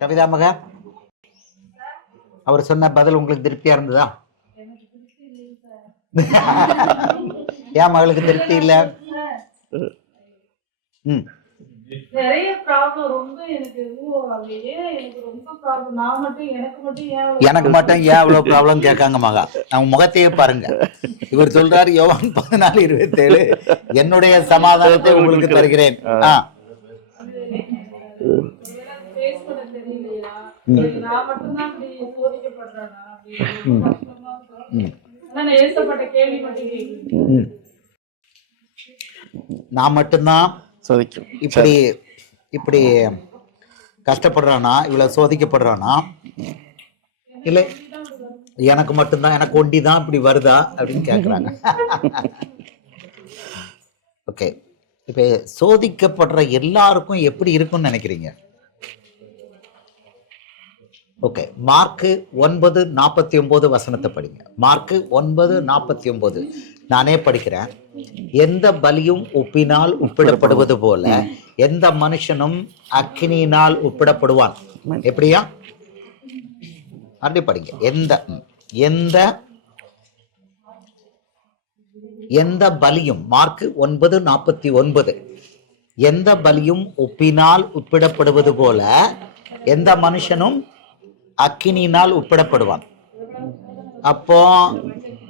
கவிதா மகா, அவர் சொன்ன பதில் உங்களுக்கு திருப்தியா இருந்ததா? ஏன் மகளுக்கு திருப்தி இல்ல? நிறைய ப்ராப்ளம் ரொம்ப எனக்கு ரொம்ப ப்ராப்ளம். எனக்கு மட்டும் ஏன் அவ்வளவு ப்ராப்ளம் கேட்காங்க மகா? அவங்க முகத்தையே பாருங்க. இவர் சொல்றாரு யோவான் 14:27 என்னுடைய சமாதானத்தை உங்களுக்கு தருகிறேன். நான் மட்டும்தான் இப்படி இப்படி கஷ்டப்படுறானா, இவ்வளவு சோதிக்கப்படுறானா, இல்லை எனக்கு மட்டும்தான், எனக்கு ஒண்டிதான் இப்படி வருதா அப்படின்னு கேட்குறாங்க. ஓகே, இப்போ சோதிக்கப்படுற எல்லாருக்கும் எப்படி இருக்கும்னு நினைக்கிறீங்க? ஓகே, மார்க்கு 9:49 வசனத்தை படிங்க. மார்க்கு 9:49 நானே படிக்கிறேன். எந்த பலியும் உப்பினால் உப்பிடப்படுவது போல எந்த மனுஷனும் அக்கினியினால் உப்பிடப்படுவான். எப்படியா? அப்படி படிங்க. எந்த எந்த பலியும், மார்க்கு 9:49, எந்த பலியும் உப்பினால் உப்பிடப்படுவது போல எந்த மனுஷனும் அக்கினியினால் உட்படப்படுவான். அப்போ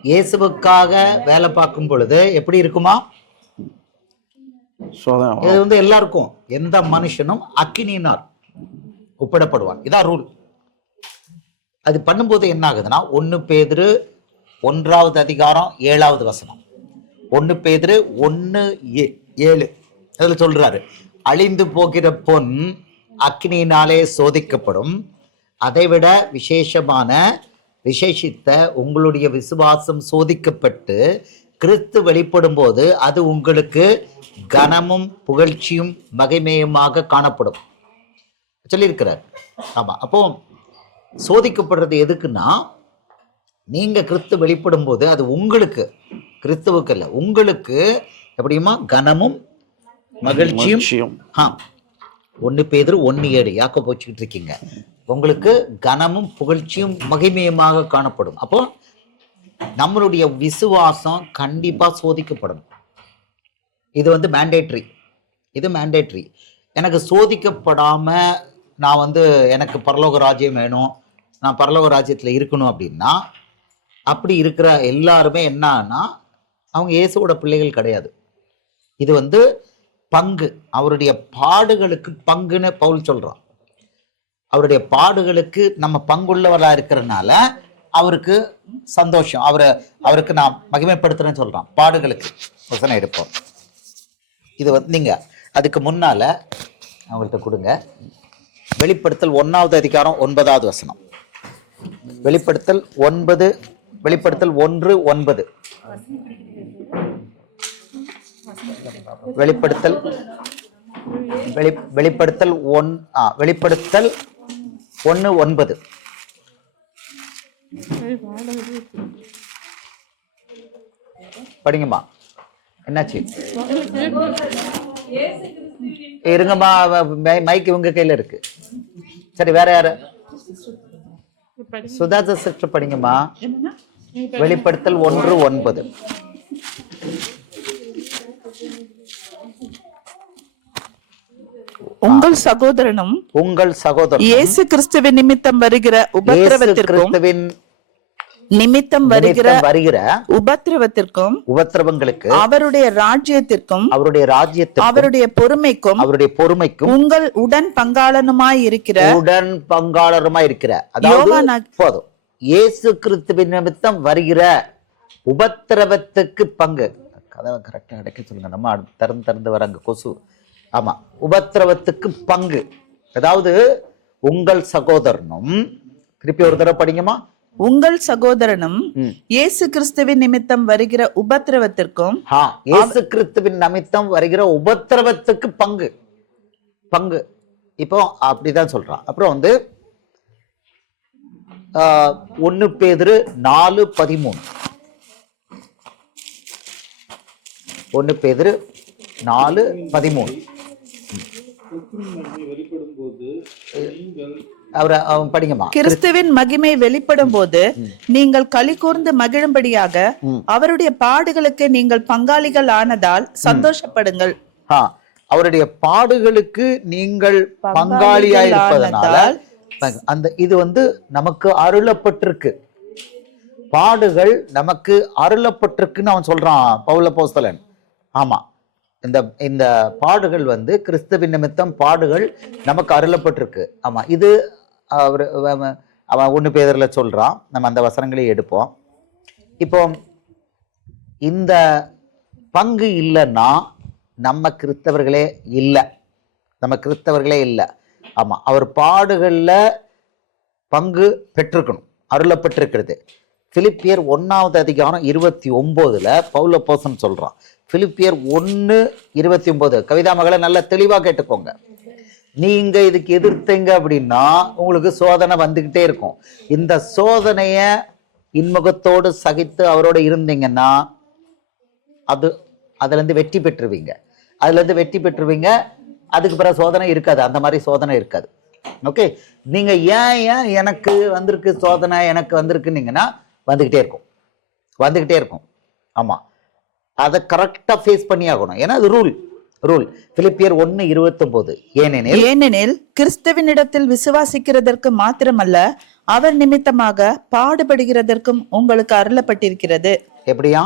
இயேசுவுக்காக வேலை பார்க்கும் பொழுது எப்படி இருக்குமா? இது எல்லாருக்கும், எந்த மனுஷனும் அக்கினியினால் ஒப்பிடப்படுவான். இதான் ரூல். அது பண்ணும்போது என்ன ஆகுதுன்னா, 1 பேதுரு 1:7 வசனம், 1 பேதுரு 1:7 அதுல சொல்றாரு, அழிந்து போகிற பொன் அக்கினியினாலே சோதிக்கப்படும், அதைவிட விசேஷித்த உங்களுடைய விசுவாசம் சோதிக்கப்பட்டு கிறிஸ்து வெளிப்படும் போது அது உங்களுக்கு கனமும் புகழ்ச்சியும் மகிமையுமாக காணப்படும் சொல்லியிருக்கிறார். ஆமா, அப்போ சோதிக்கப்படுறது எதுக்குன்னா, நீங்க கிறிஸ்து வெளிப்படும் போது அது உங்களுக்கு, கிறிஸ்துவுக்கு இல்லை, உங்களுக்கு எப்படியுமா கனமும் மகிழ்ச்சியும். 1 பேதுரு 1:7 யாக்கோபு வச்சுக்கிட்டு இருக்கீங்க. உங்களுக்கு கனமும் புகழ்ச்சியும் மகிமையுமாக காணப்படும். அப்போ நம்மளுடைய விசுவாசம் கண்டிப்பா சோதிக்கப்படணும். இது மேண்டேட்ரி. இது மேண்டேட்ரி. எனக்கு சோதிக்கப்படாம நான் எனக்கு பரலோக ராஜ்யம் வேணும், நான் பரலோக ராஜ்யத்தில் இருக்கணும் அப்படின்னா, அப்படி இருக்கிற எல்லாருமே என்னன்னா அவங்க இயேசுவோட பிள்ளைகள் கிடையாது. இது பங்கு, அவருடைய பாடுகளுக்கு பங்குன்னு பவுல் சொல்றான். அவருடைய பாடுகளுக்கு நம்ம பங்குள்ளவரா இருக்கிறதுனால அவருக்கு சந்தோஷம், அவருக்கு நான் மகிமைப்படுத்துறேன்னு சொல்றான். பாடுகளுக்கு வசனம் எடுப்போம். இது நீங்க அதுக்கு முன்னால அவங்கள்ட்ட கொடுங்க. வெளிப்படுத்தல் 1:9 வசனம். வெளிப்படுத்தல் 1:9 வெளிப்படுத்தல் 1:1 படிங்கம்மா. என்னாச்சு? இருங்கம்மா, மைக் இவங்க கையில இருக்கு. சரி, வேற யாரு? சுதாஜா சிஸ்டர் படிங்கம்மா. வெளிப்படுத்தல் 1:9. உங்கள் சகோதரனும் இயேசு கிறிஸ்துவின் நிமித்தம் வருகிற உபத்திரவங்களுக்கு அவருடைய ராஜ்யத்திற்கும் அவருடைய பொறுமைக்கும் உங்கள் உடன் பங்காளனுமாய் இருக்கிற அதாவது இயேசு கிறிஸ்துவின் நிமித்தம் வருகிற உபத்திரவத்துக்கு பங்கு. கதவை கரெக்டா அடைக்க சொல்லுங்க, நம்ம திறந்து வராங்க கொசு. ஆமா, உபத்திரவத்துக்கு பங்கு. அதாவது உங்கள் சகோதரனும், திருப்பி ஒரு தடவை படிங்கம்மா. உங்கள் சகோதரனும் இயேசு கிறிஸ்துவின் நிமித்தம் வருகிற உபத்திரவத்திற்கும், இயேசு கிறிஸ்துவின் நிமித்தம் வருகிற உபத்திரவத்துக்கு பங்கு. இப்போ அப்படிதான் சொல்றான். அப்புறம் 1 பேதுரு 4:13. 1 பேதுரு 4:13. அவன் படிங்கம்மா. கிறிஸ்துவின் மகிமை வெளிப்படும் போது நீங்கள் களி கூர்ந்து மகிழும்படியாக அவருடைய பாடுகளுக்கு நீங்கள் பங்காளிகள் ஆனதால் சந்தோஷப்படுங்கள். அவருடைய பாடுகளுக்கு நீங்கள் பங்காளியாயிருப்பதனால அந்த இது நமக்கு அருளப்பட்டிருக்கு. பாடுகள் நமக்கு அருளப்பட்டிருக்குன்னு அவன் சொல்றான் பவுல் அப்போஸ்தலன். ஆமா, இந்த பாடுகள் கிறிஸ்துவின் நிமித்தம் பாடுகள் நமக்கு அருளப்பட்டிருக்கு. ஆமா, இது அவன் 1 பேதுருல சொல்றான். நம்ம அந்த வசனங்களை எடுப்போம். இப்போ இந்த பங்கு இல்லைன்னா நம்ம கிறிஸ்தவர்களே இல்லை. ஆமா, அவர் பாடுகள்ல பங்கு பெற்றிருக்கணும், அருளப்பட்டிருக்கிறது. பிலிப்பியர் 1வது அதிகாரம் 29 பவுல் அப்போஸ்தலன் சொல்றான். பிலிப்பியர் 1:29. கவிதா மகளை நல்லா தெளிவா கேட்டுக்கோங்க. நீங்க இதுக்கு எதிர்த்தீங்க அப்படின்னா உங்களுக்கு சோதனை வந்துகிட்டே இருக்கும். இந்த சோதனைய இன்முகத்தோடு சகித்து அவரோட இருந்தீங்கன்னா அதுல இருந்து வெற்றி பெற்றுவீங்க. அதுக்கு பிறகு சோதனை இருக்காது, அந்த மாதிரி சோதனை இருக்காது. ஓகே, நீங்க ஏன் எனக்கு வந்திருக்கு சோதனை, எனக்கு வந்திருக்குன்னீங்கன்னா வந்துகிட்டே இருக்கும். ஆமா, அதை கரெக்டா ஃபேஸ் பண்ணி ஆகணும். ஏன்னா அது ரூல். பிலிப்பியர் 1:29. ஏனெனில் கிறிஸ்துவினிடத்தில் விசுவாசிக்கிறதற்கு மாத்திரமல்ல அவர் நிமித்தமாக பாடுபடுகிறதற்கும் உங்களுக்கு அருளப்பட்டிருக்கிறது. எப்படியா?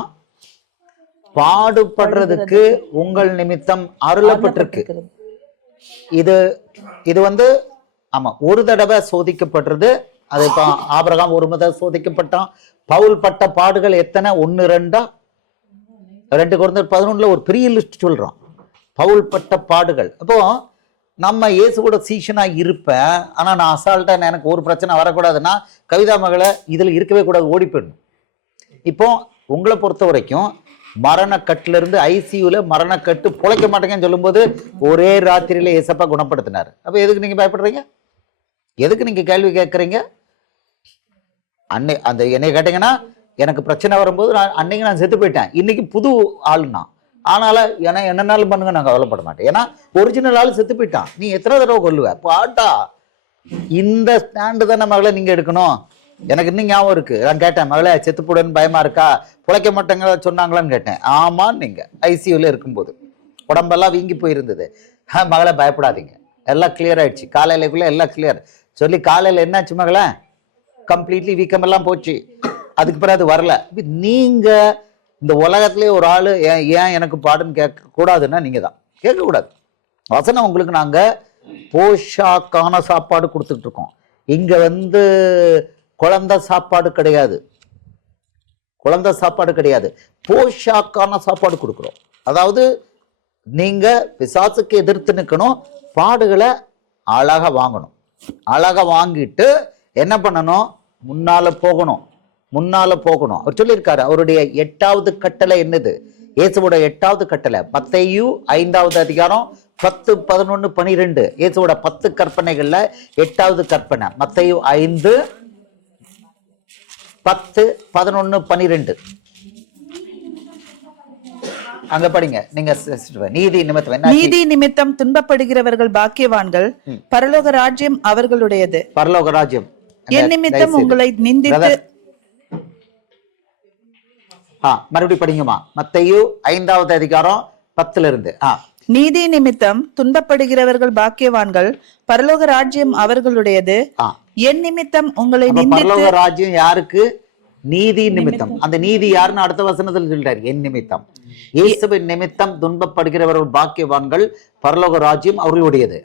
பாடுபடுறதுக்கு உங்கள் நிமித்தம் அருளப்பட்டிருக்கு. இது ஆமா, ஒரு தடவை சோதிக்கப்படுறது. அது இப்போ ஆபிரகாம் ஒரு முறை சோதிக்கப்பட்டான். பவுல் பட்ட பாடுகள் எத்தனை? 1 2 கொரிந்தியர் 11 ஒரு பெரிய லிஸ்ட் சொல்றான் பவுல் பட்ட பாடுகள். அப்போ நம்ம இயேசு கூட சீஷனா இருப்பேன், ஆனா நான் அசால்ட்டா எனக்கு ஒரு பிரச்சனை வரக்கூடாதுன்னா கவிதா மகளை இதுல இருக்கவே கூடாது, ஓடி போயிடணும். இப்போ உங்களை பொறுத்த வரைக்கும் மரணக்கட்டுல இருந்து ஐசியூல மரணக்கட்டு பொழைக்க மாட்டேங்கன்னு சொல்லும்போது ஒரே ராத்திரியில ஏசப்பா குணப்படுத்தினார். அப்ப எதுக்கு நீங்க பயப்படுறீங்க? எதுக்கு நீங்க கேள்வி கேட்கறீங்க? அந்த என்னை கேட்டீங்கன்னா எனக்கு பிரச்சனை வரும்போது அன்னைக்கு நான் செத்து போயிட்டேன், இன்னைக்கு புது ஆளுனா. ஆனாலும் என்னன்னாலும் பண்ணுங்க, நான் கவலைப்பட மாட்டேன். ஏன்னா ஒரிஜினல் ஆள் செத்து போயிட்டான், நீ எத்தனை தடவை கொல்லுவ? பாட்டா இந்த ஸ்டாண்டு தானே மகளை நீங்க எடுக்கணும். எனக்கு இன்னும் ஞாபகம் இருக்கு, நான் கேட்டேன், மகளே செத்து போடுன்னு பயமா இருக்கா, பிழைக்க மாட்டேங்க சொன்னாங்களான்னு கேட்டேன். ஆமான்னு நீங்க ஐசியூல இருக்கும்போது உடம்பெல்லாம் வீங்கி போயிருந்தது. மகளை பயப்படாதீங்க, எல்லாம் கிளியர் ஆயிடுச்சு, காலையிலக்குள்ள எல்லாம் கிளியர் சொல்லி. காலையில என்னாச்சு மகளே? கம்ப்ளீட்லி வீக்கமெல்லாம் போச்சு. அதுக்கு பிறகு அது வரல. நீங்க இந்த உலகத்திலே ஒரு ஆளு ஏன் எனக்கு பாடுன்னு கேட்க கூடாதுன்னா நீங்க தான் கேட்கக்கூடாது. வசனம் உங்களுக்கு நாங்க போஷாக்கான சாப்பாடு கொடுத்துட்டு இருக்கோம். இங்க குழந்தை சாப்பாடு கிடையாது, போஷாக்கான சாப்பாடு கொடுக்குறோம். அதாவது நீங்க பிசாசுக்கு எதிர்த்து நிற்கணும், பாடுகளை அழகா வாங்கணும். அழகா வாங்கிட்டு என்ன பண்ணணும்? முன்னால போகணும். அவர் சொல்லியிருக்காரு, அவருடைய 8வது கட்டளை என்னது? இயேசுவோட 8வது கட்டளை மத்தேயு 5வது அதிகாரம் 10, 11, 12. இயேசுவோட 10 கற்பனைகள்ல 8வது கற்பனை மத்தேயு 5, 10, 11, 12. அங்க படிங்க நீங்க. நீதி நிமித்தம் துன்பப்படுகிறவர்கள் பாக்கியவான்கள், பரலோக ராஜ்யம் அவர்களுடையது. பரலோக ராஜ்யம். என் நிமித்தம் உங்களை நிந்தித்து மறுபடியும் படிங்கம்மா. மத்தேயு 5வது அதிகாரம் 10ல இருந்து. நீதி நிமித்தம் துன்பப்படுகிறவர்கள் பாக்கியவான்கள், பரலோக ராஜ்யம் அவர்களுடையது. என் நிமித்தம் உங்களை நிந்தித்து. பரலோக ராஜ்யம் யாருக்கு? நீதி நிமித்தம். அந்த நீதி யாருன்னு அடுத்த வசனத்தில் சொல்றாரு, என் நிமித்தம். இயேசுவின் நிமித்தம் துன்பப்படுகிறவர்கள் பாக்கியவான்கள், பரலோக ராஜ்யம் அவர்களுடையது.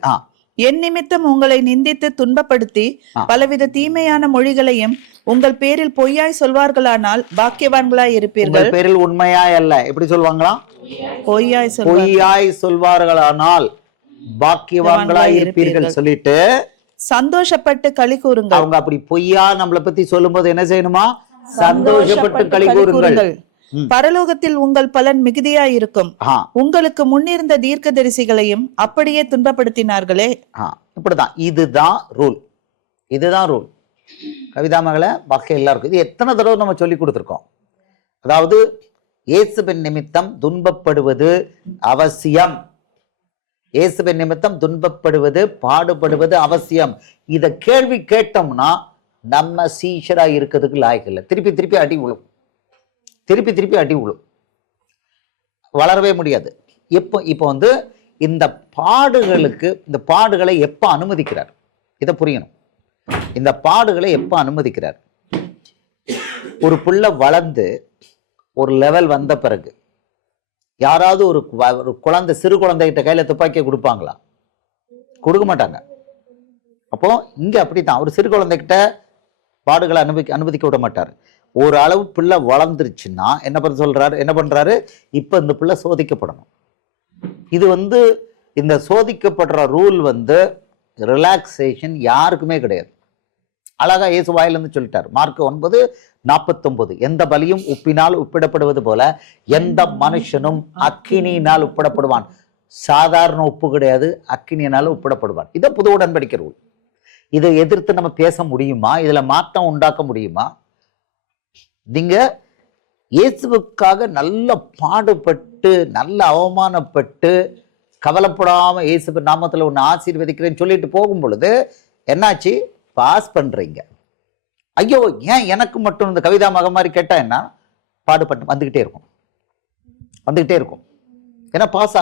என் நிமித்தம் உங்களை நிந்தித்து துன்பப்படுத்தி பலவித தீமையான மொழிகளையும் உங்கள் பேரில் பொய்யாய் சொல்வார்களானால் பாக்கியவான்களாய் இருப்பீர்கள். பேரில் உண்மையாய் அல்ல, எப்படி சொல்வாங்களாம்? பொய்யாய் சொல்வார்களானால் பாக்கியவான்களாய் இருப்பீர்கள் சொல்லிட்டு சந்தோஷப்பட்டு களி கூறுங்கள். அவங்க அப்படி பொய்யா நம்மளை பத்தி சொல்லும் போது என்ன செய்யணுமா? சந்தோஷப்பட்டு களி கூறுங்கள். பரலோகத்தில் உங்கள் பலன் மிகுதியாய் இருக்கும். உங்களுக்கு முன்னிருந்த தீர்க்கதரிசிகளையும் அப்படியே துன்பப்படுத்தினார்களே. இப்படிதான். இதுதான் ரூல். கவிதா மகளை பாக்கிய எல்லாருக்கும் இது எத்தனை தடவை நம்ம சொல்லி கொடுத்துருக்கோம். அதாவது இயேசுவின் நிமித்தம் துன்பப்படுவது அவசியம். இயேசுவின் நிமித்தம் துன்பப்படுவது பாடுபடுவது அவசியம். இத கேள்வி கேட்டோம்னா நம்ம சீஷரா இருக்கிறதுக்கு லாயக்கு இல்லை. திருப்பி திருப்பி அடி விழும், திருப்பி திருப்பி அடி விழும், வளரவே முடியாது. இப்போ வந்து இந்த பாடுகளுக்கு, இந்த பாடுகளை எப்ப அனுமதிக்கிறார், இதை புரியணும். இந்த பாடுகளை எப்ப அனுமதிக்கிறார்? ஒரு புள்ள வளர்ந்து ஒரு லெவல் வந்த பிறகு யாராவது ஒரு குழந்தை, சிறு குழந்தைகிட்ட கையில துப்பாக்கியை கொடுப்பாங்களா? கொடுக்க மாட்டாங்க. அப்போ இங்க அப்படித்தான், ஒரு சிறு குழந்தைகிட்ட பாடுகளை அனுமதிக்க விட மாட்டார். ஒரு அளவு பிள்ளை வளர்ந்துருச்சுன்னா என்ன பண்றாரு? இப்ப இந்த பிள்ளை சோதிக்கப்படணும். இது வந்து இந்த சோதிக்கப்படுற ரூல் வந்து ரிலாக்ஸேஷன் யாருக்குமே கிடையாது. அழகா இயேசு வாயிலிருந்து சொல்லிட்டார். மார்க் 9:49, எந்த பலியும் உப்பினால் உப்பிடப்படுவது போல எந்த மனுஷனும் அக்கினியினால் உப்பிடப்படுவான். சாதாரண உப்பு கிடையாது, அக்கினியினால உப்பிடப்படுவான். இதை புது உடன்படிக்கை ரூல். இதை எதிர்த்து நம்ம பேச முடியுமா? இதுல மாற்றம் உண்டாக்க முடியுமா? நீங்க இயேசுவுக்காக நல்ல பாடுபட்டு, நல்ல அவமானப்பட்டு, கவலைப்படாம இயேசு நாமத்துல ஒன்று ஆசீர்வதிக்கிறேன்னு சொல்லிட்டு போகும் பொழுது என்னாச்சு? பாஸ் பண்றீங்க. ஐயோ, ஏன் எனக்கு மட்டும் இந்த கவிதா மக மாதிரி கேட்டா என்ன? பாடுபட்டு வந்துகிட்டே இருக்கும். ஏன்னா பாஸ்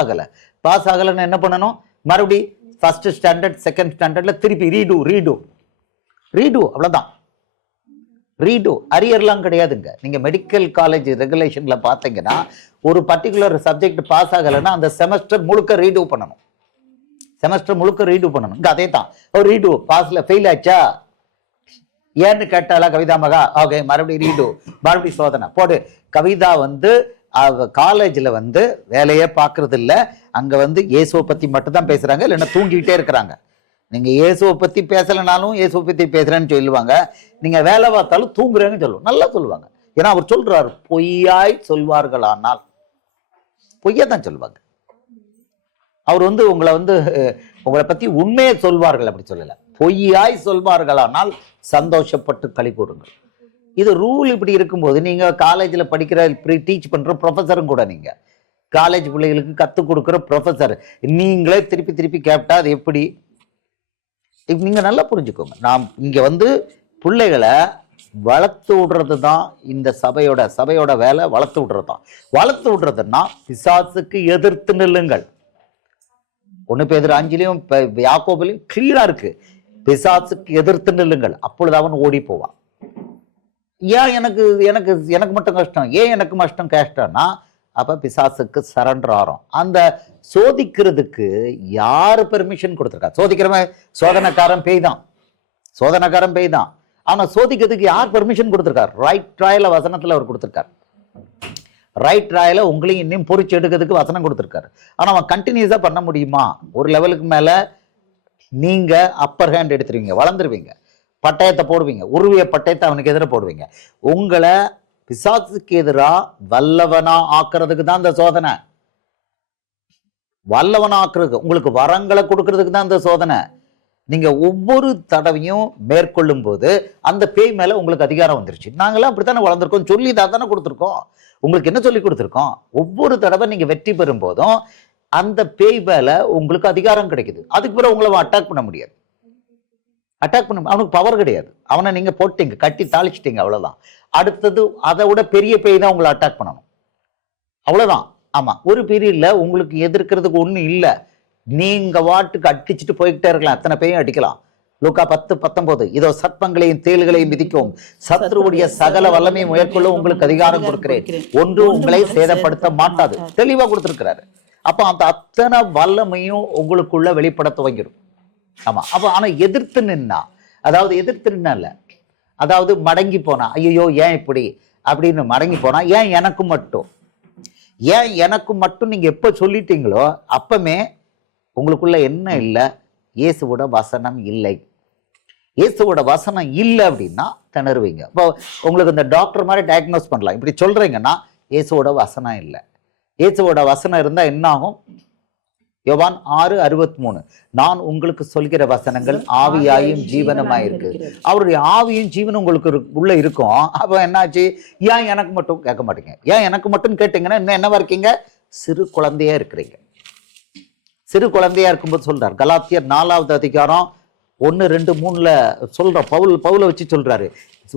ஆகலைன்னு என்ன பண்ணணும்? மறுபடி ஃபர்ஸ்ட் ஸ்டாண்டர்ட் செகண்ட் ஸ்டாண்டர்ட்ல திருப்பி ரீடு அவ்வளவுதான். அரியர்லாம் கிடையாதுங்க. நீங்க மெடிக்கல் காலேஜ் ரெகுலேஷன்ல பாத்தீங்கன்னா ஒரு பர்டிகுலர் சப்ஜெக்ட் பாஸ் ஆகலைன்னா அந்த செமஸ்டர் முழுக்க ரீடு பண்ணணும். இங்க அதே தான். ஒரு ரீடு பாஸ்ல ஃபெயில் ஆச்சா ஏன்னு கேட்டாலா கவிதா மகா, ஓகே மறுபடியும் சோதனை போடு. கவிதா வந்து காலேஜ்ல வந்து வேலையே பார்க்கறது இல்லை. அங்க வந்து இயேசுவை பத்தி மட்டும் தான் பேசுறாங்க, இல்லைன்னா தூங்கிட்டே இருக்கிறாங்க. நீங்க இயேசுவை பத்தி பேசலைனாலும் இயேசுவை பத்தி பேசுறேன்னு சொல்லுவாங்க. நீங்க வேலை பார்த்தாலும் தூங்குறேன்னு சொல்லுவோம், நல்லா சொல்லுவாங்க. ஏன்னா அவர் சொல்றாரு, பொய்யாய் சொல்வார்களானால், பொய்யதான் சொல்லுவாங்க. அவர் வந்து உங்களை பத்தி உண்மையை சொல்வார்கள் அப்படி சொல்லல, பொய்யாய் சொல்வார்களானால் சந்தோஷப்பட்டு களி கூறுங்கள். இது ரூல். இப்படி இருக்கும்போது நீங்க காலேஜில் படிக்கிற டீச் பண்ற ப்ரொஃபஸரும் கூட, நீங்க காலேஜ் பிள்ளைகளுக்கு கற்றுக் கொடுக்குற ப்ரொஃபஸர், நீங்களே திருப்பி திருப்பி கேப்டா அது எப்படி? நீங்க நல்லா புரிஞ்சுக்கோங்க. நாம் இங்க வந்து பிள்ளைகளை வளர்த்து விடுறது தான் இந்த சபையோட வேலை. வளர்த்து விடுறதுன்னா பிசாசுக்கு எதிர்த்து நில்லுங்கள். 1 பேதுரு 5 யாக்கோபிலையும் கிளியரா இருக்கு, பிசாசுக்கு எதிர்த்து நில்லுங்கள், அப்பொழுது அவன் ஓடி போவான். ஏன் எனக்கு மட்டும் கஷ்டம், ஏன் எனக்கு மட்டும் கஷ்டம்னா அப்ப பிசாசுக்கு சரண்டர் ஆறோம். அந்த சோதிக்கிறதுக்கு யாரு பெர்மிஷன் கொடுத்துருக்கா? சோதிக்கிறவன் சோதனைக்காரன் பேய் தான். ஆனா சோதிக்கிறதுக்கு யார் பெர்மிஷன் கொடுத்துருக்கார்? ரைட் ட்ராயல வசனத்துல அவர் கொடுத்துருக்கார். ரைட் ட்ராயல உங்களையும் இன்னும் பொறிச்சு எடுக்கிறதுக்கு வசனம் கொடுத்துருக்காரு. ஆனா அவன் கண்டினியூஸா பண்ண முடியுமா? ஒரு லெவலுக்கு மேல நீங்க அப்பர் ஹேண்ட் எடுத்துருவீங்க, வளர்ந்துருவீங்க, பட்டயத்தை போடுவீங்க, உருவிய பட்டயத்தை அவனுக்கு எதிராக போடுவீங்க. உங்களை பிசாசுக்கு எதிராக வல்லவனா ஆக்குறதுக்கு தான் இந்த சோதனை. வல்லவனா ஆக்குறதுக்கு, உங்களுக்கு வரங்களை கொடுக்கறதுக்கு தான் இந்த சோதனை. நீங்க ஒவ்வொரு தடவையும் மேற்கொள்ளும் போது அந்த பேய் மேல உங்களுக்கு அதிகாரம் வந்துருச்சு. நாங்களாம் அப்படித்தானே வளர்ந்துருக்கோம், சொல்லி தானே கொடுத்துருக்கோம். உங்களுக்கு என்ன சொல்லி கொடுத்துருக்கோம்? ஒவ்வொரு தடவை நீங்க வெற்றி பெறும் போதும் அந்த பேய் மேல உங்களுக்கு அதிகாரம் கிடைக்குது. அதுக்கு பிறகு உங்களை அட்டாக் பண்ண முடியாது. அவனுக்கு பவர் கிடையாது. அவனை நீங்க போட்டீங்க, கட்டி தாளிச்சிட்டீங்க, அவ்வளவுதான். அடுத்தது அதை விட பெரிய பேய் தான் உங்களை அட்டாக் பண்ணணும், அவ்வளவுதான். ஆமா, ஒரு பீரியட்ல உங்களுக்கு எதிர்க்கிறதுக்கு ஒண்ணும் இல்லை. நீங்க வாட்டுக்கு அடிச்சுட்டு போய்கிட்டே இருக்கலாம், அத்தனை பேயும் அடிக்கலாம். லூக்கா 10:19, இதோ சர்ப்பங்களையும் தேள்களையும் மிதிக்கவும் சத்ருவுடைய சகல வல்லமையும் மேற்கொள்ள உங்களுக்கு அதிகாரம் கொடுக்கிறேன், ஒன்று உங்களை சேதப்படுத்த மாட்டாது. தெளிவா கொடுத்திருக்கிறாரு. அப்ப அந்த அத்தனை வல்லமையும் உங்களுக்குள்ள வெளிப்பட துவங்கிடும். ஆமா. அப்ப ஆனா எதிர்த்து நின்னா, அதாவது மடங்கி போனா, ஐயோ ஏன் இப்படி அப்படின்னு மடங்கி போனா, ஏன் எனக்கு மட்டும் நீங்க எப்ப சொல்லிட்டீங்களோ அப்பமே உங்களுக்குள்ள என்ன இல்லை? இயேசுவோட வசனம் இல்லை. இயேசுவோட வசனம் இல்லை அப்படின்னா திணறுவீங்க. இப்போ உங்களுக்கு இந்த டாக்டர் மாதிரி டயக்னோஸ் பண்ணலாம். இப்படி சொல்றீங்கன்னா இயேசுவோட வசனம் இல்லை. இயேசுவோட வசனம் இருந்தா என்ன ஆகும்? யோவான் 6:63, நான் உங்களுக்கு சொல்கிற வசனங்கள் ஆவியாயும் ஜீவனமாயிருக்கு. அவருடைய ஆவியும் ஜீவனும் உங்களுக்கு உள்ள இருக்கும். அப்ப என்னாச்சு? ஏன் எனக்கு மட்டும் கேட்க மாட்டீங்க? ஏன் எனக்கு மட்டும் கேட்டீங்கன்னா இன்னும் என்னவா இருக்கீங்க? சிறு குழந்தையா இருக்கிறீங்க. சிறு குழந்தையா இருக்கும்போது சொல்றார். கலாத்தியர் 4வது அதிகாரம் 1, 2, 3ல சொல்ற பவுலை வச்சு சொல்றாரு.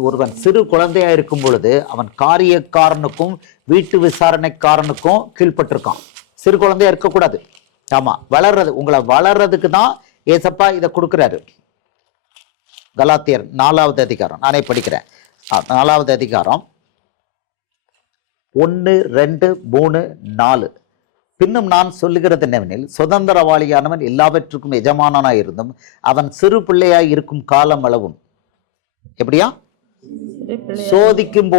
ஒருவன் சிறு குழந்தையா இருக்கும் பொழுது அவன் காரியக்காரனுக்கும் வீட்டு விசாரணைக்காரனுக்கும் கீழ்பட்டிருக்கான். சிறு குழந்தையா இருக்கக்கூடாது. ஆமா, வளர்றது, உங்களை வளர்றதுக்கு தான் ஏசப்பா இதை கொடுக்குறாரு. கலாத்தியர் 4வது அதிகாரம் நானே படிக்கிறேன். 4வது அதிகாரம் 1, 2, 3, 4. பின்னும் நான் சொல்லுகிறது என்னவெனில், சுதந்திரவாளியானவன் எல்லாவற்றுக்கும் எஜமானனாய் இருந்தும் அவன் சிறு பிள்ளையாய் இருக்கும் காலம் அளவும். எப்படியா? சோதிக்கும்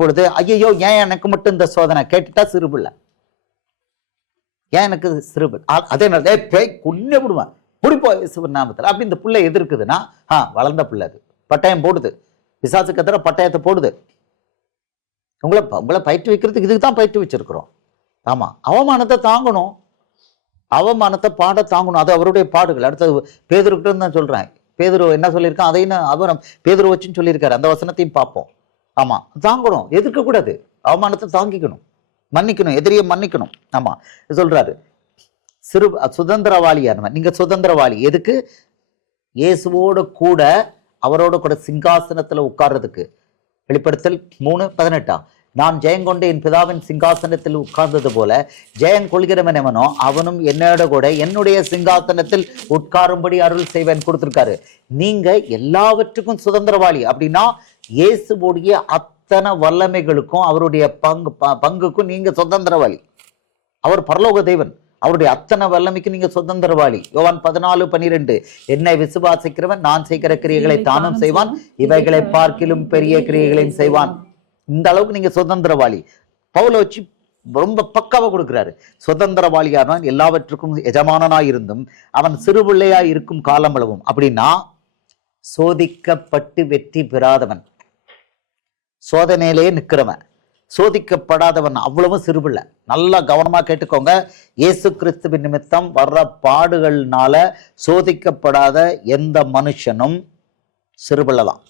பொழுது ஐயோ ஏன் எனக்கு மட்டும் இந்த சோதனை கேட்டுட்டா சிறு பிள்ளை, ஏன் எனக்கு சிறு பிள்ளை, அதே பேய் கொன்னே விடுவேன் பிடிப்போ நாமத்தில் அப்படி இந்த பிள்ளை எதிர்க்குதுன்னா வளர்ந்த பிள்ளை, அது பட்டயம் போடுது, பிசாசுக்கு எதிராக பட்டயத்தை போடுது. உங்களை பயிற்று வைக்கிறதுக்கு இதுக்கு தான் பயிற்று வச்சிருக்கிறோம். ஆமா, அவமானத்தை தாங்கணும், அவமானத்தை பாட தாங்கணும். அது அவருடைய பாடுகள். அடுத்தது பேதுருக்கிட்ட தான் சொல்றேன். பேதுரு என்ன சொல்லியிருக்கான் அதையும் அவரும் பேதுரு வச்சுன்னு சொல்லியிருக்காரு. அந்த வசனத்தையும் பார்ப்போம். ஆமா, தாங்கணும், எதிர்க்க கூடாது, அவமானத்தை தாங்கிக்கணும், மன்னிக்கணும், எதிரியை மன்னிக்கணும். ஆமா சொல்றாரு, சுதந்திரவாளியானவன். நீங்க சுதந்திரவாளி எதுக்கு? இயேசுவோட கூட அவரோட கூட சிங்காசனத்துல உட்கார்றதுக்கு. வெளிப்படுத்தல் 3:18. நான் ஜெயங்கொண்டு என் பிதாவின் சிங்காசனத்தில் உட்கார்ந்தது போல ஜெயங்கொள்கிறவன் எவனோ அவனும் என்னோட கூட என்னுடைய சிங்காசனத்தில் உட்காரும்படி அருள் செய்வேன் கொடுத்திருக்காரு. நீங்க எல்லாவற்றுக்கும் சுதந்திரவாளி. அப்படின்னா இயேசுவோடைய அத்தனை வல்லமைகளுக்கும் அவருடைய பங்குக்கும் நீங்க சுதந்திரவாளி. அவர் பரலோக தேவன், அவருடைய அத்தனை வல்லமைக்கு நீங்க சுதந்திரவாளி. யோவான் 14:12. என்னை விசுவாசிக்கிறவன் நான் செய்கிற கிரியைகளை தானும் செய்வான், இவைகளை பார்க்கிலும் பெரிய கிரியைகளையும் செய்வான். இந்த அளவுக்கு நீங்க சுதந்திரவாளி. பவுலை வச்சு ரொம்ப பக்காவா கொடுக்கிறாரு. சுதந்திரவாளியானவன் எல்லாவற்றுக்கும் எஜமானனாய் இருந்தும் அவன் சிறு பிள்ளையாய் இருக்கும் காலம் அளவும். அப்படின்னா சோதிக்கப்பட்டு வெற்றி பெறாதவன், சோதனையிலே நிற்கிறவன், சோதிக்கப்படாதவன் அவ்வளவு சிறுபிள்ளை. நல்லா கவனமா கேட்டுக்கோங்க. இயேசு கிறிஸ்துவின் நிமித்தம் வர்ற பாடுகள்னால சோதிக்கப்படாத எந்த மனுஷனும் சிறுபிள்ளை தான்.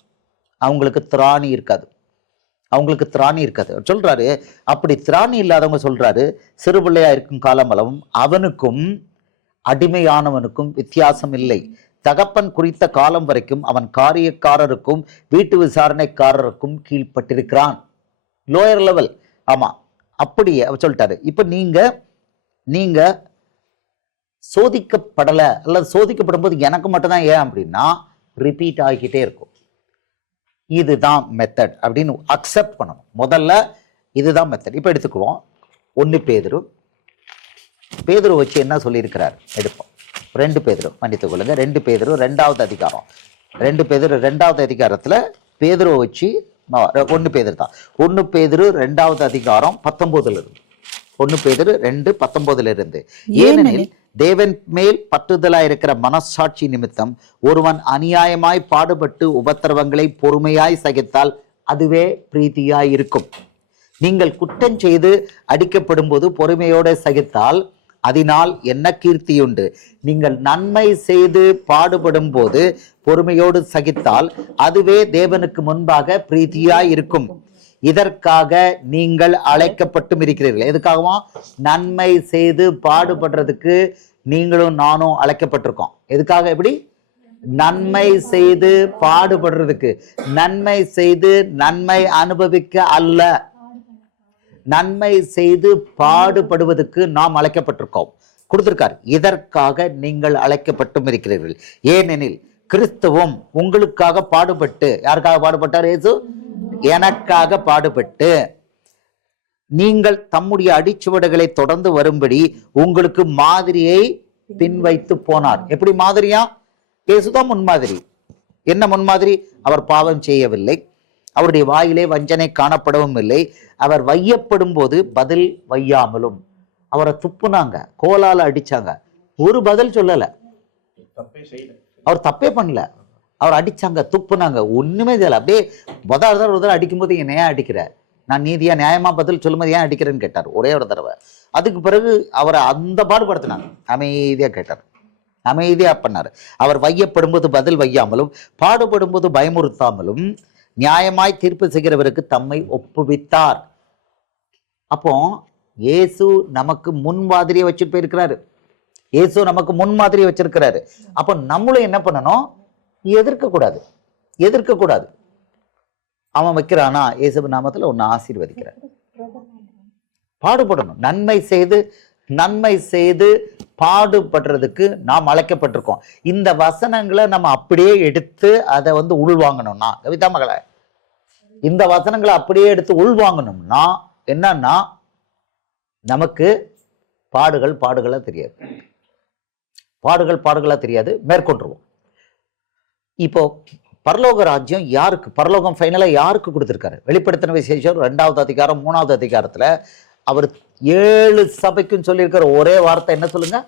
அவங்களுக்கு திராணி இருக்காது, அவங்களுக்கு திராணி இருக்காது சொல்றாரு. அப்படி திராணி இல்லாதவங்க சொல்றாரு, சிறு பிள்ளையா இருக்கும் காலம் அளவும் அவனுக்கும் அடிமையானவனுக்கும் வித்தியாசம் இல்லை. தகப்பன் குறித்த காலம் வரைக்கும் அவன் காரியக்காரருக்கும் வீட்டு விசாரணைக்காரருக்கும் கீழ்பட்டிருக்கிறான். Lower level. ஆமா, அப்படியே சொல்லிட்டாரு. இப்ப நீங்க சோதிக்கப்படல அல்லது சோதிக்கப்படும் போது எனக்கு மட்டும்தான் ஏன் அப்படின்னா ரிப்பீட் ஆகிக்கிட்டே இருக்கும். இதுதான் மெத்தட் அப்படின்னு அக்செப்ட் பண்ணணும். முதல்ல இதுதான் மெத்தட். இப்போ எடுத்துக்குவோம். 1 பேதுரு வச்சு என்ன சொல்லியிருக்கிறார் எடுப்போம். 2 பேதுரு, மன்னித்துக் கொள்ளுங்க, 2 பேதுரு 2வது அதிகாரம். 2 பேதுரு 2வது அதிகாரத்துல பேதுருவை வச்சு 1 பேதுரு தான். 1 பேதுரு 2வது அதிகாரம் 19ல இருந்து. 1 பேதுரு 2:19 இருந்து. ஏனெனில் தேவன் மேல் பற்றுதலா இருக்கிற மனசாட்சி நிமித்தம் ஒருவன் அநியாயமாய் பாடுபட்டு உபத்திரவங்களை பொறுமையாய் சகித்தால் அதுவே பிரீதியாய் இருக்கும். நீங்கள் குற்றம் செய்து அடிக்கப்படும் போது பொறுமையோடு சகித்தால் அதனால் என்ன கீர்த்தியுண்டு? நீங்கள் நன்மை செய்து பாடுபடும் போது பொறுமையோடு சகித்தால் அதுவே தேவனுக்கு முன்பாக பிரீதியாய் இருக்கும். இதற்காக நீங்கள் அழைக்கப்பட்டும் இருக்கிறீர்கள். எதுக்காகவா? நன்மை செய்து பாடுபடுறதுக்கு நீங்களும் நானும் அழைக்கப்பட்டிருக்கோம். எதுக்காக? எப்படி? நன்மை செய்து பாடுபடுறதுக்கு. நன்மை செய்து நன்மை அனுபவிக்க அல்ல, நன்மை செய்து பாடுபடுவதற்கு நாம் அழைக்கப்பட்டிருக்கோம். கொடுத்திருக்கார். இதற்காக நீங்கள் அழைக்கப்பட்டும் இருக்கிறீர்கள். ஏனெனில் கிறிஸ்துவும் உங்களுக்காக பாடுபட்டு, யாருக்காக பாடுபட்டார்? இயேசு எனக்காக பாடுபட்டு நீங்கள் தம்முடைய அடிச்சுவடுகளை தொடர்ந்து வரும்படி உங்களுக்கு மாதிரியை பின்வைத்து போனார். எப்படி மாதிரியா? இயேசுதான் முன்மாதிரி. என்ன முன்மாதிரி? அவர் பாவம் செய்யவில்லை, அவருடைய வாயிலே வஞ்சனை காணப்படவும் இல்லை, அவர் வையப்படும் போது பதில் வையாமலும். அவரை துப்புனாங்க, கோலால அடிச்சாங்க, ஒரு பதில் சொல்லல, அவர் தப்பே பண்ணல, அவர் அடிச்சாங்க, துப்புனாங்க, ஒண்ணுமே தெரியல. அப்படியே ஒரு தடவை அடிக்கும்போது என்ன ஏன் அடிக்கிற, நான் நீதியா நியாயமா பதில் சொல்லும்போது ஏன் அடிக்கிறேன்னு கேட்டார் ஒரே ஒரு தடவை. அதுக்கு பிறகு அவரை அந்த பாடுபடுத்தினாங்க, அமைதியா கேட்டார், அமைதியா பண்ணார். அவர் வையப்படும் போது பதில் வையாமலும் பாடுபடும் போது பயமுறுத்தாமலும் நியாயமாய் தீர்ப்பு செய்கிறவருக்கு தம்மை ஒப்புவித்தார். அப்போ இயேசு நமக்கு முன்மாதிரியை வச்சுட்டு போயிருக்கிறாரு. இயேசு நமக்கு முன்மாதிரி வச்சிருக்கிறாரு. அப்ப நம்மளும் என்ன பண்ணணும்? எதிர்க்க கூடாது. அவன் வைக்கிறானா, இயேசு நாமத்துல ஒன்னு ஆசீர்வதிக்கிறார். பாடுபடணும். நன்மை செய்து பாடுபடுறதுக்கு நாம் அழைக்கப்பட்டிருக்கோம். இந்த வசனங்களை நம்ம அப்படியே எடுத்து அதை உள்வாங்கணும்னா, கவிதா மகள, இந்த வசனங்களை அப்படியே எடுத்து உள்வாங்கணும்னா என்னன்னா, நமக்கு பாடுகளா தெரியாது, மேற்கொண்டுருவோம். இப்போ பரலோக ராஜ்யம் யாருக்கு, பரலோகம் ஃபைனலா யாருக்கு கொடுத்திருக்காரு? வெளிப்படுத்தின விசேஷம் 2வது அதிகாரம் 3வது அதிகாரத்துல அவர் 7 சபைக்கும் சொல்லியிருக்கிற ஒரே வார்த்தை என்ன சொல்லுங்க?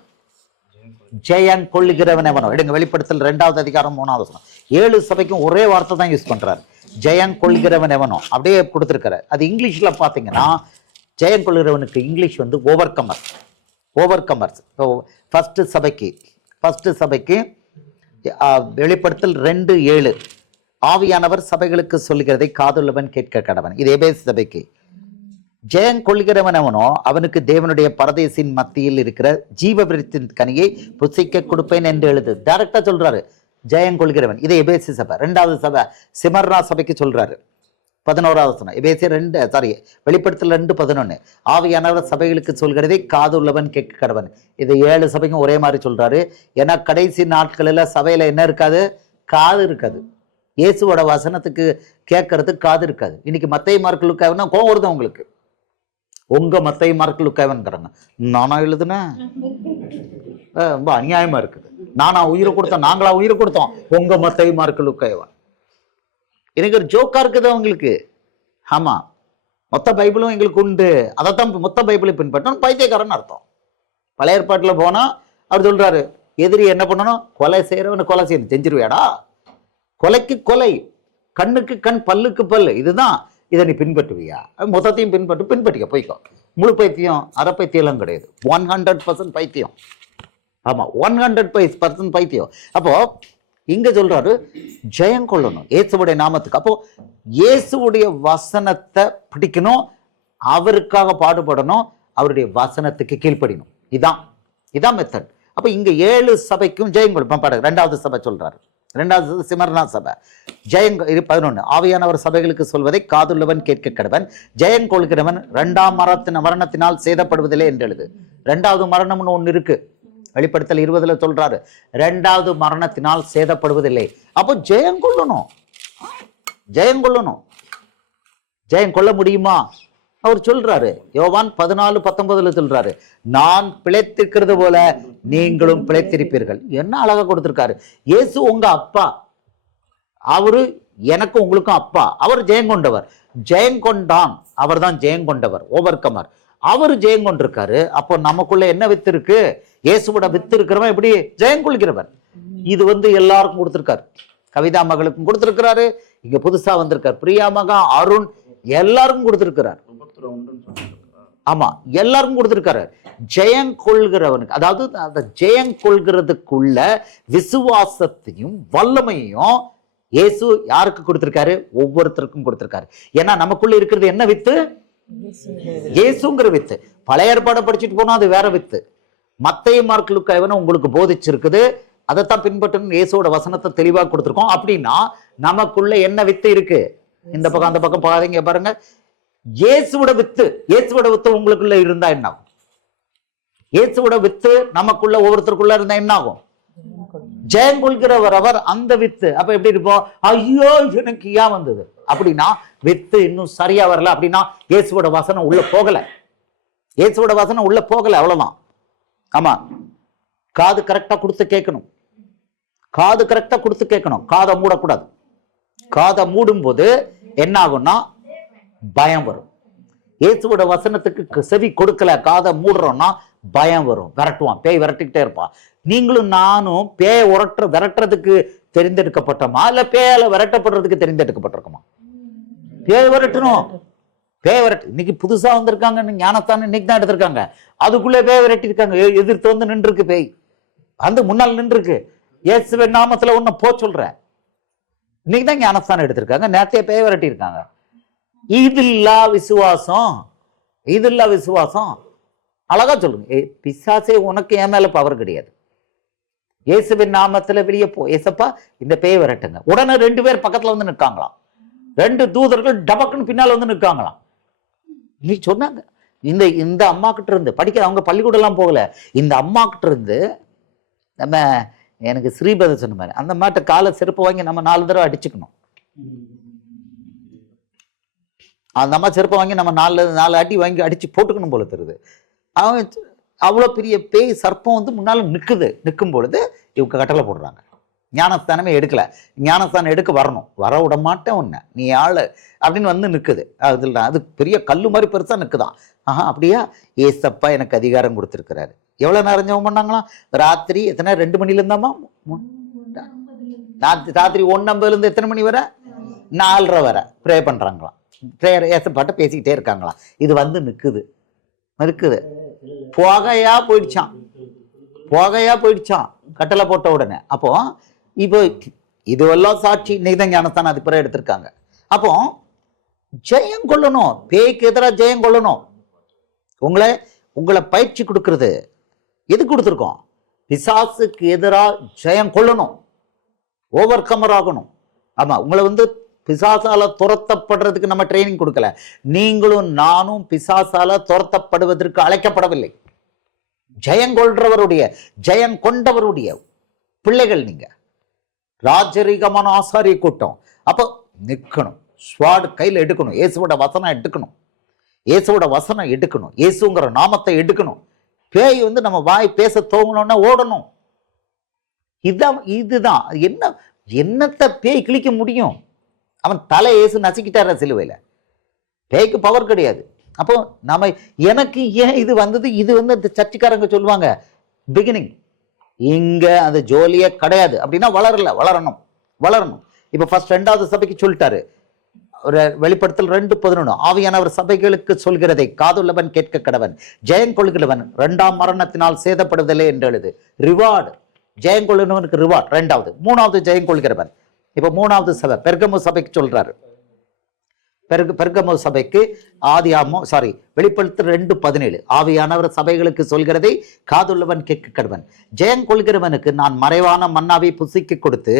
ஜெயம் கொள்ளுகிறவன் எவனோ. எடுங்க, வெளிப்படுத்தல் 2வது அதிகாரம் 3வது வசனம். 7 சபைக்கும் ஒரே வார்த்தை தான் யூஸ் பண்றாரு, ஜெயம் கொள்ளுகிறவன் எவனோ. அப்படியே கொடுத்திருக்காரு. அது இங்கிலீஷ்ல பாத்தீங்கன்னா, ஜெயம் கொள்ளுகிறவனுக்கு இங்கிலீஷ் ஓவர் கமர்ஸ். ஃபர்ஸ்ட் சபைக்கு வெளிப்படுத்தல் 2:7 ஆவியானவர் சபைகளுக்கு சொல்லுகிறதை காதுள்ளவன் கேட்க கடவன். இது எபேசு சபைக்கு. ஜெயம் கொள்கிறவன் அவனோ அவனுக்கு தேவனுடைய பரதேசின் மத்தியில் இருக்கிற ஜீவ விருத்தின் கனியை புசிக்க கொடுப்பேன் என்று எழுது. டைரக்டா சொல்றாரு ஜெயம் கொள்கிறவன். இது எபேசு சபை. 2வது சபை சிமர்னா சபைக்கு சொல்றாரு 11வது வசனம். எபேசியர் வெளிப்படுத்தல் 2:11 ஆவியானவர் சபைகளுக்கு சொல்கிறதை காதுள்ளவன் கேட்க கடவன். இது 7 சபைக்கும் ஒரே மாதிரி சொல்றாரு. ஏன்னா கடைசி நாட்களில் சபையில என்ன இருக்காது? காது இருக்காது. இயேசுவோட வசனத்துக்கு கேட்கறதுக்கு காது இருக்காது. இன்னைக்கு மத்தேயு மார்க்கு லூக்காவுன்னா கோவம் வருது உங்களுக்கு. உங்க மத்தேயு மார்க்கு லூக்காவுங்கிறாங்க. நானா எழுதுனேன்? ரொம்ப அநியாயமா இருக்குது. நாங்களா உயிரை கொடுத்தோம். உங்க மத்தேயு மார்க்கு லூக்காவன். எனக்கு ஒரு ஜோக்கா இருக்குது அவங்களுக்கு. ஆமா, மொத்த பைபிளும் எங்களுக்கு உண்டு, அதைத்தான் மொத்த பைபிளை பின்பற்றணும், பைத்தியக்காரன் அர்த்தம். பழைய ஏற்பாட்டுல போனா அவர் சொல்றாரு, எதிரி என்ன பண்ணணும்? கொலை செய்யறவனு கொலை செய்யணும். செஞ்சிருவியாடா? கொலைக்கு கொலை, கண்ணுக்கு கண், பல்லுக்கு பல்லு. இதுதான். இதை நீ பின்பற்றுவியா? மொத்தத்தையும் பின்பற்றிக்க போய்க்கோ. முழு பைத்தியம், அரை பைத்தியம் கிடையாது. 100% பைத்தியம். ஆமா, 100% பைத்தியம். அப்போ இங்க சொல்றாரு ஜெயம் கொள்ளணும் இயேசுவுடைய நாமத்துக்கு. அப்போ இயேசுவுடைய வசனத்தை பிடிக்கணும், அவருக்காக பாடுபடணும், அவருடைய வசனத்துக்கு கீழ்ப்படியணும். இதான் மெத்தட். அப்ப இங்க 7 சபைக்கும் ஜெயம் கொடுப்பேன். 2வது சபை சொல்றாரு. 2வது சிமர்னா சபை. ஜெயம் 11 ஆவியானவர் சபைகளுக்கு சொல்வதை காதுள்ளவன் கேட்க கடவன். ஜெயம் கொள்கிறவன் 2ஆம் மரணத்தினால் சேதப்படுவதில்லை என்று எழுது. 2வது மரணம்னு ஒண்ணு இருக்கு. வெளிப்படுத்தல் 20 சொல்றாரு, 2வது மரணத்தினால் சேதப்படுவதில்லை. அப்போ ஜெயம் கொள்ளணும். ஜெயம் கொள்ள முடியுமா? அவர் சொல்றாரு, யோவான் 14:19 சொல்றாரு, நான் பிழைத்திருக்கிறது போல நீங்களும் பிழைத்திருப்பீர்கள். என்ன அழகா கொடுத்திருக்காரு. இயேசு உங்க அப்பா, அவரு எனக்கு உங்களுக்கும் அப்பா. அவர் ஜெயம் கொண்டவர், ஜெயம் கொண்டான். அவர் தான் ஜெயம் கொண்டவர், ஓவர் கமர். அவரு ஜெயம் கொண்டிருக்காரு. அப்போ நமக்குள்ள என்ன வித்து இருக்கு? இயேசுவோட வித்து இருக்கிறவன் எப்படி? ஜெயம் கொள்கிறவன். இது எல்லாருக்கும் கொடுத்திருக்காரு. கவிதா மகளுக்கும் கொடுத்திருக்கிறாரு. இங்க புதுசா வந்திருக்காரு பிரியா மகா, அருண், எல்லாருக்கும் கொடுத்திருக்கிறார். ஆமா, எல்லாருக்கும் கொடுத்திருக்காரு. ஜெயம் கொள்கிறவனுக்கு, அதாவது அந்த ஜெயம் கொள்கிறதுக்குள்ள விசுவாசத்தையும் வல்லமையும் இயேசு யாருக்கு கொடுத்திருக்காரு? ஒவ்வொருத்தருக்கும் கொடுத்திருக்காரு. ஏன்னா நமக்குள்ள இருக்கிறது என்ன வித்து? இயேசுங்கிற வித்து. பழைய ஏற்பாடை படிச்சுட்டு போனா அது வேற வித்து. மத்தேயு மார்க்கு லூக்கா உங்களுக்கு போதிச்சிருக்குது, அதைத்தான் பின்பற்றணும். இயேசுவோட வசனத்தை தெளிவாக கொடுத்திருக்கோம். அப்படின்னா நமக்குள்ள என்ன வித்து இருக்கு? இந்த பக்கம் அந்த பக்கம் பாருங்க பாருங்க. இயேசுவோட வித்து உங்களுக்குள்ள இருந்தா என்ன ஆகும்? இயேசுவோட வித்து நமக்குள்ள ஒவ்வொருத்தருக்குள்ள இருந்தா என்ன ஆகும்? ஜெயம் கொள்கிறவர் அவர், அந்த வித்து. அப்ப எப்படி இருப்போம்? ஐயோ எனக்கு ஏன் வந்தது அப்படின்னா வித்து இன்னும் சரியா வரல. அப்படின்னா இயேசுவோட வசனம் உள்ள போகல. அவ்வளவுதான். ஆமா, காது கரெக்டா கொடுத்து கேட்கணும். காதை மூடக்கூடாது. காதை மூடும் போது என்ன ஆகும்னா பயம் வரும். இயேசுவோட வசனத்துக்கு செவி கொடுக்கல, காதை மூடுறோம்னா பயம் வரும், விரட்டுவான், பேய் விரட்டிக்கிட்டே இருப்பான். நீங்களும் நானும் பேயை விரட்டுறதுக்கு தெரிந்தெடுக்கப்பட்டோமா, இல்ல பேயால விரட்டப்படுறதுக்கு தெரிந்தெடுக்கப்பட்டிருக்கோமா? பேய் விரட்டணும். இன்னைக்கு புதுசா வந்திருக்காங்க ஞானத்தான், இன்னைக்கு தான் எடுத்திருக்காங்க. அதுக்குள்ளே பேய் விரட்டி இருக்காங்க. எதிர்த்து நின்று இருக்கு பேய், முன்னால் நின்று இருக்கு. இயேசுவின் நாமத்துல ஒண்ணு சொல்ற. இன்னைக்கு தான் ஞானஸ்தானம் எடுத்திருக்காங்க, நேரத்தையே பேய் விரட்டி இருக்காங்க. இது இல்லா விசுவாசம். அழகா சொல்லுங்க, பிசாசே உனக்கு என் மேல பவர் கிடையாது, இயேசுவின் நாமத்துல வெளியே போ, ஏசப்பா இந்த பேய் வரட்டுங்க. உடனே 2 பேர் பக்கத்துல வந்து நிற்காங்களாம், 2 தூதர்கள் டபக்குன்னு பின்னால வந்து நிற்காங்களாம். நீ சொன்னாங்க இந்த அம்மா கிட்ட இருந்து படிக்க, அவங்க பள்ளிக்கூடம் எல்லாம் போகல, இந்த அம்மா கிட்ட இருந்து நம்ம எனக்கு ஸ்ரீபதி சொன்ன மாதிரி அந்த மாட்ட காலை செருப்பு வாங்கி நம்ம 4 தடவை அடிச்சுக்கணும். அந்த அம்மா செருப்பை வாங்கி நம்ம 4 அடி வாங்கி அடிச்சு போட்டுக்கணும் போல தெரியுது. அவன் அவ்வளோ பெரிய பேய் சர்ப்பம் வந்து முன்னால நிற்கும் பொழுது இவங்க கட்டளை போடுறாங்க. ஞானஸ்தானமே எடுக்கல, ஞானஸ்தானம் எடுக்க வரணும், வர விட மாட்டேன் உன்னை, நீ ஆளு அப்படின்னு வந்து நிற்குது. அது பெரிய கல்லு மாதிரி பெருசா நிற்குதான். அப்படியா, ஏசப்பா எனக்கு அதிகாரம் கொடுத்துருக்கிறாரு. எவ்வளவு நேரம் ஜெபம் பண்ணாங்களாம்? ராத்திரி எத்தனை 2 மணில இருந்தாமா, ராத்திரி 1:50 எத்தனை மணி வரை, 4:30 வரை ப்ரே பண்றாங்களாம். ப்ரேயர் ஏசப்பாட்ட பேசிக்கிட்டே இருக்காங்களாம். இது வந்து நிற்குது. புகையா போயிடுச்சான் கட்டளை போட்ட உடனே. அப்போ இப்போ இதுவெல்லாம் சாட்சி இன்னைக்குதான் ஞானஸ்தானம் அதுக்கு பிறகு எடுத்திருக்காங்க. அப்போ ஜெயம் கொள்ளணும், பேய்க்கு எதிராக ஜெயம் கொள்ளணும். உங்களை பயிற்சி கொடுக்கறது எது கொடுத்துருக்கோம்? பிசாசுக்கு எதிராக ஜெயம் கொள்ளணும், ஓவர் கமர் ஆகணும். ஆமா, உங்களை வந்து பிசாசால துரத்தப்படுறதுக்கு நம்ம ட்ரைனிங் கொடுக்கல. நீங்களும் நானும் பிசாசால துரத்தப்படுவதற்கு அழைக்கப்படவில்லை. ஜெயம் கொண்டவருடைய பிள்ளைகள் நீங்க. ராஜரீகமான ஆசாரிய கூட்டம். அப்போ நிற்கணும், ஸ்வாட் கையில் எடுக்கணும், இயேசுவோட வசனம் எடுக்கணும், இயேசுங்கிற நாமத்தை எடுக்கணும். பேய் வந்து நம்ம வாய் பேச தோங்கணும்னா ஓடணும். இதுதான் என்னத்தை பேய் கிழிக்க முடியும்? அவன் தலை இயேசு நசுக்கிட்டார சிலுவையில். பேய்க்கு பவர் கிடையாது. அப்போ நாம எனக்கு ஏன் இது வந்தது? இது வந்து இந்த சர்ச்சைக்காரங்க சொல்லுவாங்க பிகினிங், இங்க அந்த ஜோலியே கிடையாது அப்படின்னா வளரணும். இப்ப ஃபர்ஸ்ட் 2வது சபைக்கு சொல்லிட்டாரு, ஒரு வெளிப்படுத்தல் 2:11, ஆவியானவர் சபைகளுக்கு சொல்கிறதை காதுள்ளவன் கேட்க கடவன், ஜெயம் கொள்கிறவன் 2ஆம் மரணத்தினால் சேதப்படுதலே என்று எழுது. ரிவார்டு, ஜெயம் கொள்ளுனவனுக்கு ரிவார்டு 2வது. 3வது ஜெயம் கொள்கிறவன். இப்ப 3வது சபை பெர்கமு சபைக்கு சொல்றாரு. பெர்கமு சபைக்கு வெளிப்படுத்தல் 2:17, ஆவியானவர் சபைகளுக்கு சொல்கிறதை காதுள்ளவன் கேட்க கடவன், ஜெயம் கொள்கிறவனுக்கு நான் மறைவான மன்னாவை புசிக்க கொடுத்து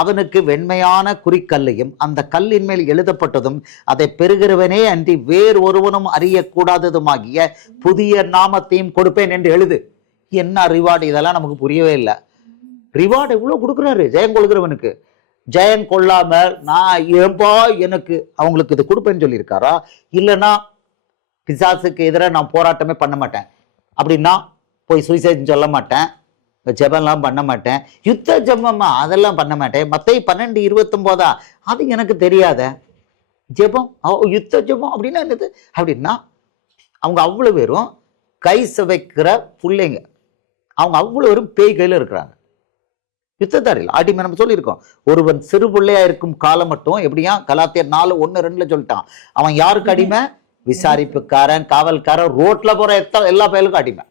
அவனுக்கு வெண்மையான குறிக்கல்லையும் அந்த கல்லின் மேல் எழுதப்பட்டதும் அதை பெறுகிறவனே அன்றி வேறு ஒருவனும் அறியக்கூடாததுமாகிய புதிய நாமத்தையும் கொடுப்பேன் என்று எழுது. என்ன ரிவார்டு? இதெல்லாம் நமக்கு புரியவே இல்லை. ரிவார்டு எவ்வளவு கொடுக்குறாரு ஜெயம் கொள்கிறவனுக்கு. ஜெயம் கொள்ளாமல் நான் ஏன்பா எனக்கு அவங்களுக்கு இது கொடுப்பேன்னு சொல்லியிருக்காரா? இல்லைன்னா பிசாசுக்கு எதிராக நான் போராட்டமே பண்ண மாட்டேன் அப்படின்னா போய் சுயசைட் சொல்ல மாட்டேன், ஜெபம்லாம் பண்ண மாட்டேன், யுத்த ஜெபமா அதெல்லாம் பண்ண மாட்டேன். மத்தேயு 12:29 அது எனக்கு தெரியாத ஜெபம், யுத்த ஜெபம் அப்படின்னா என்னது? அப்படின்னா அவங்க அவ்வளோ பேரும் கை சுவைக்கிற பிள்ளைங்க, அவங்க அவ்வளோ பேரும் பேய் கையில் இருக்கிறாங்க. யுத்தத்தாரில் ஆட்டிமே நம்ம சொல்லியிருக்கோம். ஒருவன் சிறு பிள்ளையா இருக்கும் காலம் மட்டும் எப்படியா கலாத்தியர் 4:1-2 சொல்லிட்டான். அவன் யாருக்கு அடிமை? விசாரிப்புக்காரன், காவல்காரன், ரோட்ல போற எல்லா பயலுக்கும் அடிமை.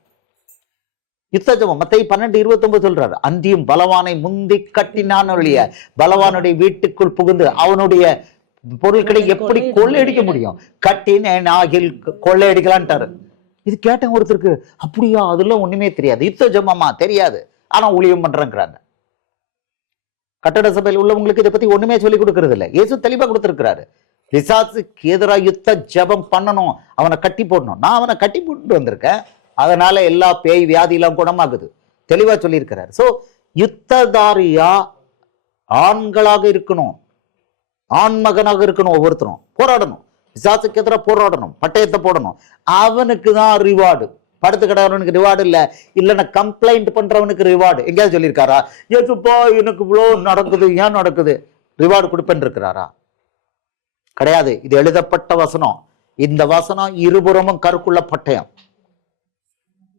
யுத்த ஜெபம் மத்தேயு 12:29 சொல்றாரு, அந்தியும் பலவானை முந்தி கட்டினான் ஒழிய பலவானுடைய வீட்டுக்குள் புகுந்து அவனுடைய பொருட்களை எப்படி கொள்ளையடிக்க முடியும்? கட்டினாகில் கொள்ளையடிக்கலான்ட்டாரு. இது கேட்டேன் ஒருத்தருக்கு, அப்படியா? அதெல்லாம் ஒண்ணுமே தெரியாது. யுத்த ஜெபமா தெரியாது, ஆனா ஊழியம் பண்றேங்கிறாங்க. கட்டட சபையில் உள்ளவங்களுக்கு இதை பத்தி ஒண்ணுமே சொல்லி கொடுக்கறது இல்லை. இயேசு தெளிவா கொடுத்திருக்கிறாரு, பிசாசுக்கு எதிராக யுத்த ஜெபம் பண்ணணும், அவனை கட்டி போடணும். நான் அவனை கட்டி போட்டு வந்திருக்கேன், அதனால எல்லா பேய் வியாதியெல்லாம் குணமாகுது, தெளிவா சொல்லியிருக்கிறார். சோ யுத்ததாரியா ஆண்களாக இருக்கணும், ஆண்மகனாக இருக்கணும். ஒவ்வொருத்தரும் போராடணும், பிசாசுக்கு எதிராக போராடணும், பட்டயத்தை போடணும். அவனுக்கு தான் ரிவார்டு. படுத்து கிடவனுக்கு ரிவார்டு இல்லைன்னா கம்ப்ளைண்ட் பண்றவனுக்கு ரிவார்டு. எங்கேயாவது சொல்லியிருக்காரா ஏசுப்பா எனக்கு இவ்வளோ நடக்குது, ஏன் நடக்குது, ரிவார்டு கொடுப்பேன்னு இருக்கிறாரா? கிடையாது. இது எழுதப்பட்ட வசனம். இந்த வசனம் இருபுறமும் கருக்குள்ள பட்டயம்,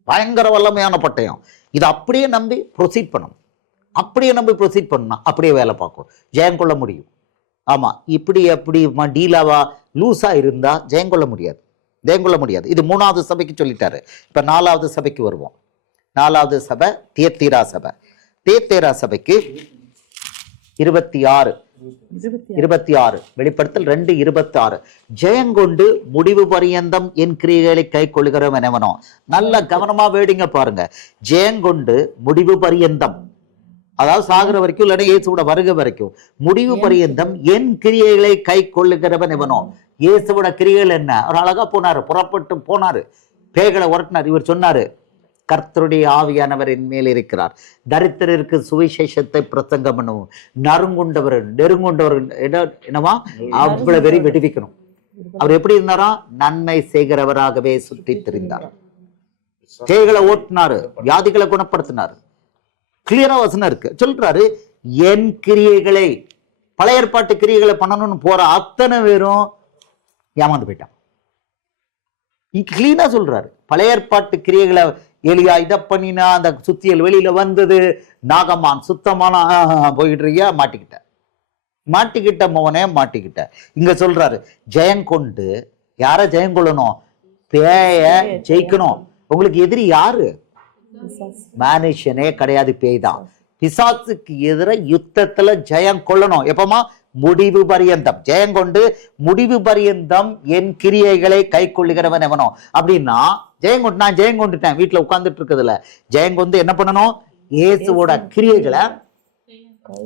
பயங்கர வல்லமையான பட்டயம். இதை அப்படியே நம்பி ப்ரொசீட் பண்ணணும். அப்படியே வேலை பார்க்கும், ஜெயம் கொள்ள முடியும். ஆமா, இப்படி டீலாவா லூஸா இருந்தா ஜெயம் கொள்ள முடியாது. இது 3வது சபைக்கு சொல்லிட்டாரு. இப்ப 4வது சபைக்கு வருவோம். 4வது சபை தியத்தீரா சபை. தியத்தீரா சபைக்கு 26 26. வெளிப்படுத்தல் 2:26. ஜெயங்கொண்டு முடிவு பரியந்தம் என் கிரியைகளை கை கொள்கிறவன் எவனோ. நல்ல கவனமா வேடிங்க பாருங்க. ஜெயங்கொண்டு முடிவு பரியந்தம், அதாவது சாகிற வரைக்கும் இல்லைன்னா இயேசுவோட வருகை வரைக்கும் முடிவு பரியந்தம் என் கிரியைகளை கை கொள்ளுகிறவன் எவனோ. இயேசுவோட கிரியைகள் என்ன? அவர் அழகா போனாரு, புறப்பட்டு போனாரு, பேய்களை உரட்டினார். இவர் சொன்னாரு, கர்த்தருடைய ஆவியானவர் என் மேல் இருக்கிறார், தரித்திரருக்கு சுவிசேஷத்தை பிரசங்கம் பண்ணவும், நெருங்குண்டவர் என்னவா அவ்வளவு வெறி வெடிவிக்கணும். அவர் எப்படி இருந்தாரா? நன்மை செய்கிறவராகவே சுற்றி திரிந்தார், பேய்களை ஓட்டினாரு, வியாதிகளை குணப்படுத்தினார். கிளியரா வசனம் இருக்கு. சொல்றாரு, என் கிரியைகளை, பழைய ஏற்பாட்டு கிரியைகளை பண்ணணும்னு போற அத்தனை பேரும் ஏமாந்து போயிட்டான். கிளீனா சொல்றாரு, பழைய ஏற்பாட்டு கிரியைகளை எலியா இதை பண்ணினா, அந்த சுத்தியல் வெளியில வந்தது, நாகமான் சுத்தமான போயிட்டு இருக்கியா, மாட்டிக்கிட்ட மோனே மாட்டிக்கிட்ட. இங்க சொல்றாரு, ஜெயங்கொண்டு, யார ஜெயங்கொள்ளணும்? பேய ஜெயிக்கணும். உங்களுக்கு எதிரி யாரு? மனுஷனே கிடையாது, பேய் தான். பிசாசுக்கு எதிர யுத்தத்துல ஜெயம் கொள்ளணும். எப்பமா? முடிவு பரியந்தம். ஜெயங்கொண்டு முடிவு பரியந்தம் என் கிரியைகளை கை கொள்ளுகிறவன் எவனோ. அப்படின்னா ஜெயங்கொண்டு, நான் ஜெயங்கொண்டுட்டேன் வீட்டுல உட்கார்ந்துட்டு இருக்குதுல, ஜெயங்கொண்டு என்ன பண்ணணும்? இயேசுவோட கிரியைகளை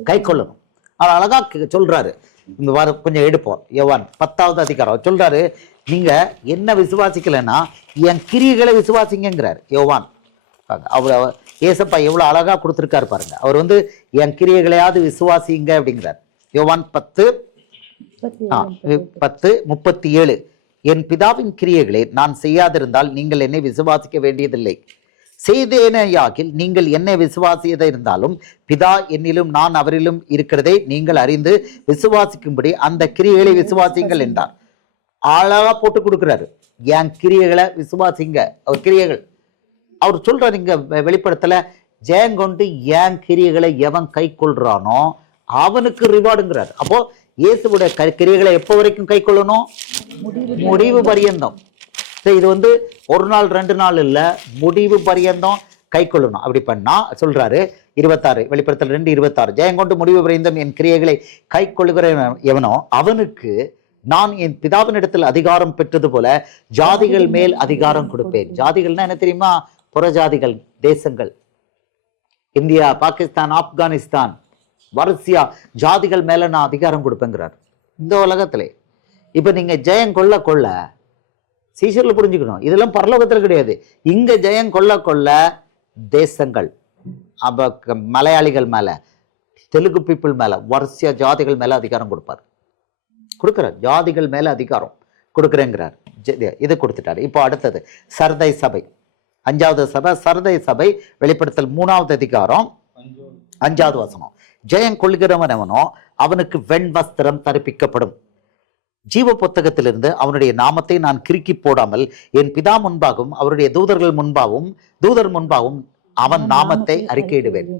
கை கொள்ளணும். அவர் அழகா சொல்றாரு. இந்த கொஞ்சம் எடுப்போம். யோவான் 10வது அதிகாரம் சொல்றாரு, நீங்க என்ன விசுவாசிக்கலைன்னா என் கிரியைகளை விசுவாசிங்கிறார் யோவான். அவர் ஏசப்பா எவ்வளவு அழகா கொடுத்திருக்காரு பாருங்க. அவர் என் கிரியைகளையாவது விசுவாசிங்க அப்படிங்கிறார். யோவான் 10:37. என் பிதாவின் கிரியைகளை நான் செய்யாதிருந்தால் நீங்கள் என்னை விசுவாசிக்க வேண்டியதில்லை. செய்தேனையாகில் நீங்கள் என்னை விசுவாசியதை இருந்தாலும் பிதா என்னிலும் நான் அவரிலும் இருக்கிறதை நீங்கள் அறிந்து விசுவாசிக்கும்படி அந்த கிரியைகளை விசுவாசிங்கள் என்றார். அழகா போட்டு கொடுக்கிறாரு, என் கிரியைகளை விசுவாசிங்க. அவர் கிரியைகள் அவர் சொல்றாரு இங்க வெளிப்படத்துல, ஜெயங்கொண்டு என் கிரியைகளை எவன் கை கொள்றானோ அவனுக்கு ரிவார்டுங்கிறார். அப்போ இயேசுடைய கிரியைகளை எப்போ வரைக்கும் கை கொள்ளணும்? முடிவு பரியந்தம். இது ஒரு நாள் 2 நாள் இல்ல, முடிவு பரியந்தம் கை கொள்ளணும். அப்படி பண்ணா சொல்றாரு 26, வெளிப்படுத்தல் 2:26, ஜெயங்கொண்டு முடிவு பரியந்தம் என் கிரியைகளை கை கொள்ளுகிற எவனோ அவனுக்கு நான் என் பிதாவினிடத்தில் அதிகாரம் பெற்றது போல ஜாதிகள் மேல் அதிகாரம் கொடுப்பேன். ஜாதிகள்னா என்ன தெரியுமா? புறஜாதிகள், தேசங்கள், இந்தியா, பாகிஸ்தான், ஆப்கானிஸ்தான், வரிசையா ஜாதிகள் மேல நான் அதிகாரம் கொடுப்பேங்கிறார் இந்த உலகத்திலே. இப்ப நீங்க ஜெயம் கொள்ள கொள்ள சீசர்ல புரிஞ்சுக்கணும், இதெல்லாம் பரலோகத்துல கிடையாது. இங்க ஜெயம் கொள்ள கொள்ள தேசங்கள், மலையாளிகள் மேல, தெலுங்கு பீப்புள் மேல, வரிசையா ஜாதிகள் மேல அதிகாரம் கொடுக்கிறார். ஜாதிகள் மேல அதிகாரம் கொடுக்குறேங்கிறார். இது கொடுத்துட்டாரு. இப்போ அடுத்தது சர்தை சபை, 5வது சபை, சர்தை சபை, வெளிப்படுத்தல் 3வது அதிகாரம் 5வது வசனம். ஜெயம் கொள்கிறவன் எவனோ அவனுக்கு வெண் வஸ்திரம் தரிப்பிக்கப்படும். ஜீவ புத்தகத்திலிருந்து அவனுடைய நாமத்தை நான் கிறுக்கி போடாமல் என் பிதா முன்பாகவும் அவருடைய தூதர் முன்பாகவும் அவன் நாமத்தை அறிக்கையிடுவேன்.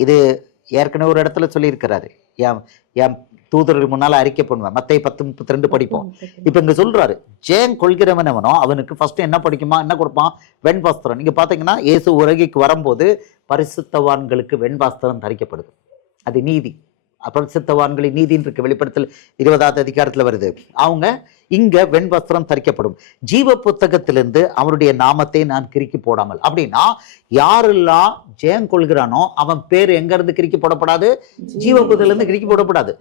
இது ஏற்கனவே ஒரு இடத்துல சொல்லியிருக்கிறாரு, என் தூதர்கள் முன்னால அறிக்கை பண்ணுவேன். மத்தேயு 10:32 படிப்போம். இப்ப இங்க சொல்றாரு, ஜெயம் கொள்கிறவன் எவனோ அவனுக்கு ஃபர்ஸ்ட் என்ன கொடுப்பான்? வெண் வஸ்திரம். நீங்க பாத்தீங்கன்னா இயேசு உலகிற்கு வரும்போது பரிசுத்தவான்களுக்கு வெண் வஸ்திரம் தரிக்கப்படுது. அது நீதி. பரிசுத்தவான்களின் நீதின்னு இருக்கு, வெளிப்படுத்தல் 20வது அதிகாரத்துல வருது. அவங்க இங்க வெண் வஸ்திரம் தரிக்கப்படும். ஜீவ புத்தகத்திலிருந்து அவருடைய நாமத்தை நான் கிறுக்கி போடாமல். அப்படின்னா யாரெல்லாம் ஜெயம் கொள்கிறானோ அவன் பேர் எங்க இருந்து கிறுக்கி போடப்படாது? ஜீவ புத்தகத்திலிருந்து கிறுக்கி போடப்படாது.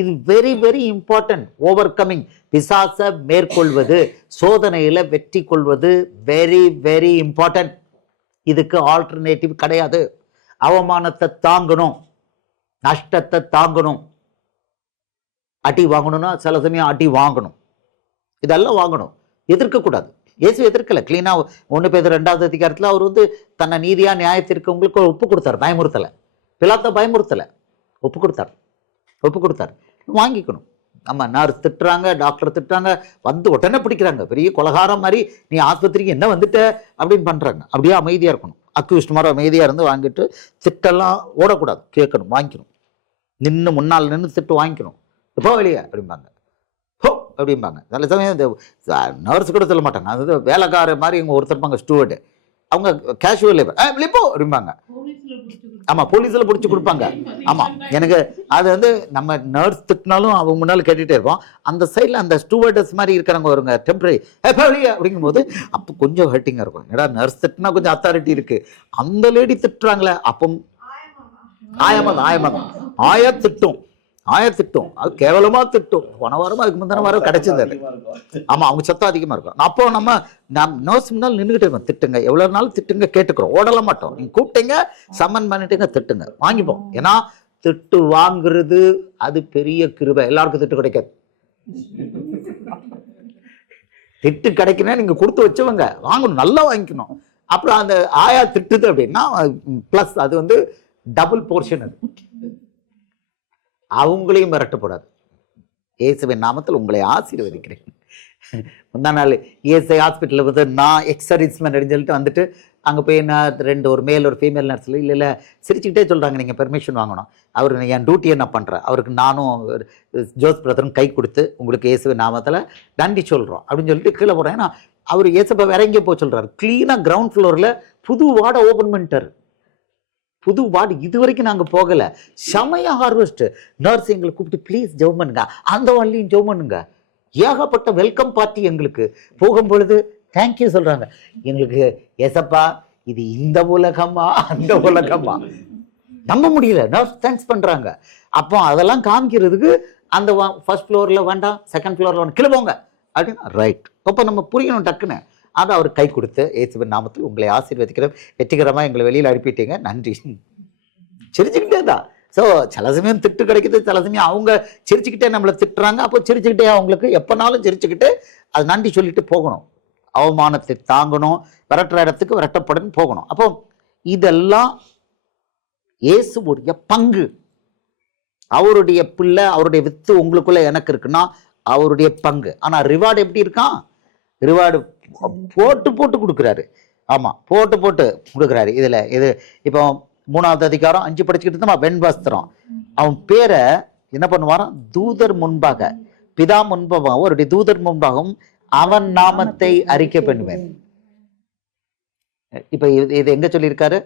இது very very important. Over coming, பிசாச மேற்கொள்வது, சோதனையில வெற்றி கொள்வது வெரி வெரி இம்பார்ட்டன்ட். இதுக்கு ஆல்டர்னேட்டிவ் கிடையாது. அவமானத்தை தாங்கணும், நஷ்டத்தை தாங்கணும். அடி வாங்கணும்னா சில சமயம் அடி வாங்கணும், இதெல்லாம் வாங்கணும், எதிர்க்கக்கூடாது. இயேசு எதிர்க்கல. கிளீனா 1 பேதுரு 2வது அதிகாரத்துல அவர் தன்னை நீதியா நியாயத்திற்கு உங்களுக்கு ஒப்பு கொடுத்தார். பயமுறுத்தலை, பிலாத்தை பயமுறுத்தலை, ஒப்பு கொடுத்தார். வாங்கிக்கணும். நம்ம நர்ஸ் திட்டுறாங்க, டாக்டர் திட்டுறாங்க, உடனே பிடிக்கிறாங்க, பெரிய கொலகாரம் மாதிரி நீ ஆஸ்பத்திரிக்கு என்ன வந்துட்ட அப்படின்னு பண்றாங்க. அப்படியே அமைதியா இருக்கணும், அக்யூஸ்ட் மாதிரி அமைதியா இருந்து வாங்கிட்டு திட்டெல்லாம் ஓடக்கூடாது, கேட்கணும், வாங்கிக்கணும். முன்னால் நின்று திட்டு வாங்கிக்கணும். இப்போ வெளியே அப்படிம்பாங்க, அப்படிம்பாங்க. சில சமயம் இந்த நர்ஸ் கூட சொல்ல மாட்டாங்க, அது வேலைக்கார மாதிரி இவங்க ஒருத்தருப்பாங்க, ஸ்டூவர்டு, அவங்க கேஷுவல் லேபர், வெளிப்போ அப்படிம்பாங்க. ஆமா போலீஸ்ல பிடிச்சி கொடுப்பாங்க. ஆமா எனக்கு அது வந்து நம்ம நர்ஸ் திட்டினாலும் அவங்க முன்னால கேட்டுட்டே இருப்போம். அந்த சைட்ல அந்த ஸ்டூவர்டஸ் மாதிரி இருக்கிறவங்க வருங்க டெம்பரரி அப்படிங்கும் போது அப்போ கொஞ்சம் ஹர்ட்டிங்கா இருக்கும். ஏன்னா நர்ஸ் திட்டினா கொஞ்சம் அத்தாரிட்டி இருக்கு, அந்த லேடி திட்டுறாங்களே அப்போ ஆயா திட்டும் அது கேவலமா திட்டும். போன வாரமா அதுக்கு முந்தின வாரம் கிடைச்சது அது. ஆமா அவங்க சத்தம் அதிகமா இருக்கும். அப்போ நம்ம நர்ஸ் முன்னால் நின்றுகிட்டே இருக்கோம், திட்டுங்க எவ்வளவு நாள் திட்டுங்க கேட்டுக்கிறோம், ஓடல மாட்டோம். நீங்க கூப்பிட்டீங்க சம்மன் பண்ணிட்டீங்க திட்டுங்க வாங்கிப்போம். ஏன்னா திட்டு வாங்குறது அது பெரிய கிருபை. எல்லாருக்கும் திட்டு கிடைக்காது. திட்டு கிடைக்கணும் நீங்க கொடுத்து வச்சவங்க வாங்கணும், நல்லா வாங்கிக்கணும். அப்புறம் அந்த ஆயா திட்டுது அப்படின்னா பிளஸ் அது வந்து டபுள் போர்ஷன். அது அவங்களையும் மிரட்டப்படாது. இயேசுவின் நாமத்தில் உங்களை ஆசீர்வதிக்கிறேன். முந்தா நாள் இஎஸ்ஐ ஹாஸ்பிட்டலில் வந்து நான் எக்ஸர்சைஸ்மெண்ட் சொல்லிட்டு வந்துட்டு அங்கே போய் நான் ஒரு மேல் ஒரு ஃபீமேல் நர்ஸில் இல்லை சிரிச்சுக்கிட்டே சொல்கிறாங்க நீங்கள் பெர்மிஷன் வாங்கணும். அவர் என் டியூட்டியை நான் பண்ணுறேன், அவருக்கு நானும் ஜோஸ் பிரதரும் கை கொடுத்து உங்களுக்கு இயேசுவின் நாமத்தில் நன்றி சொல்கிறோம் அப்படின்னு சொல்லிட்டு கீழே போகிறேன். ஏன்னா அவர் இயேசுப்பா வேற எங்கேயோ போய் சொல்கிறார். க்ளீனாக கிரவுண்ட் ஃப்ளோரில் புது வார்டை ஓப்பன் பண்ணிட்டார். புது வார்டு இது வரைக்கும் நாங்கள் போகலை. செமையா ஹார்வெஸ்ட். நர்ஸ் எங்களை கூப்பிட்டு ப்ளீஸ் ஜெபம் பண்ணுங்க, அந்த வார்ட்லையும் ஜெபம் பண்ணுங்க. ஏகப்பட்ட வெல்கம் பார்ட்டி எங்களுக்கு. போகும்பொழுது தேங்க்யூ சொல்றாங்க. எங்களுக்கு ஏசப்பா இது இந்த உலகமா அந்த உலகமா நம்ப முடியல. நர்ஸ் தேங்க்ஸ் பண்றாங்க. அப்போ அதெல்லாம் காமிக்கிறதுக்கு அந்த ஃபர்ஸ்ட் ஃப்ளோர்ல வேண்டாம், செகண்ட் ஃப்ளோர்ல வேண்டாம், கீழே போங்க அப்படின்னா ரைட். அப்போ நம்ம புரியணும் டக்குன்னு. அதை அவர் கை கொடுத்து இயேசுவின் நாமத்தில் உங்களை ஆசீர்வதிக்கிறோம், வெற்றிகரமாக எங்களை வெளியில் அனுப்பிட்டீங்க, நன்றி. சிரிச்சுக்கிட்டே தான். ஸோ சில சமயம் திட்டு கிடைக்குது, சில சமயம் அவங்க சிரிச்சுக்கிட்டே நம்மளை திட்டுறாங்க. அப்போ சிரிச்சுக்கிட்டே அவங்களுக்கு எப்போனாலும் சிரிச்சுக்கிட்டு அது நன்றி சொல்லிட்டு போகணும். அவமானத்தை தாங்கணும், விரட்டுற இடத்துக்கு விரட்டப்படன்னு போகணும். அப்போ இதெல்லாம் இயேசுவுடைய பங்கு. அவருடைய பிள்ளை, அவருடைய வித்து உங்களுக்குள்ள எனக்கு இருக்குன்னா அவருடைய பங்கு. ஆனால் ரிவார்டு எப்படி இருக்கான்? ரிவார்டு போட்டு போட்டு கொடுக்குறாரு. ஆமாம் போட்டு போட்டு கொடுக்குறாரு. இதில் இது இப்போ 3வது அதிகாரம் 5 படிச்சுக்கிட்டு இருந்தோமா, வெண்வஸ்திரம். அவன் பேரை என்ன பண்ணுவாராம்? தூதர் முன்பாக, பிதா முன்பாகவும் அவருடைய தூதர் முன்பாகவும் அவன் நாமத்தை அறிக்கை பண்ணுவேன். இப்ப இது எங்க சொல்லியிருக்காரு?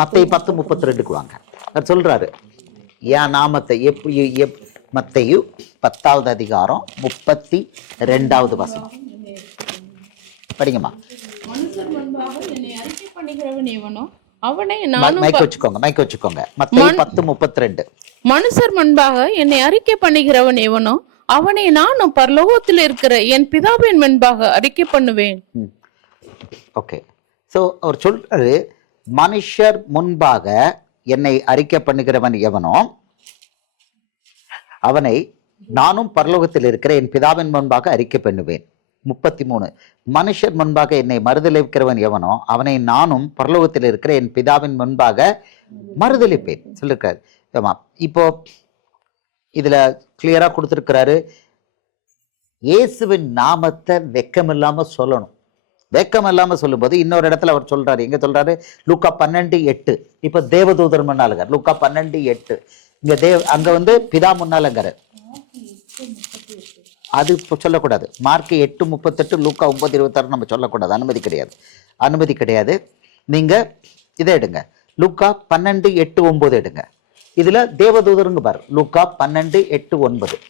மத்தேயு 10:32 வாங்க. அவர் சொல்றாரு என் நாமத்தை மத்தேயு 10வது அதிகாரம் 32வது வசனம் படிங்கம்மா. மனுஷர் முன்பாக என்னை அறிக்கை பண்ணுகிறவன் எவனோ அவனை நானும் மைக் வச்சுக்கோங்க. மத்தேயு 10:32. மனுஷர் முன்பாக என்னை அறிக்கை பண்ணுகிறவன் எவனோ அவனை நானும் பரலோகத்தில் இருக்கிற என் பிதாவின் முன்பாக அறிக்கை பண்ணுவேன். ஓகே. சோ அவர் சொல்றாரு மனுஷர் முன்பாக என்னை அறிக்கை பண்ணுகிறவன் எவனோ அவனை நானும் பரலோகத்தில் இருக்கிற என் பிதாவின் முன்பாக அறிக்கை பண்ணுவேன். 33. மனுஷர் முன்பாக என்னை மறுதலிக்கிறவன் எவனோ அவனை நானும் பரலோகத்தில் இருக்கிற என் பிதாவின் முன்பாக மறுதலிப்பேன் சொல்லிருக்காரு. ஆமா, இப்போ இதுல கிளியரா கொடுத்திருக்கிறாரு. இயேசுவின் நாமத்தை வெக்கமில்லாம சொல்லணும். வெக்கம் இல்லாம சொல்லும்போது இன்னொரு இடத்துல அவர் சொல்றாரு. எங்க சொல்றாரு? லூக்கா 12:8. இப்ப தேவதூதர் முன்னாலுங்க லூக்கா 12:8. இங்க அங்க வந்து பிதா முன்னாலங்கிறார். அது சொல்லக்கூடாது. மார்க் 8:38, லூக்கா 9:26 நம்ம சொல்லக்கூடாது. அனுமதி கிடையாது. நீங்க இதை எடுங்க, லூக்கா 12:8-9 எடுங்க. இதுல தேவதூதருங்க பாரு, லூக்கா 12:8-9.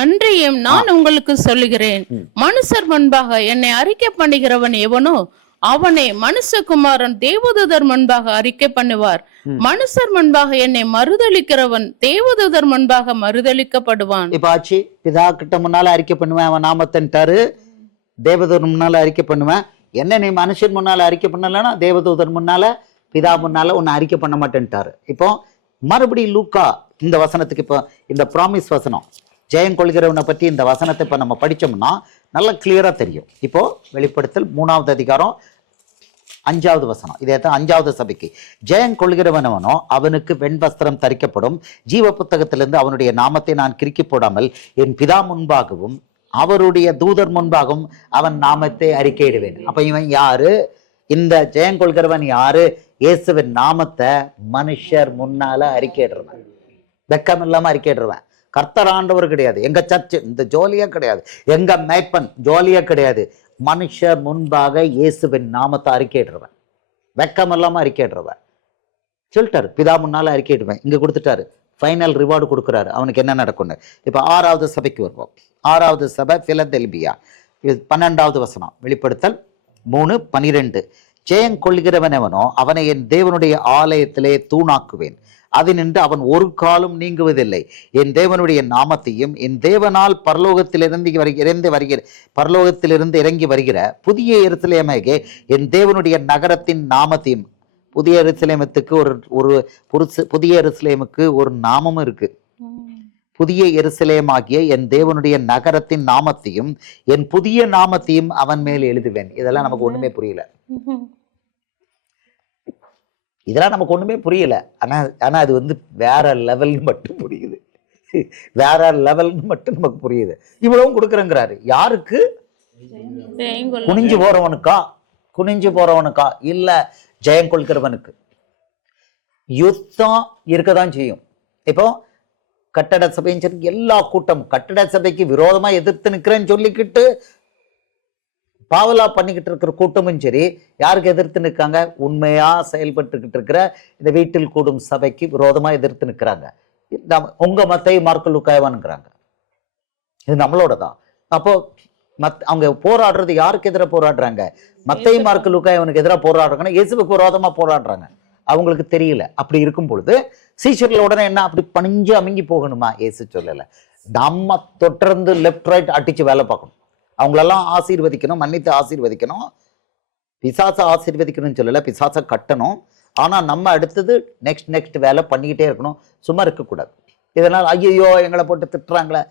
அன்றியும் நான் உங்களுக்கு சொல்லுகிறேன், மனுஷர் முன்பாக என்னை அறிக்கை பண்ணுகிறவன் எவனோ அவனை மனுஷகுமாரன் தேவதூதர் முன்பாக அறிக்கை பண்ணுவார். மனுஷர் முன்பாக என்னை மறுதலிக்கிறவன் தேவதூதர் முன்பாக மறுதலிக்கப்படுவான். இப்ப ஆச்சு, பிதா கிட்ட முன்னால அறிக்கை பண்ணுவேன் அவன் நாமத்தன்ட்டாரு, தேவதூதர் முன்னால அறிக்கை பண்ணுவேன். என்ன நீ மனுஷன் முன்னால அறிக்கை பண்ணலன்னா தேவதூதர் முன்னால பிதா முன்னால உன்னை அறிக்கை பண்ண மாட்டேன்ட்டாரு. இப்போ மறுபடியும் லூக்கா இந்த வசனத்துக்கு, இப்போ இந்த ப்ராமிஸ் வசனம் ஜெயம் கொள்கிறவனை பற்றி இந்த வசனத்தை இப்போ நம்ம படித்தோம்னா நல்லா கிளியரா தெரியும். இப்போ வெளிப்படுத்தல் 3வது அதிகாரம் 5வது வசனம். இதே தான் 5வது சபைக்கு. ஜெயம் கொள்கிறவனவனோ அவனுக்கு வெண்வஸ்திரம் தரிக்கப்படும், ஜீவ புத்தகத்திலிருந்து அவனுடைய நாமத்தை நான் கிறுக்கி போடாமல் என் பிதா முன்பாகவும் அவருடைய தூதர் முன்பாகவும் அவன் நாமத்தை அறிக்கையிடுவேன். அப்ப இவன் யாரு? இந்த ஜெயம் கொள்கிறவன் யாரு? இயேசுவின் நாமத்தை மனுஷர் முன்னால அறிக்கையிடுறவன், வெக்கம் இல்லாம அறிக்கையிடுறவன். கர்த்தர் ஆண்டவர் கிடையாது, எங்க சர்ச்சு இந்த ஜோலியா கிடையாது, எங்க மேய்ப்பன் ஜோலியா கிடையாது. மனுஷர் முன்பாக இயேசுவின் நாமத்தை அறிக்கையிடுறவன், வெக்கம் இல்லாம அறிக்கையிடுறவன். சொல்லிட்டாரு, பிதா முன்னால அறிக்கையிடுவேன், இங்க கொடுத்துட்டாரு, ஃபைனல் ரிவார்டு கொடுக்குறாரு. அவனுக்கு என்ன நடக்கும்னு. இப்போ 6வது சபைக்கு வருவோம். 6வது சபை பிலதெல்பியா. இது 12வது வசனம். வெளிப்படுத்தல் 3:12. ஜெயம் கொள்கிறவன் எவனோ அவனை என் தேவனுடைய ஆலயத்திலே தூணாக்குவேன், அதினின்று அவன் ஒரு காலும் நீங்குவதில்லை. என் தேவனுடைய நாமத்தையும் என் தேவனால் பரலோகத்திலிருந்து இறங்கி வருகிற புதிய எருசலேமாகிய என் தேவனுடைய நகரத்தின் நாமத்தையும். புதிய எருசலேமத்துக்கு புதிய எருசலேமுக்கு ஒரு நாமமும் இருக்கு. புதிய எருசலேமாகிய என் தேவனுடைய நகரத்தின் நாமத்தையும் என் புதிய நாமத்தையும் அவன் மேல் எழுதுவேன். இதெல்லாம் நமக்கு ஒண்ணுமே புரியல. இதெல்லாம் நமக்கு ஒண்ணுமே புரியல. ஆனா அது வந்து வேற லெவல்னு மட்டும் புரியுது. வேற லெவல்னு மட்டும் நமக்கு புரியுது. இவ்வளவும் கொடுக்குறேங்கிறாரு. யாருக்கு? குனிஞ்சு போறவனுக்கா இல்ல ஜெயம் கொள்கிறவனுக்கு. யுத்தம் இருக்கதான் செய்யும். இப்போ கட்டட சபையும் சரி, எல்லா கூட்டமும் கட்டட சபைக்கு விரோதமா எதிர்த்து நிற்கிறேன்னு சொல்லிக்கிட்டு பாவலா பண்ணிக்கிட்டு இருக்கிற கூட்டமும் சரி, யாருக்கு எதிர்த்து நிற்காங்க? உண்மையா செயல்பட்டுக்கிட்டு இருக்கிற இந்த வீட்டில் கூடும் சபைக்கு விரோதமா எதிர்த்து நிற்கிறாங்க. உங்க மத்தேயு மார்க்கு லூக்காவான்ங்கிறாங்க. இது நம்மளோட தான். அப்போ அவங்க போராடுறது யாருக்கு எதிராக போராடுறாங்க? மத்தேயு மார்க்கு லூக்காவானுக்கு எதிராக போராடுறாங்கன்னா இயேசுவுக்கு விரோதமா போராடுறாங்க. அவங்களுக்கு தெரியல. அப்படி இருக்கும் பொழுது சீஷர்கள் உடனே என்ன அப்படி பணிஞ்சு அமுங்கி போகணுமா? இயேசு சொல்லல. நம்ம தொடர்ந்து லெஃப்ட் ரைட் அடிச்சு வேலை பார்க்கணும். அவங்களெல்லாம் ஆசீர்வதிக்கணும், மன்னித்து ஆசீர்வதிக்கணும். பிசாசை ஆசீர்வதிக்கணும்னு சொல்லல, பிசாசை கட்டணும். ஆனா நம்ம அடுத்தது நெக்ஸ்ட் வேலை பண்ணிக்கிட்டே இருக்கணும். சும்மா இருக்கக்கூடாது. இதனால் ஐயோ எங்களை போட்டு திட்டுறாங்களே,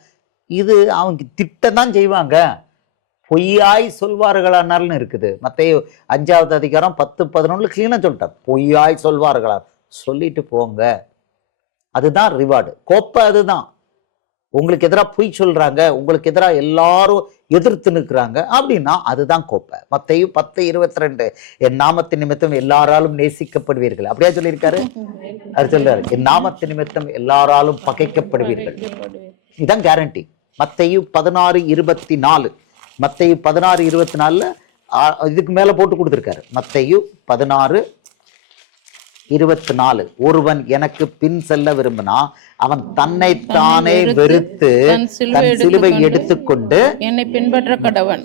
இது அவங்க திட்டத்தான் செய்வாங்க. பொய்யாய் சொல்வார்களானால்னு இருக்குது. மத்தேயு 5வது அதிகாரம் 10-11 கிளீனா சொல்லிட்டார். பொய்யாய் சொல்வார்களா, சொல்லிட்டு போங்க. அதுதான் ரிவார்டு. கோப்பை அதுதான். உங்களுக்கு எதிராக பொய் சொல்றாங்க, உங்களுக்கு எதிராக எல்லாரும் எதிர்த்து நிற்கிறாங்க அப்படின்னா அதுதான் கோப்பை. மத்தேயு 10:22 என் நாமத்தின் நிமித்தம் எல்லாராலும் நேசிக்கப்படுவீர்கள். அப்படியா சொல்லியிருக்காரு? அது சொல்றாரு, என் நாமத்தின் நிமித்தம் எல்லாராலும் பகைக்கப்படுவீர்கள். இதுதான் கேரண்டி. மத்தேயு 16:24 மத்தேயு 16:24 இதுக்கு மேல போட்டு கொடுத்திருக்காரு. மத்தேயு 16:24 ஒருவன் எனக்கு பின் செல்ல விரும்பினா அவன் தன்னைத்தானே வெறுத்து தன் சிலுவை எடுத்துக்கொண்டு என்னை பின்பற்ற கடவன்.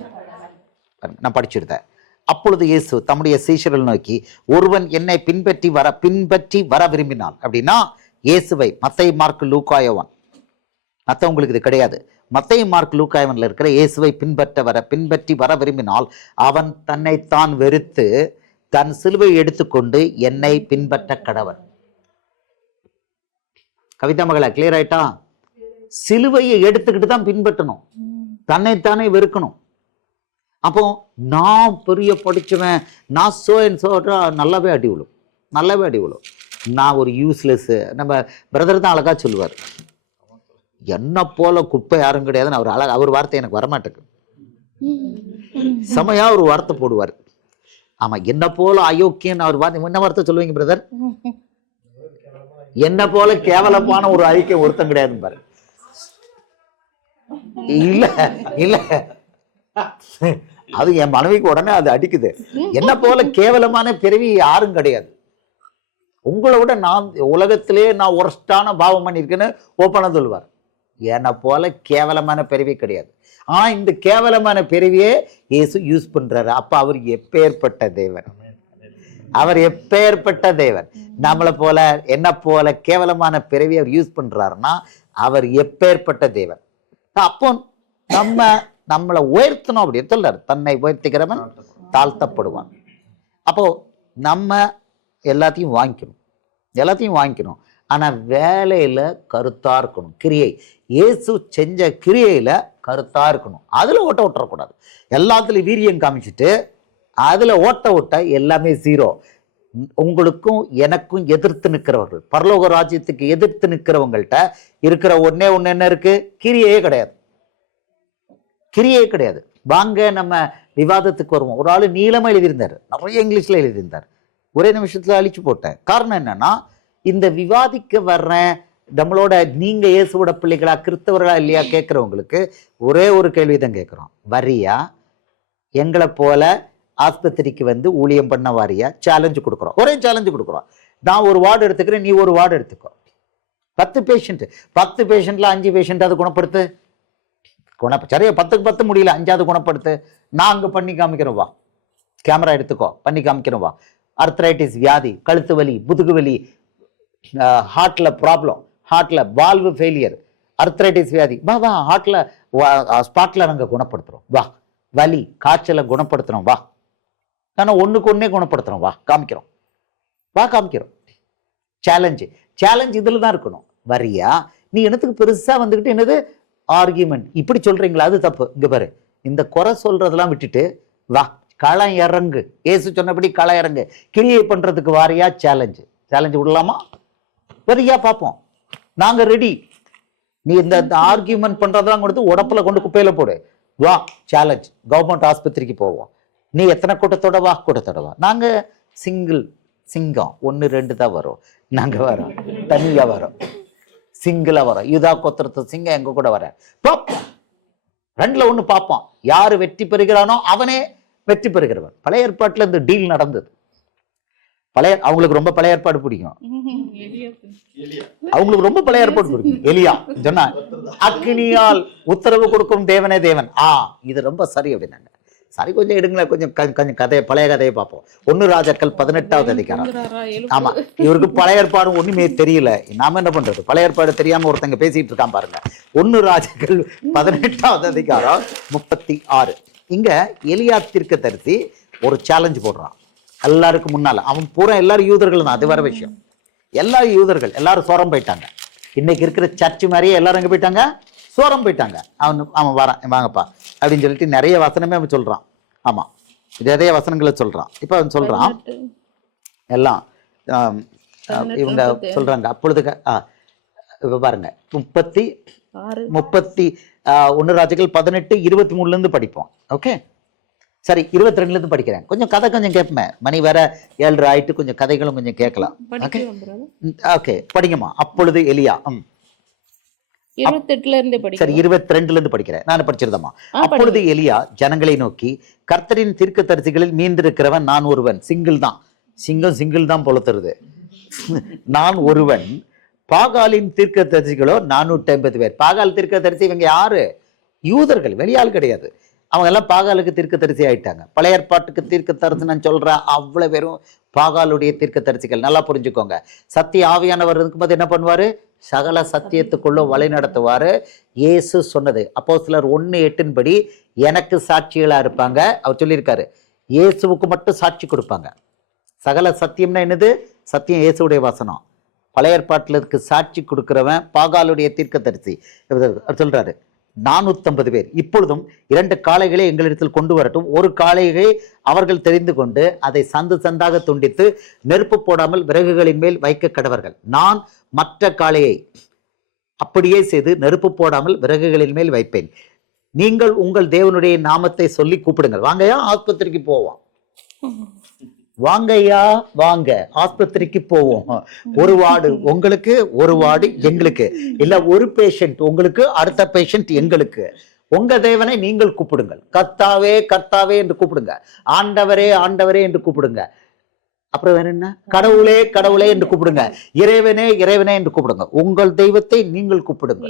நான் படிச்சிருந்தேன். அப்பொழுது இயேசு தம்முடைய சீஷர்கள் நோக்கி, ஒருவன் என்னை பின்பற்றி வர விரும்பினான் அப்படின்னா இயேசுவை. மத்தேயு மார்க்கு லூக்கா யோவான் மற்றவங்களுக்கு இது கிடையாது. மத்தேயு மார்க்கு லூக்கா யோவான்ல இருக்கிற இயேசுவை பின்பற்றி வர விரும்பினால் அவன் தன்னைத்தான் வெறுத்து தன் சிலுவை எடுத்துக்கொண்டு என்னை பின்பற்ற கடவன். கவிதா மகளா, கிளியர் ஆயிட்டா? சிலுவையை எடுத்துக்கிட்டு தான் பின்பற்றணும், தன்னைத்தானே வெறுக்கணும். அப்போ நான் பெரிய படிச்சுவேன், நான் சோன்றா நல்லாவே அடி விழும். நான் ஒரு யூஸ்லெஸ். நம்ம பிரதர் தான் அழகா சொல்லுவார், என்ன போல குப்பை யாரும் கிடையாதுன்னு. அவர் வார்த்தை எனக்கு வரமாட்டேங்குது. செமையா ஒரு வார்த்தை போடுவார். ஆமா, என்ன போல அயோக்கியன்னு அவர் வார்த்தை. என்ன வார்த்தை சொல்லுவீங்க பிரதர்? என்ன போல கேவலமான ஒரு ஐக்கியம் ஒருத்தம் கிடையாது பாரு. இல்ல அது என் மனைவிக்கு உடனே அது அடிக்குது. என்ன போல கேவலமான பிறவி யாரும் கிடையாது. உங்களை விட நான் உலகத்திலே நான் ஒர்ஸ்டான பாவம் பண்ணியிருக்கேன்னு ஓப்பனா சொல்லுவார். என்னை போல கேவலமான பிறவி கிடையாது. ஆனா இந்த கேவலமான பிறவியே இயேசு யூஸ் பண்றாரு. அப்ப அவர் எப்பேற்பட்ட தேவன்! அவர் எப்பேற்பட்ட தேவன்! நம்மளை போல என்ன போல கேவலமான பிறவியை அவர் யூஸ் பண்றாருன்னா அவர் எப்பேற்பட்ட தேவன். அப்போ நம்மளை உயர்த்தணும் அப்படின்னு சொல்றாரு. தன்னை உயர்த்திக்கிறவன் தாழ்த்தப்படுவான். அப்போ நம்ம எல்லாத்தையும் வாங்கிக்கணும். ஆனா வேலையில கருத்தா இருக்கணும். கிரியை, இயேசு செஞ்ச கிரியையில கருத்தா இருக்கணும். அதுல ஓட்ட விட்டுறக்கூடாது. எல்லாத்துலயும் வீரியம் காமிச்சிட்டு அதுல ஓட்ட எல்லாமே ஜீரோ. உங்களுக்கும் எனக்கும் எதிர்த்து நிற்கிறவர்கள், பரலோக ராஜ்யத்துக்கு எதிர்த்து நிற்கிறவங்கள்ட்ட இருக்கிற ஒண்ணே என்ன இருக்கு? கிரியையே கிடையாது. வாங்க நம்ம விவாதத்துக்கு வருவோம். ஒரு ஆளு நீளமா எழுதியிருந்தாரு, நிறைய இங்கிலீஷ்ல எழுதியிருந்தார். ஒரே நிமிஷத்துல அழிச்சு போட்டேன். காரணம் என்னன்னா, இந்த விவாதிக்க வர்றேன் நம்மளோட நீங்க இயேசுவோட பிள்ளைகளா கிறிஸ்தவர்களா இல்லையா கேட்கிறவங்களுக்கு ஒரே ஒரு கேள்விதான் கேட்கிறோம். வரியா? எங்களை போல ஆஸ்பத்திரிக்கு வந்து ஊழியம் பண்ண வாரியா? சேலஞ்சு கொடுக்குறோம். ஒரே சேலஞ்சு கொடுக்குறோம். நான் ஒரு வார்டு எடுத்துக்கிறேன், நீ ஒரு வார்டு எடுத்துக்கோ. 10 பேஷண்ட், 10 பேஷண்ட்ல 5 பேஷண்ட் அது குணப்படுத்து. சரியா 10க்கு 10 முடியல, 5ஆவது குணப்படுத்து. நான் அங்க பண்ணி காமிக்கிறோம் வா, கேமரா எடுத்துக்கோ, பண்ணி காமிக்கிறோம் வா. அர்த்ரைட்டிஸ் வியாதி, கழுத்து வலி, முதுகு வலி, ஹார்ட்ல ப்ராப்ளம், ஹார்ட்ல வால்வு ஃபெயிலியர், அர்த்ரைட்டிஸ் வியாதி, வா வா ஹார்ட்ல ஸ்பாட்ல நாங்கள் குணப்படுத்துறோம் வா. வலி காய்ச்சலை குணப்படுத்துறோம் வா. ஆனால் ஒன்றுக்கு ஒன்றே குணப்படுத்துறோம் வா, காமிக்கிறோம் வா, காமிக்கிறோம். சேலஞ்சு இதில் தான் இருக்கணும். வரியா நீ என்னத்துக்கு பெருசாக வந்துக்கிட்டு என்னது ஆர்கியூமெண்ட் இப்படி சொல்றீங்களா, அது தப்பு. இங்க பாரு, இந்த குறை சொல்றதெல்லாம் விட்டுட்டு வா, களம் இறங்கு. ஏசு சொன்னபடி களம் இறங்கு. கிரியை பண்றதுக்கு வாரியா? சேலஞ்சு விடலாமா? வரியா பார்ப்போம், நாங்க ரெடி. நீ இந்த ஆர்கியூமெண்ட் பண்றதெல்லாம் கொடுத்து உடப்புல கொண்டு குப்பையில போடு. வா சேலஞ்ச். கவர்மெண்ட் ஆஸ்பத்திரிக்கு போவோம். நீ எத்தனை கூட்டத்தோட வா, கூட்டத்தோட வா. நாங்க சிங்கம் 1 2 தான் வரும். நாங்க வரோம் தனியா வரோம், சிங்கிளா வரோம். யூதா கோத்திரத்து சிங்கம் எங்க கூட வர. 2ல 1 பார்ப்போம். யாரு வெற்றி பெறுகிறானோ அவனே வெற்றி பெறுகிறவன். பழைய ஏற்பாட்டுல இந்த டீல் நடந்தது. அவங்களுக்கு ரொம்ப பழைய ஏற்பாடு பிடிக்கும். அவங்களுக்கு ரொம்ப பழைய ஏற்பாடு பிடிக்கும். எலியா சொன்னா அக்னியால் உத்தரவு கொடுக்கும் தேவனே தேவன். இது ரொம்ப சரி அப்படின்னாங்க. சரி, கொஞ்சம் எடுங்களேன், கொஞ்சம் கதையை, பழைய கதையை பார்ப்போம். 1 ராஜாக்கள் 18வது அதிகாரம். ஆமா, இவருக்கு பழைய ஏற்பாடு ஒண்ணுமே தெரியல. நாம என்ன பண்றது? பழைய ஏற்பாடு தெரியாம ஒருத்தங்க பேசிட்டு இருக்கான் பாருங்க. 1 ராஜாக்கள் 18வது அதிகாரம் 36. இங்க எலியா தீர்க்கதரிசி ஒரு சேலஞ்ச் போடுறான் எல்லாருக்கும் முன்னால. அவன் பூரா எல்லாரும் யூதர்கள் தான், அது வேற விஷயம். எல்லாரும் யூதர்கள், எல்லாரும் சோரம் போயிட்டாங்க. இன்னைக்கு இருக்கிற சர்ச் மாதிரியே எல்லாரும் எங்க போயிட்டாங்க? சோரம் போயிட்டாங்க. அவன் வரான், வாங்கப்பா அப்படின்னு சொல்லிட்டு நிறைய வசனமே அவன் சொல்றான். ஆமா, நிறைய வசனங்களை சொல்றான். இப்ப அவன் சொல்றான் எல்லாம் இவங்க சொல்றாங்க. அப்பொழுது இப்ப பாருங்க 1 ராஜாக்கள் 18 23 இருந்து படிப்போம். ஓகே, சரி 22 இருந்து படிக்கிறேன். கொஞ்சம் கதை கொஞ்சம் கேட்பேன். மணி வேற 7 ஆயிட்டு, கொஞ்சம் கதைகளும் கொஞ்சம் கேட்கலாம். ஓகே படிங்கம்மா. அப்பொழுது எலியா 28ல இருந்து படிக்கிறேன். சரி 22ல இருந்து படிக்கிறேன். நான் படிச்சிருந்தேம்மா. அப்பொழுது எலியா ஜனங்களை நோக்கி, கர்த்தரின் தீர்க்கதரிசிகளில் மீந்திருக்கிறவன் நான் ஒருவன். சிங்கிள் தான் போல தருது. நான் ஒருவன். பாகாலின் தீர்க்கதரிசிகளோ 450 பேர். பாகால் தீர்க்கதரிசி இவங்க யாரு? யூதர்கள், வெளியால் கிடையாது. அவங்க எல்லாம் பாகாலுக்கு தீர்க்கதரிசி ஆயிட்டாங்க. பழைய ஏற்பாட்டுக்கு தீர்க்கதரிசி நான் சொல்றேன், அவ்வளவு பேரும் பாகாலுடைய தீர்க்கதரிசிகள். நல்லா புரிஞ்சுக்கோங்க. சத்திய ஆவியானவர் இருக்கும்போது என்ன பண்ணுவாரு? சகல சத்தியத்துக்குள்ள வழி நடத்துவாரு. இயேசு சொன்னது அப்போஸ்தலர் 1:8 படி எனக்கு சாட்சிகளா இருப்பாங்க. அவர் சொல்லியிருக்காரு, இயேசுவுக்கு மட்டும் சாட்சி கொடுப்பாங்க. சகல சத்தியம்னா என்னது? சத்தியம் இயேசுடைய வசனம். பழைய ஏற்பாட்டில் இருக்கு சாட்சி கொடுக்கிறவன் பாகாலுடைய தீர்க்கதரிசி. சொல்றாரு 450 பேர். இப்பொழுதும் 2 காளைகளை எங்களிடத்தில் கொண்டு வரட்டும். ஒரு காளையை அவர்கள் தெரிந்து கொண்டு அதை சந்தாக துண்டித்து நெருப்பு போடாமல் விறகுகளின் மேல் வைக்க கடவர்கள். நான் மற்ற காளையை அப்படியே செய்து நெருப்பு போடாமல் விறகுகளின் மேல் வைப்பேன். நீங்கள் உங்கள் தேவனுடைய நாமத்தை சொல்லி கூப்பிடுங்கள். வாங்கயா ஆஸ்பத்திரிக்கு போவோம். வாங்கய்யா வாங்க ஆஸ்பத்திரிக்கு போவோம். ஒரு வார்டு உங்களுக்கு, ஒரு வார்டு எங்களுக்கு. இல்ல ஒரு பேஷண்ட் உங்களுக்கு, அடுத்த பேஷண்ட் எங்களுக்கு. உங்க தேவனை நீங்கள் கூப்பிடுங்கள். கர்த்தாவே கர்த்தாவே என்று கூப்பிடுங்க. ஆண்டவரே ஆண்டவரே என்று கூப்பிடுங்க. அப்புறம் வேற என்ன? கடவுளே கடவுளே என்று கூப்பிடுங்க. இறைவனே இறைவனே என்று கூப்பிடுங்க. உங்கள் தெய்வத்தை நீங்கள் கூப்பிடுங்க.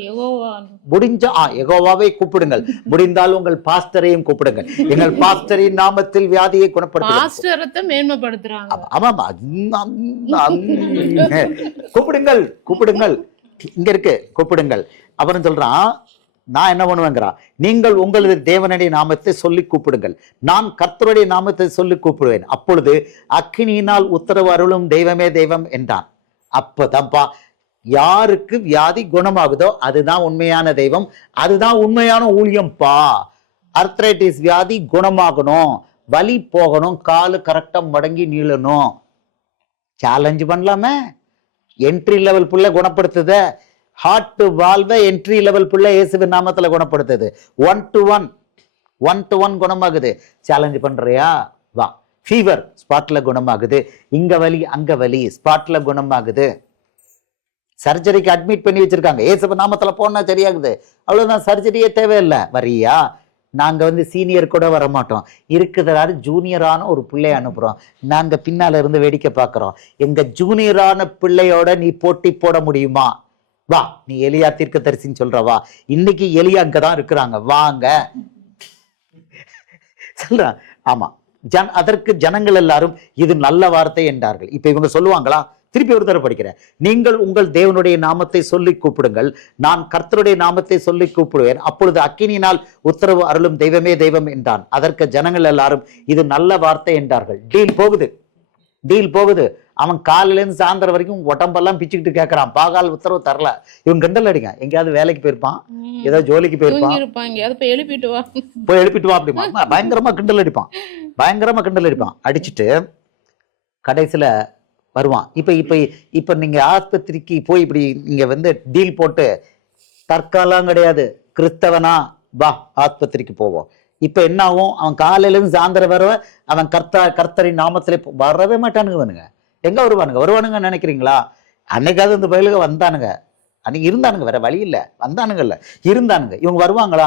முடிஞ்சா யெகோவாவை கூப்பிடுங்கள். முடிந்தால் உங்கள் பாஸ்டரையும் கூப்பிடுங்கள். எங்கள் பாஸ்டரின் நாமத்தில் வியாதியை குணப்படுத்துறாங்க. ஆமாமா, கூப்பிடுங்கள் கூப்பிடுங்கள். இங்க இருக்கு கூப்பிடுங்கள். அப்புறம் சொல்றான், நான் என்ன பண்ணுவேங்கிறான், நீங்கள் உங்களது தேவனுடைய நாமத்தை சொல்லி கூப்பிடுங்கள். நான் கர்த்தருடைய நாமத்தை சொல்லி கூப்பிடுவேன். அப்பொழுது அக்கினியினால் உத்தரவு அருளும் தெய்வமே தெய்வம் என்றான். அப்பதான்ப்பா யாருக்கு வியாதி குணமாகுதோ அதுதான் உண்மையான தெய்வம், அதுதான் உண்மையான ஊழியம்பா. அர்த்ரைட்டிஸ் வியாதி குணமாகணும், வலி போகணும், காலு கரெக்டா மடங்கி நீளணும். சேலஞ்சு பண்ணலாமே. என்ட்ரி லெவல் புள்ள குணப்படுத்துத. ஹார்ட் வால்வை என்ட்ரி லெவல் புள்ள இயேசுவின் நாமத்துல குணப்படுத்துது. 1 to 1 குணமாகுது. சேலஞ்ச் பண்றியா? வா. ஃபீவர் ஸ்பாட்ல குணமாகுது. இங்க வலி அங்க வலி ஸ்பாட்ல குணமாகுது. சர்ஜரிக்கு அட்மிட் பண்ணி வச்சிருக்காங்க. இயேசுவின் நாமத்துல போனா சரியாகுது. அவ்வளவுதான், சர்ஜரியே தேவையில்லை. வரியா? நாங்க வந்து சீனியர் கூட வர மாட்டோம், இருக்குதாரு ஜூனியரான ஒரு பிள்ளைய அனுப்புறோம், நாங்க பின்னால இருந்து வேடிக்கை பார்க்கிறோம். எங்க ஜூனியரான பிள்ளையோட நீ போட்டி போட முடியுமா? வா, நீ எலியா தீர்க்கதரிசின்னு சொல்ற, வா, இன்னைக்கு எலியா அங்கதான் இருக்கிறாங்க, வாங்க சொல்றான். ஆமா, அதற்கு ஜனங்கள் எல்லாரும் இது நல்ல வார்த்தை என்றார்கள். இப்ப இவங்க சொல்லுவாங்களா? திருப்பி ஒரு தடவை படிக்கிறேன். நீங்கள் உங்கள் தேவனுடைய நாமத்தை சொல்லி கூப்பிடுங்கள், நான் கர்த்தருடைய நாமத்தை சொல்லி கூப்பிடுவேன், அப்பொழுது அக்கினியினால் உத்தரவு அருளும் தெய்வமே தெய்வம் என்றான். அதற்கு ஜனங்கள் எல்லாரும் இது நல்ல வார்த்தை என்றார்கள். டீல் போகுது, டீல் போகுது. அவன் காலையில இருந்து சாயந்தரம் வரைக்கும் உடம்பெல்லாம் பிச்சுக்கிட்டு கேட்கறான், பாகால் உத்தரவு தரல. இவன் கிண்டல் அடிங்க, எங்கேயாவது வேலைக்கு போயிருப்பான், ஏதாவது ஜோலிக்கு போயிருப்பான், போய் எழுப்பிட்டு வா அப்படிமா பயங்கரமா கிண்டல் அடிப்பான், பயங்கரமா கிண்டல் அடிப்பான். அடிச்சுட்டு கடைசியில வருவான். இப்ப நீங்க ஆஸ்பத்திரிக்கு போய் இப்படி நீங்க வந்து டீல் போட்டு, தற்காலம் கிடையாது, கிறிஸ்தவனா வா ஆஸ்பத்திரிக்கு போவோம். இப்ப என்ன ஆகும்? அவன் காலையில இருந்து சாயந்தரம் வர அவன் கர்த்தரின் நாமத்திலே வரவே மாட்டானுங்க. எங்க வருவானுங்க நினைக்கிறீங்களா? அன்னைக்காவது இந்த பயிலுக வந்தானுங்க, அன்னைக்கு இருந்தானுங்க, வேற வழி இல்லை, வந்தானுங்கல்ல, இருந்தானுங்க. இவங்க வருவாங்களா?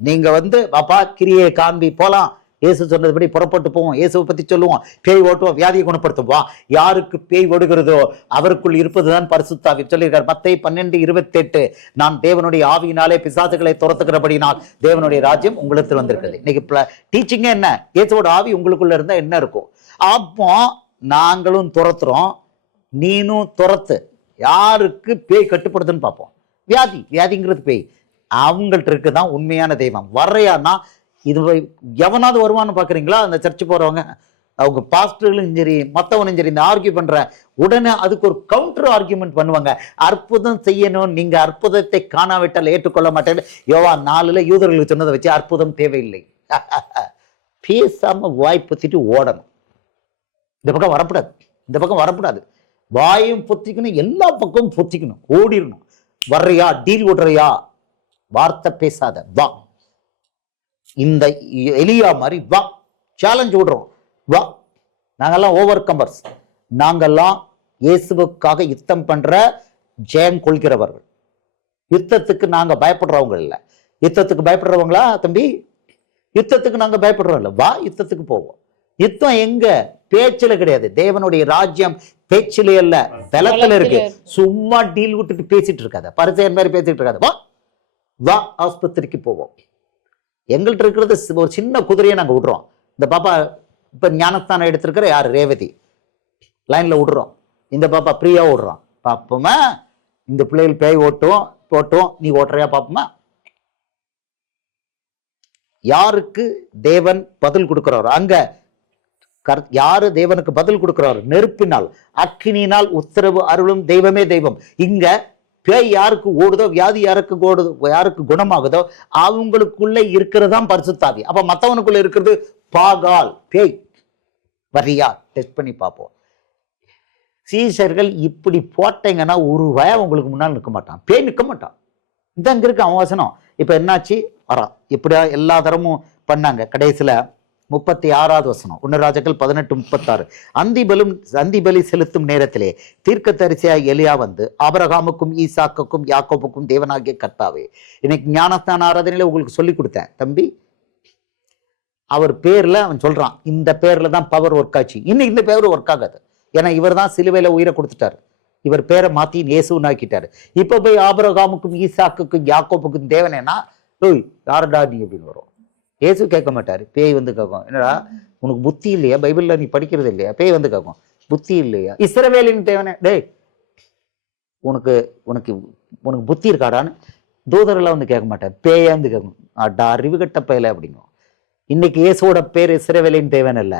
நீங்க வந்து பாப்பா கிரியை காண்பி போலாம், இயேசு சொன்னதுபடி புறப்பட்டு போவோம், இயேசுவை பத்தி சொல்லுவோம், பேய் ஓட்டுவோம், வியாதியை குணப்படுத்துவோம். யாருக்கு பேய் ஓடுகிறதோ அவருக்குள் இருப்பதுதான் பரிசுத்தாவி சொல்லியிருக்கார். மத்தேயு 12:28, நான் தேவனுடைய ஆவியினாலே பிசாசுகளை துரத்துகிறபடினால் தேவனுடைய ராஜ்யம் உங்களுக்கு வந்திருக்கிறது. இன்னைக்கு டீச்சிங்க என்ன? இயேசுவோட ஆவி உங்களுக்குள்ள இருந்தா என்ன இருக்கும்? அப்போ நாங்களும் துரத்துறோம், நீனும் துரத்து. யாருக்கு பேய் கட்டுப்படுதுன்னு பார்ப்போம். வியாதிங்கிறது பேய், அவங்கள்ட்ட இருக்குதான் உண்மையான தெய்வம். வர்றையான்னா இது எவனாவது வருவான்னு பாக்குறீங்களா? அந்த சர்ச்சு போறவங்க, அவங்க பாஸ்டர்களும் சரி மற்றவனும் சரி, இந்த ஆர்கியூ பண்ற உடனே அதுக்கு ஒரு கவுண்டர் ஆர்கியூமெண்ட் பண்ணுவாங்க. அற்புதம் செய்யணும், நீங்க அற்புதத்தை காணாவிட்டால் ஏற்றுக்கொள்ள மாட்டேன். யோவா 4 யூதர்களுக்கு சொன்னதை வச்சு அற்புதம் தேவையில்லை. பேசாம வாய் பொத்திட்டு ஓடணும். இந்த பக்கம் வரக்கூடாது, வாயும் பொத்திக்கணும், எல்லா பக்கமும் பொத்திக்கணும், ஓடிடணும். வர்றையா, டீல் விடுறையா, வார்த்தை பேசாத, வா. இந்த எலியா மாதிரி வா, சேலஞ்ச் விடுறோம், வா. நாங்கெல்லாம் ஓவர் கம்பர்ஸ், நாங்கெல்லாம் இயேசுவுக்காக யுத்தம் பண்ற ஜெயம் கொள்கிறவர்கள். யுத்தத்துக்கு நாங்க பயப்படுறவங்க இல்ல. யுத்தத்துக்கு பயப்படுறவங்களா தம்பி? யுத்தத்துக்கு நாங்க பயப்படுறோம் இல்ல, வா யுத்தத்துக்கு போவோம். யுத்தம் எங்க? பேச்சுல கிடையாது. தேவனுடைய ராஜ்யம் பேச்சிலே அல்ல, பலத்துல இருக்கு. சும்மா டீல் விட்டுட்டு பேசிட்டு இருக்காத, பரிசேயர் மாதிரி பேசிட்டு இருக்காத, வா வா ஆஸ்பத்திரிக்கு போவோம். எங்கள்கிட்ட இருக்கிறது ஒரு சின்ன குதிரையை நாங்க விடுறோம். இந்த பாப்பா இப்ப ஞானஸ்தானம் எடுத்திருக்கிற யாரு? ரேவதி. லைன்ல விடுறோம். இந்த பாப்பா பிரியா விடுறோம். பாப்போமா இந்த பிள்ளைகள் பேய் போட்டோம், நீ ஓட்டுறியா பாப்போமா? யாருக்கு தேவன் பதில் கொடுக்கிறாரோ அங்க யாரு தேவனுக்கு பதில் கொடுக்கிறாரு? நெருப்பினால் அக்கினியினால் உத்தரவு அருளும் தெய்வமே தெய்வம். இங்க பேய் யாருக்கு ஓடுதோ, வியாதி யாருக்கு குணமாகுதோ அவங்களுக்குள்ள இருக்கிறதான் பரிசுத்தாவி. அப்ப மத்தவனுக்குள்ள இருக்கிறது பாகால், பேய். வரியா டெஸ்ட் பண்ணி பார்ப்போம். சீஷர்கள் இப்படி போட்டீங்கன்னா ஒரு வய உங்களுக்கு முன்னால் நிற்க மாட்டான், பேய் நிற்க மாட்டான். இந்த அங்க இருக்கு அவசனம். இப்ப என்னாச்சு? வரான். இப்படியா எல்லா தரமும் பண்ணாங்க. கடைசியில 36வது வசனம், 1 ராஜாக்கள் 18:36. அந்திபலி செலுத்தும் நேரத்திலே தீர்க்கதரிசியாய் எலியா வந்து, ஆபிரகாமுக்கும் ஈசாக்குக்கும் யாக்கோபுக்கும் தேவனாகிய கர்த்தாவே. இன்னைக்கு ஞானஸ்தான ஆராதனையில உங்களுக்கு சொல்லி கொடுத்தேன் தம்பி. அவர் பேர்ல அவன் சொல்றான், இந்த பேர்ல தான் பவர் ஒர்க் ஆச்சு. இன்னைக்கு இந்த பேர் ஒர்க் ஆகாது. ஏன்னா இவர் தான் சிலுவையில உயிரை கொடுத்துட்டாரு. இவர் பேரை மாத்தி இயேசுன்னு ஆக்கிட்டாரு. இப்ப போய் ஆபிரகாமுக்கும் ஈசாக்குக்கும் யாக்கோபுக்கும் தேவனேனா, ஓய் யாரடா நீ அப்படின்னு வரும். இயேசு கேட்க மாட்டாரு, பேய் வந்து கேட்கும். என்னடா உனக்கு புத்தி இல்லையா? பைபிள்ல நீ படிக்கிறது இல்லையா? பேய் வந்து கேட்கும், புத்தி இல்லையா? இஸ்ரவேலின் தேவனே, டேய் உனக்கு உனக்கு உனக்கு புத்தி இருக்காடான்னு தூதரெல்லாம் வந்து கேட்க மாட்டார், பேயா வந்து கேட்கும். அடா அறிவு கட்ட பயல அப்படிங்கும். இன்னைக்கு இயேசுவோட பேர் இஸ்ரவேலின் தேவன் அல்ல.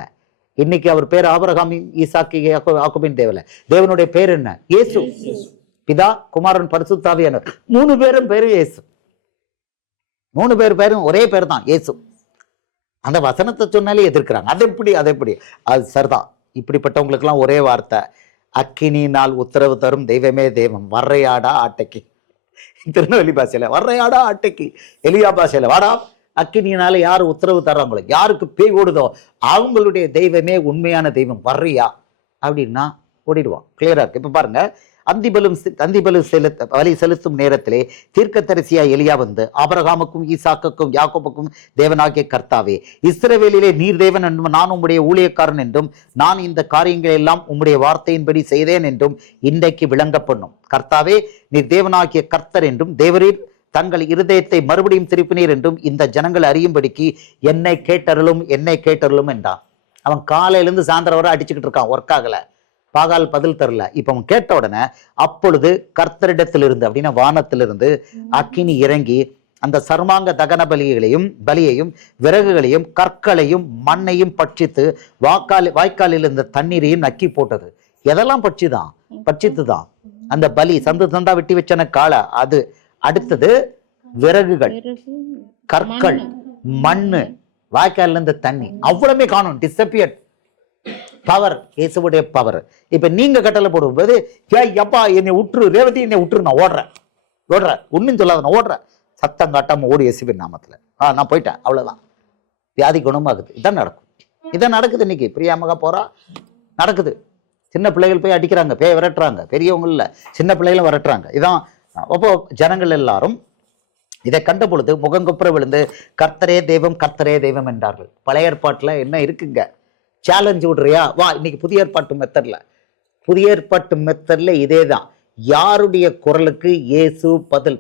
இன்னைக்கு அவர் பேர் ஆபிரகாம், ஈசாக்கு, யாக்கோபின் தேவன். தேவனுடைய பேர் என்ன? இயேசு. பிதா, குமாரன், பரிசுத்த ஆவியானவர். 3 பேரும் பேரு இயேசு. 3 பேரும் ஒரே பேர் தான், இயேசு. அந்த வசனத்தை சொன்னாலே எதிர்க்கிறாங்க. அது எப்படி? அது சரிதான். இப்படிப்பட்டவங்களுக்கெல்லாம் ஒரே வார்த்தை, அக்கினியினால் உத்தரவு தரும் தெய்வமே தெய்வம். வர்றையாடா ஆட்டைக்கு. திருநெல்வேலி பாஷையில வர்றையாடா ஆட்டைக்கு, எலியா பாஷையில வாடா. அக்கினியினால யாரு உத்தரவு தர்றாங்களோ, யாருக்கு பேய் ஓடுதோ அவங்களுடைய தெய்வமே உண்மையான தெய்வம். வர்றியா அப்படின்னா ஓடிடுவான். கிளியரா இருக்கு. இப்ப பாருங்க, வலி செலுத்தும் நேரத்திலே தீர்க்கதரிசியா எலியா வந்து ஆபிரகாமுக்கும் ஈசாக்குக்கும் யாக்கோபுக்கும் தேவனாகிய கர்த்தாவே, இஸ்ரவேலிலே நீர் தேவன் என்றும் நான் உம்முடைய ஊழியக்காரன் என்றும் நான் இந்த காரியங்கள் எல்லாம் உம்முடைய வார்த்தையின்படி செய்தேன் என்றும் இன்றைக்கு விளங்க பண்ணும். கர்த்தாவே, நீர் தேவனாகிய கர்த்தர் என்றும் தேவரீர் தங்கள் இருதயத்தை மறுபடியும் திருப்பினீர் என்றும் இந்த ஜனங்கள் அறியும்படிக்கு என்னை கேட்டருளும் என்றான். அவன் காலையிலிருந்து சாயந்தரம் வரை அடிச்சுக்கிட்டு இருக்கான், ஒர்க் ஆகல, பாகால் பதில் தரல. இப்ப அவன் கேட்ட உடனே அப்பொழுது கர்த்தரிடத்திலிருந்து அப்படின்னா வானத்திலிருந்து அக்கினி இறங்கி அந்த சர்மாங்க தகன பலியையும் விறகுகளையும் கற்களையும் மண்ணையும் பட்சித்து வாய்க்காலில் இருந்த தண்ணீரையும் நக்கி போட்டது. எதெல்லாம் பட்சித்துதான் அந்த பலி, சந்தா வெட்டி வச்சன காளை, அது அடுத்தது விறகுகள், கற்கள், மண்ணு, வாய்க்காலில் இருந்த தண்ணி, அவ்வளவுமே காணும். டிஸப்பியர்ட். பவர், இயேசுவுடைய பவர். இப்ப நீங்க கட்டளை போடும்போது அப்பா என்னை விட்டுரு, ரேவதி என்னை விட்டுரு, நான் ஓடுறேன் ஒன்னும் சொல்லாத, நான் ஓடுறேன், சத்தம் காட்டாம ஓடி இயேசுவின் நாமத்துல நான் போயிட்டேன், அவ்வளவுதான். வியாதி குணமாகுது. இதான் நடக்குது இன்னைக்கு. பிரியாமகா போறா, நடக்குது. சின்ன பிள்ளைகள் போய் அடிக்கிறாங்க, பேய் விரட்டுறாங்க, பெரியவங்க இல்ல, சின்ன பிள்ளைகளும் விரட்டுறாங்க. இதான். அப்போ ஜனங்கள் எல்லாரும் இதை கண்ட பொழுது முகங்குப்புற விழுந்து கர்த்தரே தெய்வம் என்றார்கள். பழைய ஏற்பாட்டுல என்ன இருக்குங்க? சேலஞ்சு விடுறியா, வா இன்னைக்கு புதிய ஏற்பாட்டு மெத்தட்ல இதே தான். யாருடைய குரலுக்கு இயேசு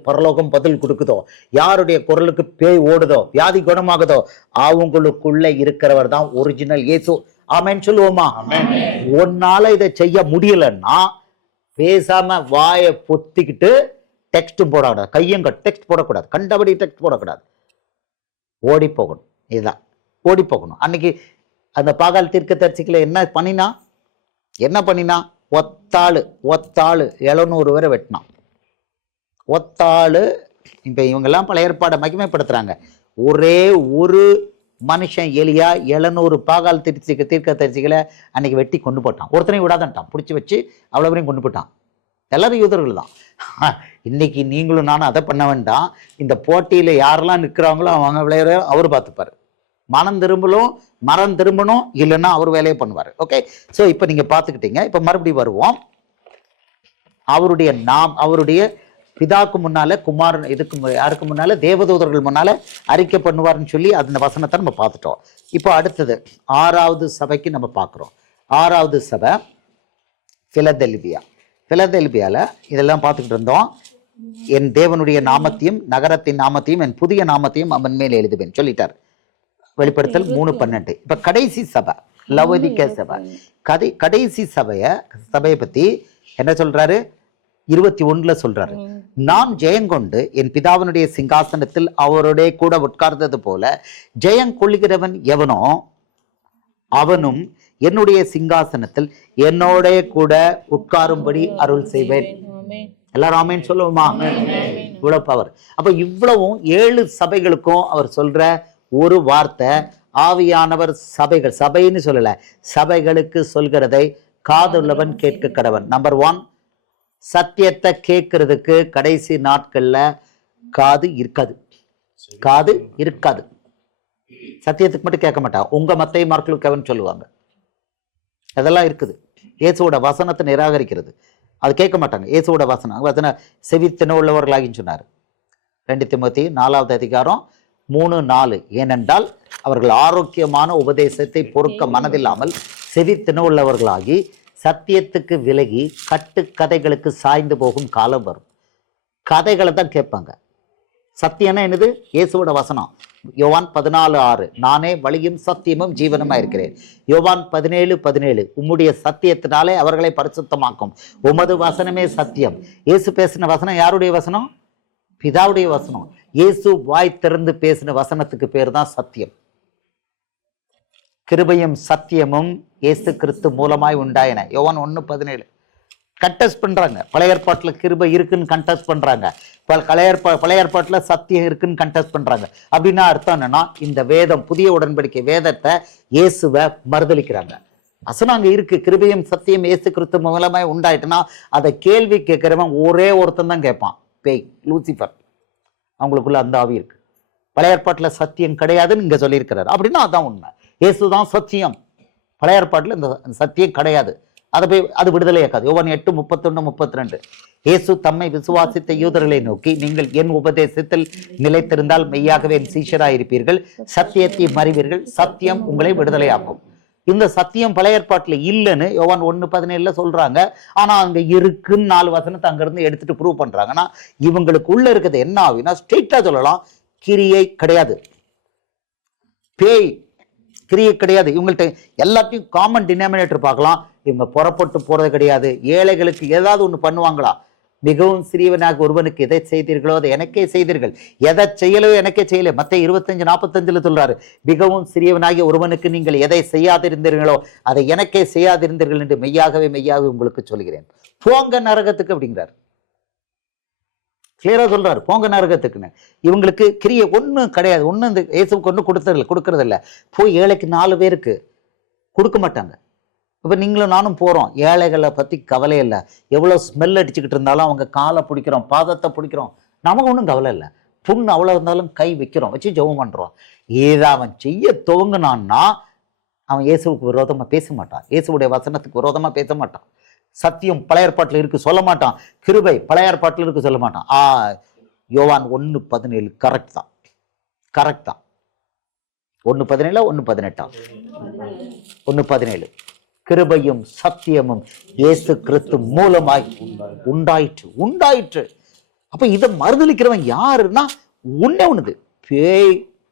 பரலோகம் பதில் கொடுக்குதோ, யாருடைய குரலுக்கு பேய் ஓடுதோ, வியாதி குணமாகுதோ, அவங்களுக்குள்ள இருக்கிறவர் தான் ஒரிஜினல் இயேசு. ஆமென் சொல்லுவோமா? ஒன்னால இதை செய்ய முடியலன்னா பேசாம வாயை பொத்திக்கிட்டு டெக்ஸ்ட் போடக்கூடாது, கையும் டெக்ஸ்ட் போடக்கூடாது, கண்டபடி டெக்ஸ்ட் போடக்கூடாது, ஓடி போகணும். இதுதான் ஓடி போகணும். அன்னைக்கு அந்த பாகால் தீர்க்கதரிசிகளை என்ன பண்ணினா ஒத்தாளு 700 பேரை வெட்டினான். ஒத்தாளு. இப்ப இவங்கெல்லாம் பழைய ஏற்பாடை மகிமைப்படுத்துறாங்க. ஒரே ஒரு மனுஷன் எலியா 700 பாகால் தீர்க்கதரிசிகளை அன்னைக்கு வெட்டி கொண்டு போட்டான். ஒருத்தனையும் விடாதன்ட்டான், பிடிச்சி வச்சு அவ்வளவு கொண்டு போட்டான். எல்லாரும் யூதர்கள் தான். இன்னைக்கு நீங்களும் நானும் அதை பண்ண வேண்டாம். இந்த போட்டியில யாரெல்லாம் நிற்கிறாங்களோ அவங்க விளையாட அவர் பார்த்துப்பாரு. மரம் திரும்பணும், இல்லைன்னா அவர் வேலையை பண்ணுவார். ஓகே, ஸோ இப்போ நீங்க பார்த்துக்கிட்டீங்க. இப்போ மறுபடியும் வருவோம். அவருடைய பிதாக்கு முன்னால குமாரன், யாருக்கு முன்னால தேவதூதர்கள் முன்னால அறிக்கை பண்ணுவார்னு சொல்லி அந்த வசனத்தை நம்ம பார்த்துட்டோம். இப்போ அடுத்தது 6வது சபைக்கு நம்ம பார்க்குறோம். 6வது சபை பிலதெல்பியால இதெல்லாம் பார்த்துக்கிட்டு இருந்தோம். என் தேவனுடைய நாமத்தையும் நகரத்தின் நாமத்தையும் என் புதிய நாமத்தையும் அவன் மேல் எழுதுவேன் சொல்லிட்டார். வெளிப்படுத்தல் 3:12. இப்ப கடைசி சபை லவோதிக்கே சபை. கடைசி சபையை பத்தி என்ன சொல்றாரு? 21 சொல்றாரு, நான் ஜெயங்கொண்டு என் பிதாவினுடைய சிங்காசனத்தில் அவருடைய கூட உட்கார்ந்தது போல ஜெயம் கொள்ளுகிறவன் எவனோ அவனும் என்னுடைய சிங்காசனத்தில் என்னோட கூட உட்காரும்படி அருள் செய்வேன். எல்லாரும் ஆமென் சொல்லுவோமா? இவ்வளவு பவர். அப்ப இவ்வளவும் 7 சபைகளுக்கும் அவர் சொல்ற ஒரு வார்த்தை, ஆவியானவர் சபைன்னு சொல்லல, சபைகளுக்கு சொல்கிறதை காதுள்ளவன் கேட்க கடவன். நம்பர் 1, சத்தியத்தை கேட்கறதுக்கு கடைசி நாட்கள்ல காது இருக்காது. சத்தியத்துக்கு மட்டும் கேட்க மாட்டான். உங்க மத்தை மார்க்லுக்கவன் சொல்லுவாங்க. அதெல்லாம் இருக்குது. இயேசுவோட வசனத்தை நிராகரிக்கிறது, அது கேட்க மாட்டாங்க. இயேசுவோட வசனம் செவித்தின உள்ளவர்களாகின்னு சொன்னார். 2 தீமோத்தேயு 4வது அதிகாரம் 3-4. ஏனென்றால் அவர்கள் ஆரோக்கியமான உபதேசத்தை பொறுக்க மனதில்லாமல் செவித்தின உள்ளவர்களாகி சத்தியத்துக்கு விலகி கட்டுக்கதைகளுக்கு சாய்ந்து போகும் காலம் வரும். கதைகளை தான் கேட்பாங்க. சத்தியம்னா என்னது? இயேசுவோட வசனம். யோவான் 14:6, நானே வழியும் சத்தியமும் ஜீவனுமா இருக்கிறேன். யோவான் 17:17, உம்முடைய சத்தியத்தினாலே அவர்களை பரிசுத்தமாக்கும், உமது வசனமே சத்தியம். இயேசு பேசின வசனம் யாருடைய வசனம்? பிதாவுடைய வசனம். இயேசு வாய் திறந்து பேசின வசனத்துக்கு பேர் தான் சத்தியம். கிருபையும் சத்தியமும் இயேசு கிறிஸ்து மூலமாய் உண்டாயின. யோவான் 1:17. கண்டெஸ்ட் பண்றாங்க. பழைய ஏற்பாட்டுல கிருபை இருக்குன்னு கண்டெஸ்ட் பண்றாங்க, பழைய ஏற்பாட்டுல சத்தியம் இருக்குன்னு கண்டெஸ்ட் பண்றாங்க. அப்படின்னா அர்த்தம் என்னன்னா, இந்த வேதம், புதிய உடன்படிக்கை வேதத்தை இயேசுவை மறுதளிக்கிறாங்க. வசனம் அங்க இருக்கு, கிருபையும் சத்தியம் இயேசு கிறிஸ்து மூலமாய் உண்டாயிட்டுனா அதை கேள்வி கேட்கிறவன் ஒரே ஒருத்தன் தான் கேட்பான், பேய், லூசிபர். அவங்களுக்குள்ள அந்த ஆவி இருக்கு. பழைய ஏற்பாட்டுல சத்தியம் கிடையாதுன்னு இங்க சொல்லியிருக்கிறாரு. அப்படின்னா அதான் உண்மை. இயேசுதான் சத்தியம். பழைய ஏற்பாட்டுல இந்த சத்தியம் கிடையாது. அது விடுதலையாக்காது. யோவான் 8:31-32. இயேசு தம்மை விசுவாசித்த யூதர்களை நோக்கி, நீங்கள் என் உபதேசத்தில் நிலைத்திருந்தால் மெய்யாகவே என் சீஷராயிருப்பீர்கள், சத்தியத்தை அறிவீர்கள், சத்தியம் உங்களை விடுதலையாக்கும். இந்த சத்தியம் பழைய ஏற்பாட்டுல இல்லைன்னு யோவான் 1:17 சொல்றாங்க. ஆனா அங்க இருக்குன்னு 4 வசனத்தை அங்கிருந்து எடுத்துட்டு ப்ரூவ் பண்றாங்கன்னா இவங்களுக்கு உள்ள இருக்கிறது என்ன ஆகுனா ஸ்ட்ரெயிட்டா சொல்லலாம், கிரியை கிடையாது, பேய் கிரியை கிடையாது. இவங்கள்ட்ட எல்லாத்தையும் காமன் டினாமினேட்டர் பார்க்கலாம். இவங்க புறப்பட்டு போறது கிடையாது. ஏழைகளுக்கு ஏதாவது ஒண்ணு பண்ணுவாங்களா? மிகவும் சிறியவனாக ஒருவனுக்கு எதை செய்தீர்களோ அதை எனக்கே செய்தீர்கள், எதை செய்யலோ எனக்கே செய்யல. மத்தேயு 25:45 சொல்றாரு, மிகவும் சிறியவனாகிய ஒருவனுக்கு நீங்கள் எதை செய்யாதிருந்தீர்களோ அதை எனக்கே செய்யாதிருந்தீர்கள் என்று மெய்யாகவே மெய்யாகவே உங்களுக்கு சொல்கிறேன். போங்க நரகத்துக்கு அப்படிங்கிறார். கிளியரா சொல்றாரு, போங்க நரகத்துக்குன்னு. இவங்களுக்கு கிரியை ஒன்றும் கிடையாது. ஒன்றும் இந்த இயேசுக்கு ஒன்றும் கொடுக்கறது இல்லை. போய் ஏழைக்கு 4 பேருக்கு கொடுக்க மாட்டாங்க. இப்போ நீங்களும் நானும் போகிறோம், ஏழைகளை பற்றி கவலை இல்லை. எவ்வளோ ஸ்மெல் அடிச்சுக்கிட்டு இருந்தாலும் அவங்க காலை பிடிக்கிறோம், பாதத்தை பிடிக்கிறோம், நமக்கு ஒன்றும் கவலை இல்லை. புண்ணு அவ்வளோ இருந்தாலும் கை வைக்கிறோம், வச்சு ஜெபம் பண்ணுறோம். ஏதோ அவன் செய்ய துவங்கினான்னா அவன் இயேசுவுக்கு விரோதமாக பேச மாட்டான், இயேசுடைய வசனத்துக்கு விரோதமாக பேச மாட்டான். சத்தியம் பழைய ஏற்பாட்டில் இருக்கு சொல்ல மாட்டான், கிருபை பழைய ஏற்பாட்டில் இருக்கு சொல்ல மாட்டான். யோவான் 1:17 கரெக்ட் தான், கரெக்ட் தான். 1:17 1:18 கிருபையும் சத்தியமும் இயேசு கிறிஸ்து மூலமாய் உண்டாயிற்று. அப்ப இதை மறுதளிக்கிறவன் யாருன்னா ஒண்ணுது,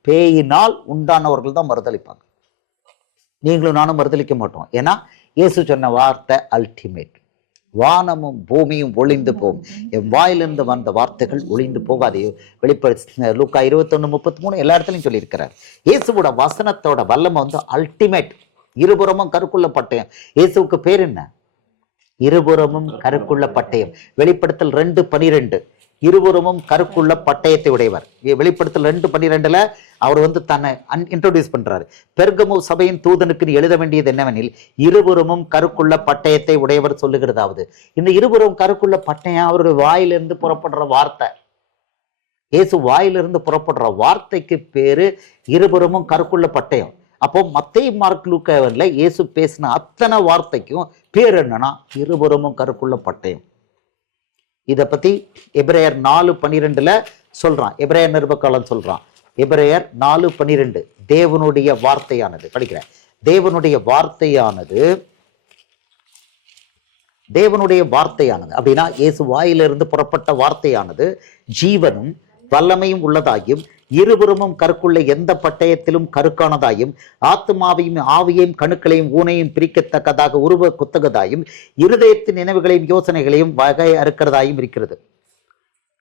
பேயினால் உண்டானவர்கள் தான் மறுதளிப்பாங்க. நீங்களும் நானும் மறுதளிக்க மாட்டோம். ஏன்னா இயேசு சொன்ன வார்த்தை அல்டிமேட். வானமும் பூமியும் ஒளிந்து போகும், என் வாயிலிருந்து வந்த வார்த்தைகள் ஒளிந்து போகாது. வெளிப்படுத்த லூக்கா 21:33 எல்லா இடத்துலையும் சொல்லியிருக்கிறார். இயேசுவோட வசனத்தோட வல்லமை அல்டிமேட். இருபுறமும் கருக்குள்ள பட்டயம். இயேசுவுக்கு பேர் என்ன? இருபுறமும் கருக்குள்ள பட்டயம். வெளிப்படுத்தல் 2:12 இருபுறமும் கருக்குள்ள பட்டயத்தை உடையவர். வெளிப்படுத்தல் 2:12 அவர் தன்னை இன்ட்ரோடியூஸ் பண்றாரு. பெர்கமு சபையின் தூதனுக்கு எழுத வேண்டியது என்னவெனில், இருபுறமும் கருக்குள்ள பட்டயத்தை உடையவர் சொல்லுகிறதாவது. இந்த இருபுறம் கருக்குள்ள பட்டயம் அவருடைய வாயிலிருந்து புறப்படுற வார்த்தை. இயேசு வாயிலிருந்து புறப்படுற வார்த்தைக்கு பேரு இருபுறமும் கருக்குள்ள பட்டயம். அப்போ மத்தேயு மார்க் லூக்காவில் இயேசு பேசின அத்தனை வார்த்தைக்கும் பேர் என்னன்னா இருபுறமும் கருக்குள்ள பட்டயம். இதை பத்தி எபிரேயர் 4:12 சொல்றான். எபிரேயர் நிருபக்காலன் சொல்றான். எபிரேயர் 4:12 தேவனுடைய வார்த்தையானது, படிக்கிறேன், தேவனுடைய வார்த்தையானது அப்படின்னா இயேசு வாயிலிருந்து புறப்பட்ட வார்த்தையானது ஜீவனும் வல்லமையும் உள்ளதாயும் இருபுறமும் கருக்குள்ள எந்த பட்டயத்திலும் கருக்கானதாயும் ஆத்மாவையும் ஆவியையும் கணுக்களையும் ஊனையும் பிரிக்கத்தக்கதாக உருவ குத்தகதாயும் இருதயத்தின் நினைவுகளையும் யோசனைகளையும் வகை அறுக்கிறதாயும் இருக்கிறது.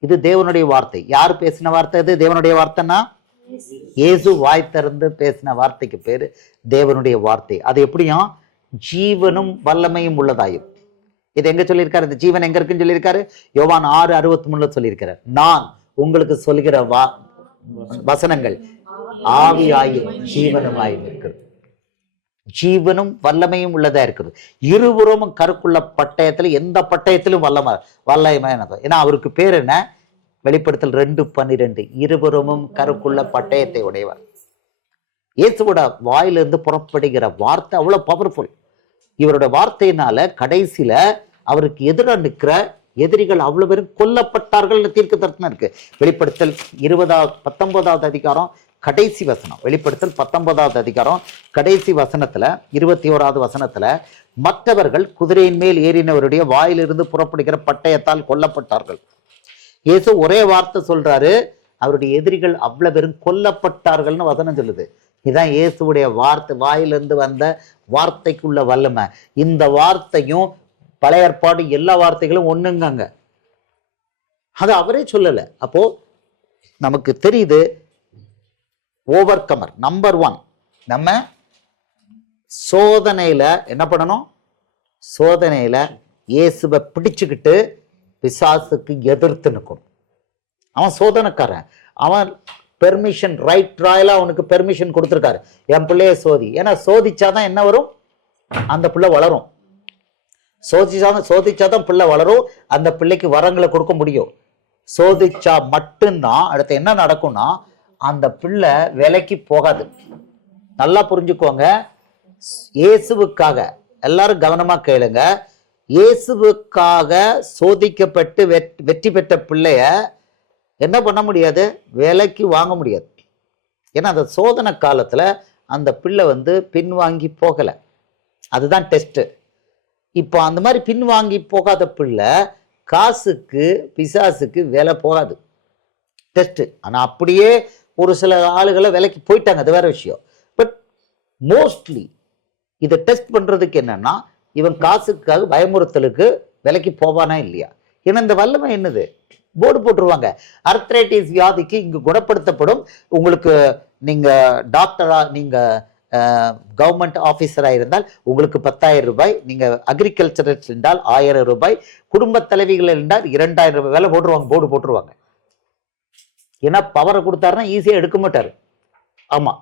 இது தேவனுடைய வார்த்தை. யார் பேசின வார்த்தை? இது தேவனுடைய வார்த்தைன்னா இயேசு வாய் திறந்து பேசின வார்த்தைக்கு பேரு தேவனுடைய வார்த்தை. அது எப்படியும் ஜீவனும் வல்லமையும் உள்ளதாயும். இது எங்க சொல்லியிருக்காரு? இந்த ஜீவன் எங்க இருக்குன்னு சொல்லியிருக்காரு? யோவான் 6:63 சொல்லியிருக்கிறார். நான் உங்களுக்கு சொல்கிற வசனங்கள் ஆவியாயும் ஜீவனுமாயும் இருக்கிறது. ஜீவனும் வல்லமையும் உள்ளதா இருக்குது. இருபுறமும் கருக்குள்ள பட்டயத்துல எந்த பட்டயத்திலும் வல்லமையானது. ஏன்னா அவருக்கு பேர் என்ன? வெளிப்படுத்தல் 2:12 இருபுறமும் கருக்குள்ள பட்டயத்தை உடையவர். இயேசுவோட வாயிலிருந்து புறப்படுகிற வார்த்தை அவ்வளவு பவர்ஃபுல். இவருடைய வார்த்தையினால கடைசியில அவருக்கு எதிராக நிற்கிற எதிரிகள் அவ்வளவு பேரும் கொல்லப்பட்டார்கள் தீர்க்க தரிசனம் இருக்கு. வெளிப்படுத்தல் 19வது அதிகாரம் கடைசி வசனம். வெளிப்படுத்தல் 19வது அதிகாரம் கடைசி வசனத்துல 21வது வசனத்துல மற்றவர்கள் குதிரையின் மேல் ஏறினவருடைய வாயிலிருந்து புறப்படுகிற பட்டயத்தால் கொல்லப்பட்டார்கள். இயேசு ஒரே வார்த்தை சொல்றாரு, அவருடைய எதிரிகள் அவ்வளவு பேரும் கொல்லப்பட்டார்கள்னு வசனம் சொல்லுது. இதுதான் இயேசுடைய வார்த்தை, வாயிலிருந்து வந்த வார்த்தைக்குள்ள வல்லமை. இந்த வார்த்தையும் பழைய ஏற்பாடு எல்லா வார்த்தைகளும் ஒண்ணுங்காங்க. அது அவரே சொல்லல. அப்போ நமக்கு தெரியுது ஓவர் கமர். நம்பர் 1 நம்ம சோதனையில என்ன பண்ணணும்? சோதனையில இயேசுவை பிடிச்சுக்கிட்டு பிசாசுக்கு எதிர்த்து நிற்கணும். அவன் சோதனைக்காரன். அவன் பெர்மிஷன் ரைட் ராயலா அவனுக்கு பெர்மிஷன் கொடுத்துருக்காரு, என் பிள்ளைய சோதி. ஏன்னா சோதிச்சாதான் என்ன வரும்? அந்த பிள்ளை வளரும். சோதிச்சாதான் பிள்ளை வளரும், அந்த பிள்ளைக்கு வரங்களை கொடுக்க முடியும். சோதிச்சா மட்டும்தான் அடுத்து என்ன நடக்கும்னா அந்த பிள்ளை விலைக்கு போகாது. நல்லா புரிஞ்சுக்கோங்க. இயேசுவுக்காக எல்லாரும் கவனமா கேளுங்க. இயேசுவுக்காக சோதிக்கப்பட்டு வெற்றி பெற்ற பிள்ளைய என்ன பண்ண முடியாது? விலைக்கு வாங்க முடியாது. ஏன்னா அந்த சோதனை காலத்துல அந்த பிள்ளை பின்வாங்கி போகலை. அதுதான் டெஸ்ட். இப்போ அந்த மாதிரி பின்வாங்கி போகாத பிள்ளை காசுக்கு பிசாசுக்கு விலை போகாது. டெஸ்ட். ஆனா அப்படியே ஒரு சில ஆளுகளை விலைக்கு போயிட்டாங்க, அது வேற விஷயம். பட் மோஸ்ட்லி இதை டெஸ்ட் பண்றதுக்கு என்னன்னா, இவன் காசுக்காக பயமுறுத்தலுக்கு விலைக்கு போவானா இல்லையா. ஏன்னா இந்த வல்லமை என்னது? போர்டு போட்டுருவாங்க. அர்த்ரைட்டிஸ் வியாதிக்கு இங்கு குணப்படுத்தப்படும். உங்களுக்கு நீங்க டாக்டரா, நீங்க கவர்மெண்ட் ஆபீசரா இருந்தால் உங்களுக்கு 10,000 ரூபாய், நீங்க அக்ரிகல்ச்சரல் என்றால் 1000 ரூபாய், குடும்ப தலைவிகள் என்றால் 2000 ரூபாய் வேலை போட்டுருவாங்க, போர்டு போட்டுருவாங்க. ஏன்னா பவரை கொடுத்தாருன்னா ஈஸியா எடுக்க மாட்டாரு. ஆமா,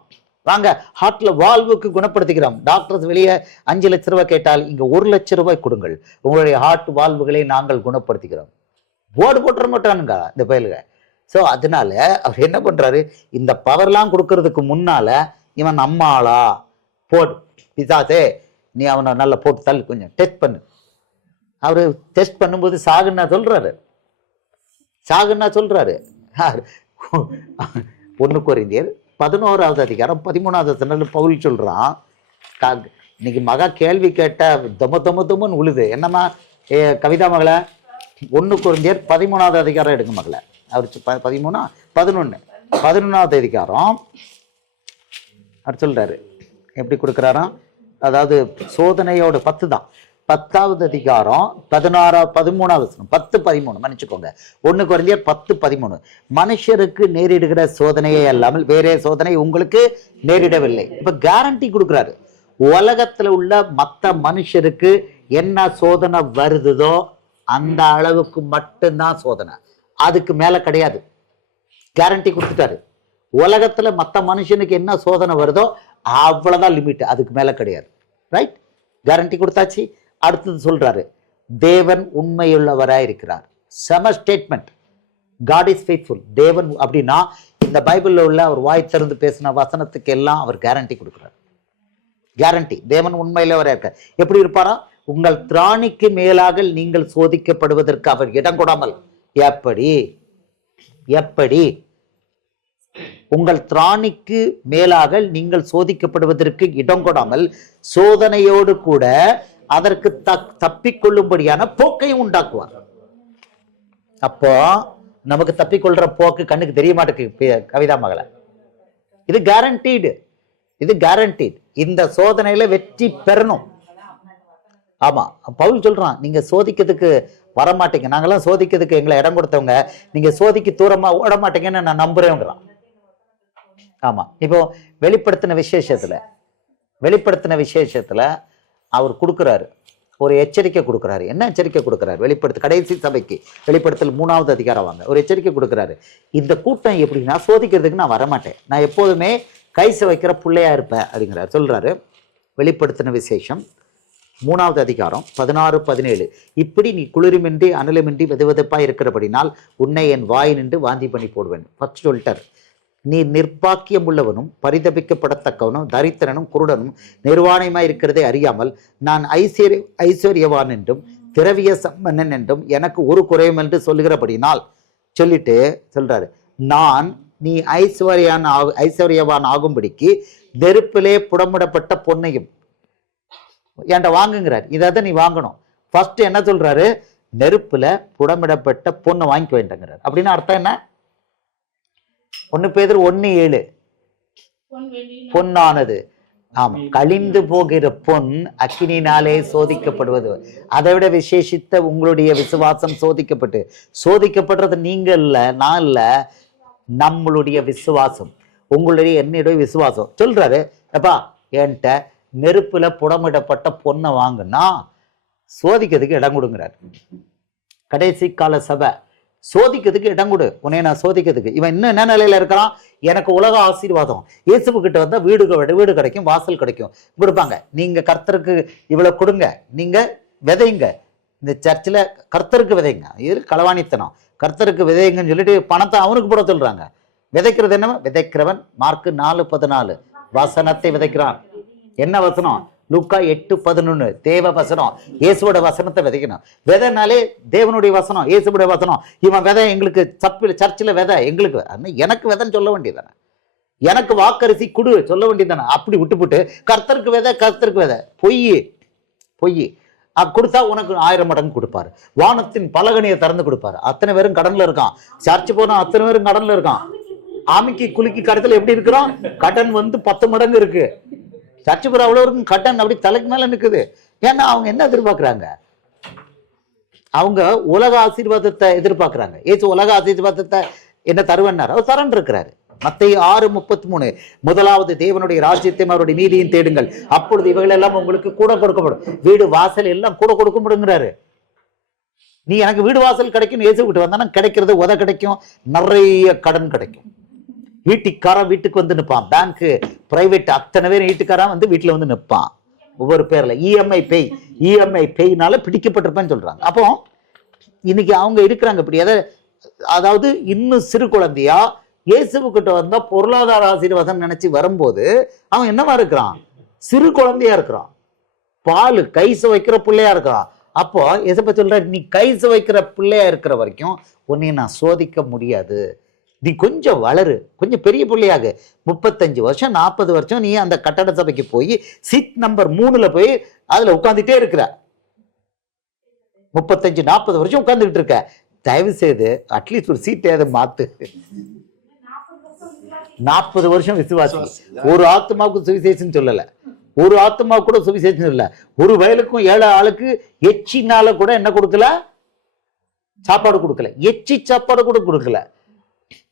வாங்க ஹார்ட்ல வால்வுக்கு குணப்படுத்திக்கிறோம். டாக்டர்ஸ் வெளியே 5 லட்சம் ரூபாய் கேட்டால் இங்க 1 லட்சம் ரூபாய் கொடுங்கள், உங்களுடைய ஹார்ட் வால்வுகளை நாங்கள் குணப்படுத்திக்கிறோம். போர்டு போட்டுற மாட்டானுங்க இந்த பயலுக. ஸோ அதனால அவர் என்ன பண்றாரு, இந்த பவர்லாம் கொடுக்கறதுக்கு முன்னால இவன் நம்ம ஆளா போடு பிசாசே, நீ அவனை நல்லா போட்டு தள்ளு, கொஞ்சம் டெஸ்ட் பண்ணு. அவரு டெஸ்ட் பண்ணும்போது சாகுன்னா சொல்றாரு, சாகுன்னா சொல்றாரு. 1 கொரிந்தியர் 11வது அதிகாரம் 13வது வசனத்துல பவுல் சொல்றான், இன்னைக்கு மகா கேள்வி கேட்ட தொமன்னு உழுது. என்னம்மா கவிதா மகளை? 1 கொரிந்தியர் 13வது அதிகாரம் எடுங்க மகளை. அவர் 11வது அதிகாரம் அவர் சொல்றாரு, எப்படி கொடுக்குறாராம்? அதாவது சோதனையோட 10 தான். 10வது அதிகாரம் 13வது வசனம், 10-13 மன்னிச்சுக்கோங்க. 1 கொரிந்தியர் 10-13. மனுஷருக்கு நேரிடுகிற சோதனையே அல்லாமல் வேறே சோதனை உங்களுக்கு நேரிடவில்லை. இப்ப கேரண்டி கொடுக்குறாரு. உலகத்துல உள்ள மற்ற மனுஷருக்கு என்ன சோதனை வருதோ அந்த அளவுக்கு மட்டும்தான் சோதனை, அதுக்கு மேல கிடையாது. கேரண்டி கொடுத்துட்டாரு. உலகத்துல மற்ற மனுஷனுக்கு என்ன சோதனை வருதோ அவ்வளவுதான் லிமிட், அதுக்கு மேல கிடையாது. ரைட்? கேரண்டி கொடுத்தாச்சு. அடுத்தது சொல்றாரு, தேவன் உண்மையுள்ளவராய் இருக்கிறார். செம ஸ்டேட்மெண்ட். God is faithful. தேவன் அப்படின்னா இந்த பைபிள்ல உள்ள அவர் வாய் திறந்து பேசின வசனத்துக்கு எல்லாம் அவர் கேரண்டி கொடுக்கிறார். கேரண்டி. தேவன் உண்மையுள்ளவராய் இருக்கார். எப்படி இருப்பாரா? உங்கள் திராணிக்கு மேலாக நீங்கள் சோதிக்கப்படுவதற்கு அவர் இடம் கொடாமல். எப்படி? எப்படி? உங்கள் திராணிக்கு மேலாக நீங்கள் சோதிக்கப்படுவதற்கு இடம் கொடாமல் சோதனையோடு கூட அதற்கு தப்பிக்கொள்ளும்படியான போக்கையும் உண்டாக்குவார். அப்போ நமக்கு தப்பிக்கொள்ற போக்கு கண்ணுக்கு தெரிய மாட்டேங்குது கவிதா மகளை. இது கேரண்டீடு, இது கேரண்டீட். இந்த சோதனையில வெற்றி பெறணும். ஆமா, பவுல் சொல்றான், நீங்க சோதிக்கிறதுக்கு வரமாட்டீங்க, நாங்கெல்லாம் சோதிக்கிறதுக்கு எங்களை இடம் கொடுத்தவங்க, நீங்க சோதிக்கு தூரமா ஓட மாட்டீங்கன்னு நான் நம்புறேங்கிறான். ஆமா, இப்போ வெளிப்படுத்தின விசேஷத்துல அவர் கொடுக்குறாரு, ஒரு எச்சரிக்கை கொடுக்குறாரு. என்ன எச்சரிக்கை கொடுக்குறாரு? கடைசி சபைக்கு வெளிப்படுத்தல் 3வது அதிகாரம் வாங்க, ஒரு எச்சரிக்கை கொடுக்குறாரு. இந்த கூட்டம் எப்படின்னா, சோதிக்கிறதுக்கு நான் வரமாட்டேன், நான் எப்போதுமே கைச வைக்கிற பிள்ளையா இருப்பேன் அப்படிங்கிறார். சொல்றாரு வெளிப்படுத்தின விசேஷம் 3வது அதிகாரம் 16-17. இப்படி நீ குளிருமின்றி அனலுமின்றி வெதுவெதுப்பாய் இருக்கிறபடினால் உன்னை என் வாய் நின்று வாந்தி பண்ணி போடுவேன். ஃபர்ஸ்ட் சொல்லிட்டார், நீ நிர்பாக்கியம் உள்ளவனும் பரிதபிக்கப்படத்தக்கவனும் தரித்திரனும் குருடனும் நிர்வாணமாய் இருக்கிறதை அறியாமல் நான் ஐஸ்வர்யவான் என்றும் திரவிய சம்பன்னன் என்றும் எனக்கு ஒரு குறையும் என்று சொல்லுகிறபடினால் சொல்லிட்டு சொல்றாரு, நான் நீ ஐஸ்வர்யவான் ஆகும்படிக்கு நெருப்பிலே புடமிடப்பட்ட பொன்னையும் என்கிட்ட வாங்குங்கிறார். இதை நீ வாங்கணும். ஃபர்ஸ்ட் என்ன சொல்றாரு? நெருப்புல புடமிடப்பட்ட பொண்ணை வாங்கிக்க வேண்டாங்கிறார். அப்படின்னு அர்த்தம் என்ன? 1 பேதுரு 1:7 பொன்னானது, ஆமா, கழிந்து போகிற பொன் அக்கினினாலே சோதிக்கப்படுவது. அதை விட விசேஷித்த உங்களுடைய விசுவாசம் சோதிக்கப்படுறது நீங்க இல்ல, நான் இல்ல, நம்மளுடைய விசுவாசம், உங்களுடைய என்னுடைய விசுவாசம். சொல்றாரு, அப்பா என்கிட்ட நெருப்புல புடமிடப்பட்ட பொண்ணை வாங்குனா சோதிக்கிறதுக்கு இடம் கொடுங்கிறார். கடைசி கால சபை சோதிக்கிறதுக்கு இடம் கொடு, உன்னை நான் சோதிக்கிறதுக்கு. இவன் இன்னும் என்ன நிலையில இருக்கிறான்? எனக்கு உலக ஆசீர்வாதம், இயேசு கிட்ட வந்தா வீடு கிடைக்கும், வாசல் கிடைக்கும், கொடுப்பாங்க. நீங்க கர்த்தருக்கு இவ்வளவு கொடுங்க, நீங்க விதைங்க, இந்த சர்ச்சில் கர்த்தருக்கு விதைங்க. இது களவாணித்தனம். கர்த்தருக்கு விதைங்கன்னு சொல்லிட்டு பணத்தை அவனுக்கு போட சொல்றாங்க. விதைக்கிறது என்ன? விதைக்கிறவன் மார்க்கு 4:14 வசனத்தை விதைக்கிறான். என்ன வசனம்? லூக்கா 8:11 தேவ வசனம், இயேசுவோட வசனத்தை விதைக்கணும். விதைனாலே தேவனுடைய வசனம், இயேசுவோட வசனம். இவன் விதை எங்களுக்கு சர்ச்சில் விதை எங்களுக்கு, எனக்கு விதைன்னு சொல்ல வேண்டியதானே, எனக்கு வாக்கரிசி குடு சொல்ல வேண்டியதானே. அப்படி விட்டுப்புட்டு கர்த்தருக்கு விதை பொய் கொடுத்தா உனக்கு 1000 மடங்கு கொடுப்பாரு. வானத்தின் பலகனியை திறந்து கொடுப்பாரு. அத்தனை பேரும் கடன்ல இருக்கான். சர்ச்சு போனா அத்தனை பேரும் கடன்ல இருக்கான். ஆமிக்கு குலுக்கி கடத்துல எப்படி இருக்கிறோம், கடன் 10 மடங்கு இருக்கு. சர்ச்சு போற அவ்வளோ இருக்கும் கடன் அப்படி தலைக்கு மேல நிக்குது. ஏன்னா அவங்க என்ன எதிர்பார்க்கிறாங்க, அவங்க உலக ஆசீர்வாதத்தை எதிர்பார்க்கிறாங்க. ஏசு உலக ஆசீர்வாதத்தை என்ன தருவன்னார், அவர் தரன் இருக்கிறாரு. மத்தேயு 6:33 முதலாவது தேவனுடைய ராஜ்யத்தையும் அவருடைய நீதியும் தேடுங்கள், அப்பொழுது இவைகள் எல்லாம் உங்களுக்கு கூட கொடுக்கப்படும். வீடு வாசல் எல்லாம் கூட கொடுக்கப்படுங்கிறாரு. நீ எனக்கு வீடு வாசல் கிடைக்கும் ஏசு விட்டு வந்தானா கிடைக்கிறது கிடைக்கும், நிறைய கடன் கிடைக்கும். வீட்டுக்காரன் வீட்டுக்கு வந்து நிற்பான். பேங்க் பிரைவேட் அத்தனை பேர் வீட்டுக்காரன் வந்து வீட்டுல வந்து நிற்பான். ஒவ்வொரு பேர்ல இஎம்ஐ பேய்னால பிடிக்கப்பட்டிருப்பேன்னு சொல்றாங்க. அப்போ இன்னைக்கு அவங்க இருக்கிறாங்க இப்படி. அதாவது இன்னும் சிறு குழந்தையா இயேசுக்கிட்ட வந்தா பொருளாதார ஆசீர்வாதம் நினைச்சு வரும்போது அவன் என்னவா இருக்கிறான், சிறு குழந்தையா இருக்கிறான். பால் கை சுவைக்கிற பிள்ளையா இருக்கிறான். அப்போ எசப்ப சொல்ற, நீ கை சுவைக்கிற பிள்ளையா இருக்கிற வரைக்கும் உன்னை நான் சோதிக்க முடியாது. நீ கொஞ்சம் வளரு, கொஞ்சம் பெரிய பிள்ளையாக 35 வருஷம் 40 வருஷம் நீ அந்த கட்டட சபைக்கு போய் சீட் நம்பர் 3ல போய் அதுல உட்காந்துட்டே இருக்கிற. 35-40 வருஷம் உட்கார்ந்துகிட்டு இருக்க. தயவு செய்து அட்லீஸ்ட் ஒரு சீட் ஏதாவது மாத்து. 40 வருஷம் விசுவாசி, ஒரு ஆத்மாவுக்கு சுவிசேஷம் சொல்லல, ஒரு ஆத்மாவுக்கு கூட சுவிசேஷம் இல்ல. ஒரு வயலுக்கும் 7 ஆளுக்கு எச்சினால கூட என்ன கொடுக்கல, சாப்பாடு கொடுக்கல, எச்சி சாப்பாடு கூட கொடுக்கல.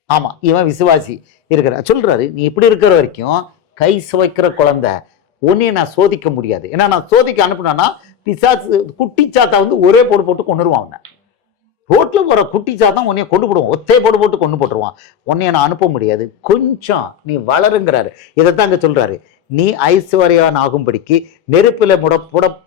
ஆமா, இவன் விசுவாசி இருக்கிற சொல்றாரு, நீ இப்படி இருக்கிற வரைக்கும் கை சுவைக்கிற குழந்தை உன்னைய நான் சோதிக்க முடியாது. ஏன்னா நான் சோதிக்க அனுப்புனா பிசாசு குட்டி சாத்தா வந்து ஒரே போட்டு கொண்டுருவான். அவனை ரோட்ல போற குட்டி சாத்தான் உன்னைய கொண்டு போடுவான், ஒத்தே போட்டு கொண்டு போட்டுருவான். உன்னைய நான் அனுப்ப முடியாது, கொஞ்சம் நீ வளருங்கிறாரு. இதைத்தான் அங்க சொல்றாரு, நீ ஐஸ்வர்யான் ஆகும்படிக்கு நெருப்பில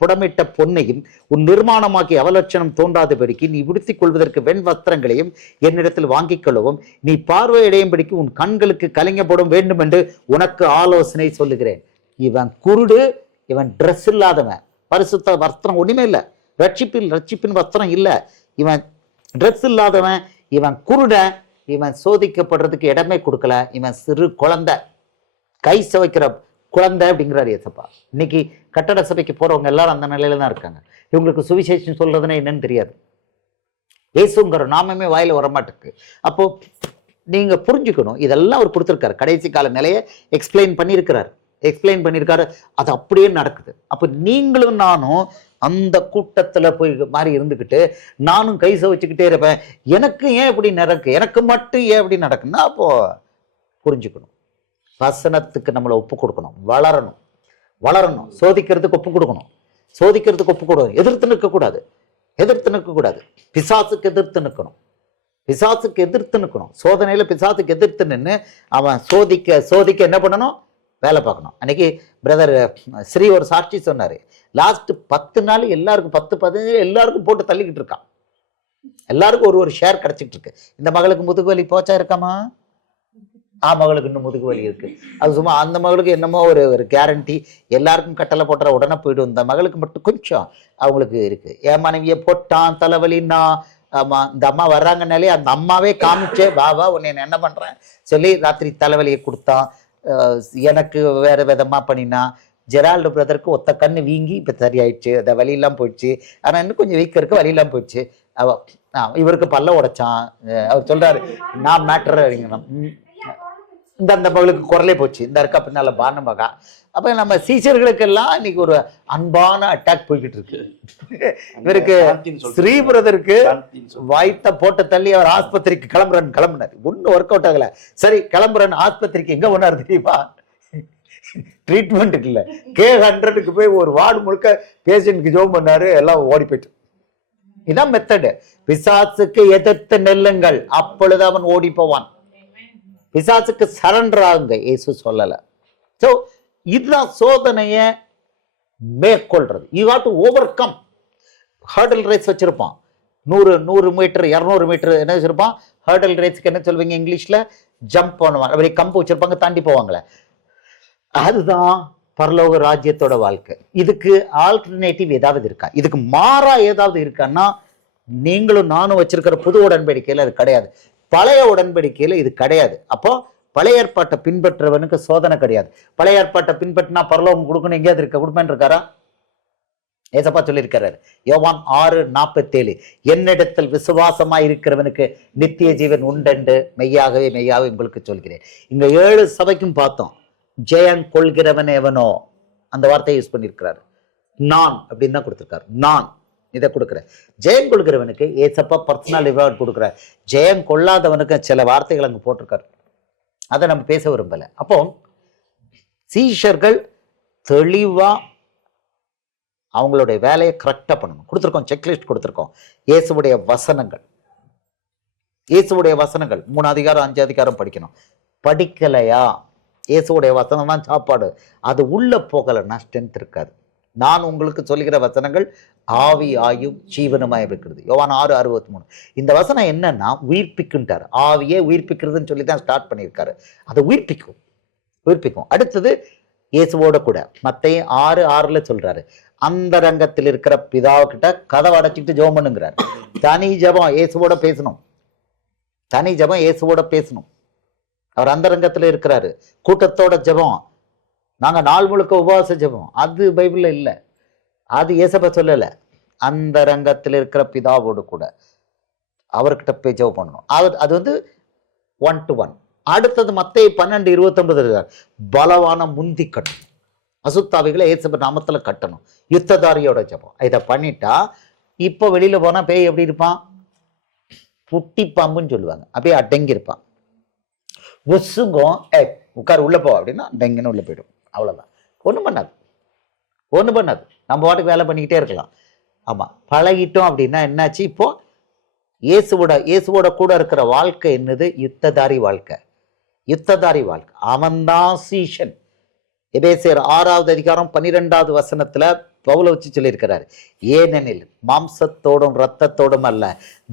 புடமிட்ட பொன்னையும் உன் நிர்மாணமாக்கி அவலட்சணம் தோன்றாதபடிக்கு நீ உடுத்திக் கொள்வதற்கு வெண் வஸ்திரங்களையும் என்னிடத்தில் வாங்கிக் கொள்ளவும் நீ பார்வையடையும்படிக்கு உன் கண்களுக்கு கலைஞப்படும் வேண்டும் என்று உனக்கு ஆலோசனை சொல்லுகிறேன். இவன் குருடு, இவன் ட்ரெஸ் இல்லாதவன், பரிசுத்த வஸ்திரம் ஒண்ணுமே இல்லை, ரட்சிப்பின் வஸ்திரம் இல்லை, இவன் ட்ரெஸ் இல்லாதவன், இவன் குருடன், இவன் சோதிக்கப்படுறதுக்கு இடமே கொடுக்கல. இவன் சிறு குழந்தை, கை சுவைக்கிற குழந்தை அப்படிங்கிறாரு ஏசப்பா. இன்னைக்கு கட்டட சபைக்கு போறவங்க எல்லாரும் அந்த நிலையில தான் இருக்காங்க. இவங்களுக்கு சுவிசேஷம் சொல்றதுன்னா என்னன்னு தெரியாது. ஏசுங்கிற நாமமே வாயில வரமாட்டுக்கு. அப்போ நீங்க புரிஞ்சுக்கணும், இதெல்லாம் அவர் கொடுத்துருக்காரு. கடைசி கால நிலையை எக்ஸ்பிளைன் பண்ணியிருக்காரு. அது அப்படியே நடக்குது. அப்போ நீங்களும் நானும் அந்த கூட்டத்துல போய் மாதிரி இருந்துக்கிட்டு நானும் கை சவச்சுக்கிட்டே இருப்பேன், எனக்கு ஏன் இப்படி நடக்கு, எனக்கு மட்டும் ஏன் இப்படி நடக்குன்னா, அப்போ புரிஞ்சுக்கணும், வசனத்துக்கு நம்மளை ஒப்பு கொடுக்கணும், வளரணும், சோதிக்கிறதுக்கு ஒப்பு கொடுக்கணும், எதிர்த்து நிற்கக்கூடாது, பிசாசுக்கு எதிர்த்து நிற்கணும், சோதனையில பிசாசுக்கு எதிர்த்து நின்று அவன் சோதிக்க என்ன பண்ணணும், வேலை பார்க்கணும். அன்னைக்கு பிரதர் ஸ்ரீ ஒரு சாட்சி சொன்னாரு, லாஸ்ட் 10 நாள் எல்லாருக்கும் 10-15 எல்லாருக்கும் போட்டு தள்ளிக்கிட்டு இருக்கான். எல்லாருக்கும் ஒரு ஷேர் கிடைச்சிட்டு இருக்கு. இந்த மகளுக்கு முதுகு வலி போச்சா இருக்காமா, மகளுக்கு இன்னும் முதுகு வலி இருக்கு. அது சும்மா அந்த மகளுக்கு என்னமோ ஒரு கேரண்டி, எல்லாருக்கும் கட்டளை போட்டுற உடனே போயிடும், இந்த மகளுக்கு மட்டும் கொஞ்சம் அவங்களுக்கு இருக்கு. என் மனைவியை போட்டான் தலைவலின்னா, ஆமா இந்த அம்மா வர்றாங்கனாலே அந்த அம்மாவே காமிச்சே வா உன்னை என்ன பண்றேன் சொல்லி ராத்திரி தலைவலியை கொடுத்தான். எனக்கு வேற விதமா பண்ணினா. ஜெரால்டு பிரதருக்கு ஒத்த கண்ணு வீங்கி இப்ப சரியாயிடுச்சு, அந்த வலியெல்லாம் போயிடுச்சு. ஆனா இன்னும் கொஞ்சம் வீக்க இருக்கு, வலியெல்லாம் போயிடுச்சு. இவருக்கு பல்ல உடைச்சான். அவர் சொல்றாரு, நான் மேட்டர் இந்த மகளுக்கு குரலே போச்சு, இந்த இருக்கா பின்னால பான மகா. அப்ப நம்ம சீசர்களுக்கெல்லாம் இன்னைக்கு ஒரு அன்பான அட்டாக் போய்கிட்டு இருக்கு. இவருக்கு ஸ்ரீ பிரதருக்கு வாய்த்த போட்ட தள்ளி அவர் ஆஸ்பத்திரிக்கு கிளம்புறாரு. ஒன்னும் ஒர்க் அவுட் ஆகல. சரி கிளம்புறேன்னு ஆஸ்பத்திரிக்கு எங்க போனாரு தெரியுமா, ட்ரீட்மெண்ட் இல்ல, K100க்கு போய் ஒரு வார்டு முழுக்க பேஷண்ட்க்கு ஜோம் பண்ணாரு, எல்லாம் ஓடி போயிட்டு. இதான் மெத்தடு. பிசாசுக்கு எதிர்த்து நெல்லுங்கள், அப்பொழுது அவன் ஓடி போவான். பிசாசுக்கு சரண்டர் ஆகுங்க, இயேசு சொல்லல. சோ இதுதான் சோதனைய மேற்கொள்றது. You have to overcome. Hurdle race வச்சிருப்பான், 100 மீட்டர் 200 மீட்டர் என்ன வச்சிருப்பான். ஹர்டல் ரேஸ்க்கு என்ன சொல்வீங்க இங்கிலீஷ்ல, ஜம்ப் பண்ணுவாங்க. அப்படி கம்பு வச்சிருப்பாங்க, தாண்டி போவாங்களே, அதுதான் பரலோக ராஜ்யத்தோட வாழ்க்கை. இதுக்கு ஆல்டர்னேட்டிவ் ஏதாவது இருக்கா? இதுக்கு மாறா ஏதாவது இருக்கான்னா நீங்களும் நானும் வச்சிருக்கிற புது உடன்படிக்கையில அது கிடையாது. பழைய உடன்படிக்கையில இது கிடையாது. அப்போ பழைய ஏற்பாட்டை பின்பற்றுறவனுக்கு சோதனை கிடையாது. பழைய ஏற்பாட்டை பின்பற்றினா பரலோகம் கொடுக்கணும் எங்கேயாவது இருக்க கொடுப்பேன் இருக்காரா? ஏசப்பா சொல்லியிருக்கிறாரு யோவான் 6:47, என்னிடத்தில் விசுவாசமா இருக்கிறவனுக்கு நித்திய ஜீவன் உண்டென்று மெய்யாகவே மெய்யாகவே உங்களுக்கு சொல்கிறேன். இங்க 7 சபைக்கும் பார்த்தோம். ஜெயம் கொள்கிறவன் எவனோ அந்த வார்த்தையை யூஸ் பண்ணியிருக்கிறாரு. நான் அப்படின்னு தான் கொடுத்திருக்காரு. நான் இதை கொடுக்குறேன். ஜெயம் கொள்கிறவனுக்கு ஏசப்பா பர்சனல் ரிவார்ட் கொடுக்குறார். ஜெயம் கொள்ளாதவனுக்கு சில வார்த்தைகள் அங்கே போட்டிருக்காரு. அதை நம்ம பேச விரும்பல. அப்போ சீஷர்கள் தெளிவா அவங்களுடைய வேலையை கரெக்டா பண்ணணும். கொடுத்துருக்கோம், செக்லிஸ்ட் கொடுத்துருக்கோம். இயேசுவுடைய வசனங்கள் 3 அதிகாரம் 5 அதிகாரம் படிக்கணும். படிக்கலையா? இயேசுவுடைய வசனம் தான் சாப்பாடு. அது உள்ள போகலைன்னா ஸ்ட்ரென்த் இருக்காது. நான் உங்களுக்கு சொல்லுகிற வசனங்கள் ஆவி ஆயும் ஜீவனமாய் இருக்கிறது. யோவான் 6:63. இந்த வசனம் என்னன்னா உயிர்ப்பிக்குன்ட்டார். ஆவியே உயிர்ப்பிக்கிறதுன்னு சொல்லி தான் ஸ்டார்ட் பண்ணியிருக்காரு. அதை உயிர்ப்பிக்கும். அடுத்தது இயேசுவோட கூட மத்தேயு 6:6 சொல்றாரு, அந்த ரங்கத்தில் இருக்கிற பிதாவுக்கிட்ட கதவை அடைச்சிக்கிட்டு ஜெபம் பண்ணுங்கிறார். தனி ஜெபம் இயேசுவோட பேசணும். அவர் அந்த ரங்கத்துல இருக்கிறாரு. கூட்டத்தோட ஜெபம், நாங்க நாள் முழுக்க உபவாச ஜெபம், அது பைபிள்ல இல்லை. அது இயேசப்பா சொல்லல. அந்த ரங்கத்தில் இருக்கிற பிதாவோடு கூட அவர்கிட்ட போய் ஜெபம் பண்ணணும். அது வந்து 1 to 1. அடுத்தது மத்தேயு 12:29 பலவான முந்தி கட்டணும். அசுத்தாவிகளை இயேசு நாமத்துல கட்டணும். யுத்ததாரியோட ஜெபம். இதை பண்ணிட்டா இப்போ வெளியில போனா பேய் எப்படி இருப்பான்? புட்டி பாம்புன்னு சொல்லுவாங்க. அப்படியே அடங்கி இருப்பான். உசுங்கும், உட்கார் உள்ள போ அப்படின்னா டெங்குன்னு உள்ள போயிடும். அவ்வளவுதான். ஒண்ணும் பண்ணாது. நம்ம வாட்டுக்கு வேலை பண்ணிக்கிட்டே இருக்கலாம். ஆமா, பழகிட்டோம் அப்படின்னா என்னாச்சு? இப்போ இயேசுவோட கூட இருக்கிற வாழ்க்கை என்னது? யுத்ததாரி வாழ்க்கை. அவன்தான் சீஷன். எபேசியர் 6வது அதிகாரம் 12வது வசனத்துல பவுல வச்சு சொல்லியிருக்கிறார், ஏனெனில் மாம்சத்தோடும் இரத்தத்தோடும் அல்ல,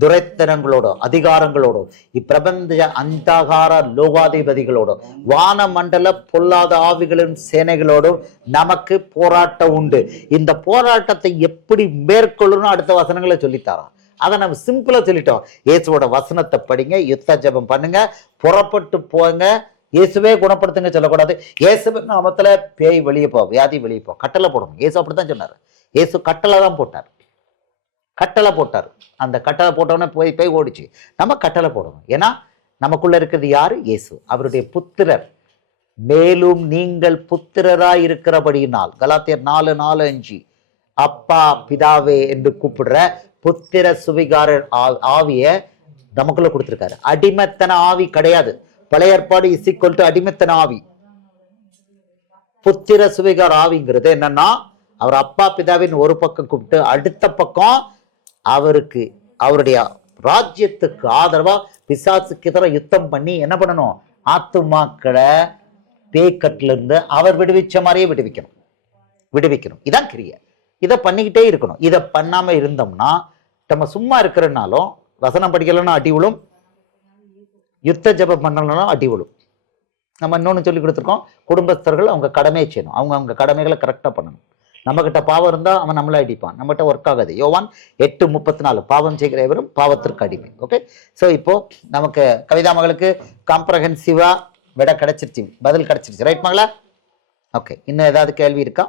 துரைத்தனங்களோடும் அதிகாரங்களோடும் இப்பிரபஞ்ச அந்தகார லோகாதிபதிகளோடும் வானமண்டல பொல்லாத ஆவிகளின் சேனைகளோடும் நமக்கு போராட்டம் உண்டு. இந்த போராட்டத்தை எப்படி மேற்கொள்ளணும் அடுத்த வசனங்களை சொல்லித்தாராம். அதை நம்ம சிம்பிளா சொல்லிட்டோம். இயேசுவோட வசனத்தை படிங்க, யுத்த ஜெபம் பண்ணுங்க, புறப்பட்டு போங்க. இயேசுவே குணப்படுத்துங்க சொல்லக்கூடாது. இயேசுவே நாமத்துல பேய் வெளியே போ, வியாதி வெளியே போ, கட்டளை போடணும். இயேசு அப்படித்தான் சொன்னார். இயேசு கட்டளை தான் போட்டார். அந்த கட்டளை போட்டவொடனே பேய் ஓடிச்சு. நம்ம கட்டளை போடணும். ஏன்னா நமக்குள்ள இருக்கிறது யாரு? இயேசு, அவருடைய புத்திரர். மேலும் நீங்கள் புத்திரராய் இருக்கிறபடியினால், கலாத்தியர் 4:4-5, அப்பா பிதாவே என்று கூப்பிடுற புத்திர சுவிகார ஆவிய நமக்குள்ள கொடுத்திருக்காரு. அடிமைத்தன ஆவி கிடையாது. பழைய ஏற்பாடு இசிக்கொல்ட்டு அடிமைத்தன ஆவி. புத்திர சுவிகார ஆவிங்கிறது என்னன்னா, அவர் அப்பா பிதாவின் ஒரு பக்கம் கூப்பிட்டு அடுத்த பக்கம் அவருடைய ராஜ்யத்துக்கு ஆதரவா பிசாசுக்கு எதிராக யுத்தம் பண்ணி என்ன பண்ணணும்? ஆத்துமாக்களை பேய்கட்டுல இருந்து அவர் விடுவிச்ச மாதிரியே விடுவிக்கணும். இதான் கிரியை. இதை பண்ணிக்கிட்டே இருக்கணும். இதை பண்ணாம இருந்தோம்னா, நம்ம சும்மா இருக்கிறனாலும் வசனம் படிக்கலன்னா அடி விழும், யுத்த ஜெபம் பண்ணலன்னா அடி விழும். நம்ம இன்னொன்று சொல்லி கொடுத்துருக்கோம், குடும்பஸ்தர்கள் அவங்க கடமையை செய்யணும். அவங்க கடமைகளை கரெக்டாக பண்ணணும். நம்மகிட்ட பாவம் இருந்தால் அவன் நம்மளை அடிப்பான். நம்மகிட்ட ஒர்க் ஆகாது. யோவான் 8:34, பாவம் செய்கிற எவரும் பாவத்திற்கு அடிமை. ஓகே, ஸோ இப்போ நமக்கு கவிதா மகளுக்கு காம்ப்ரஹென்சிவா பதில் கிடைச்சிருச்சு. ரைட் மகளா? ஓகே, இன்னும் ஏதாவது கேள்வி இருக்கா?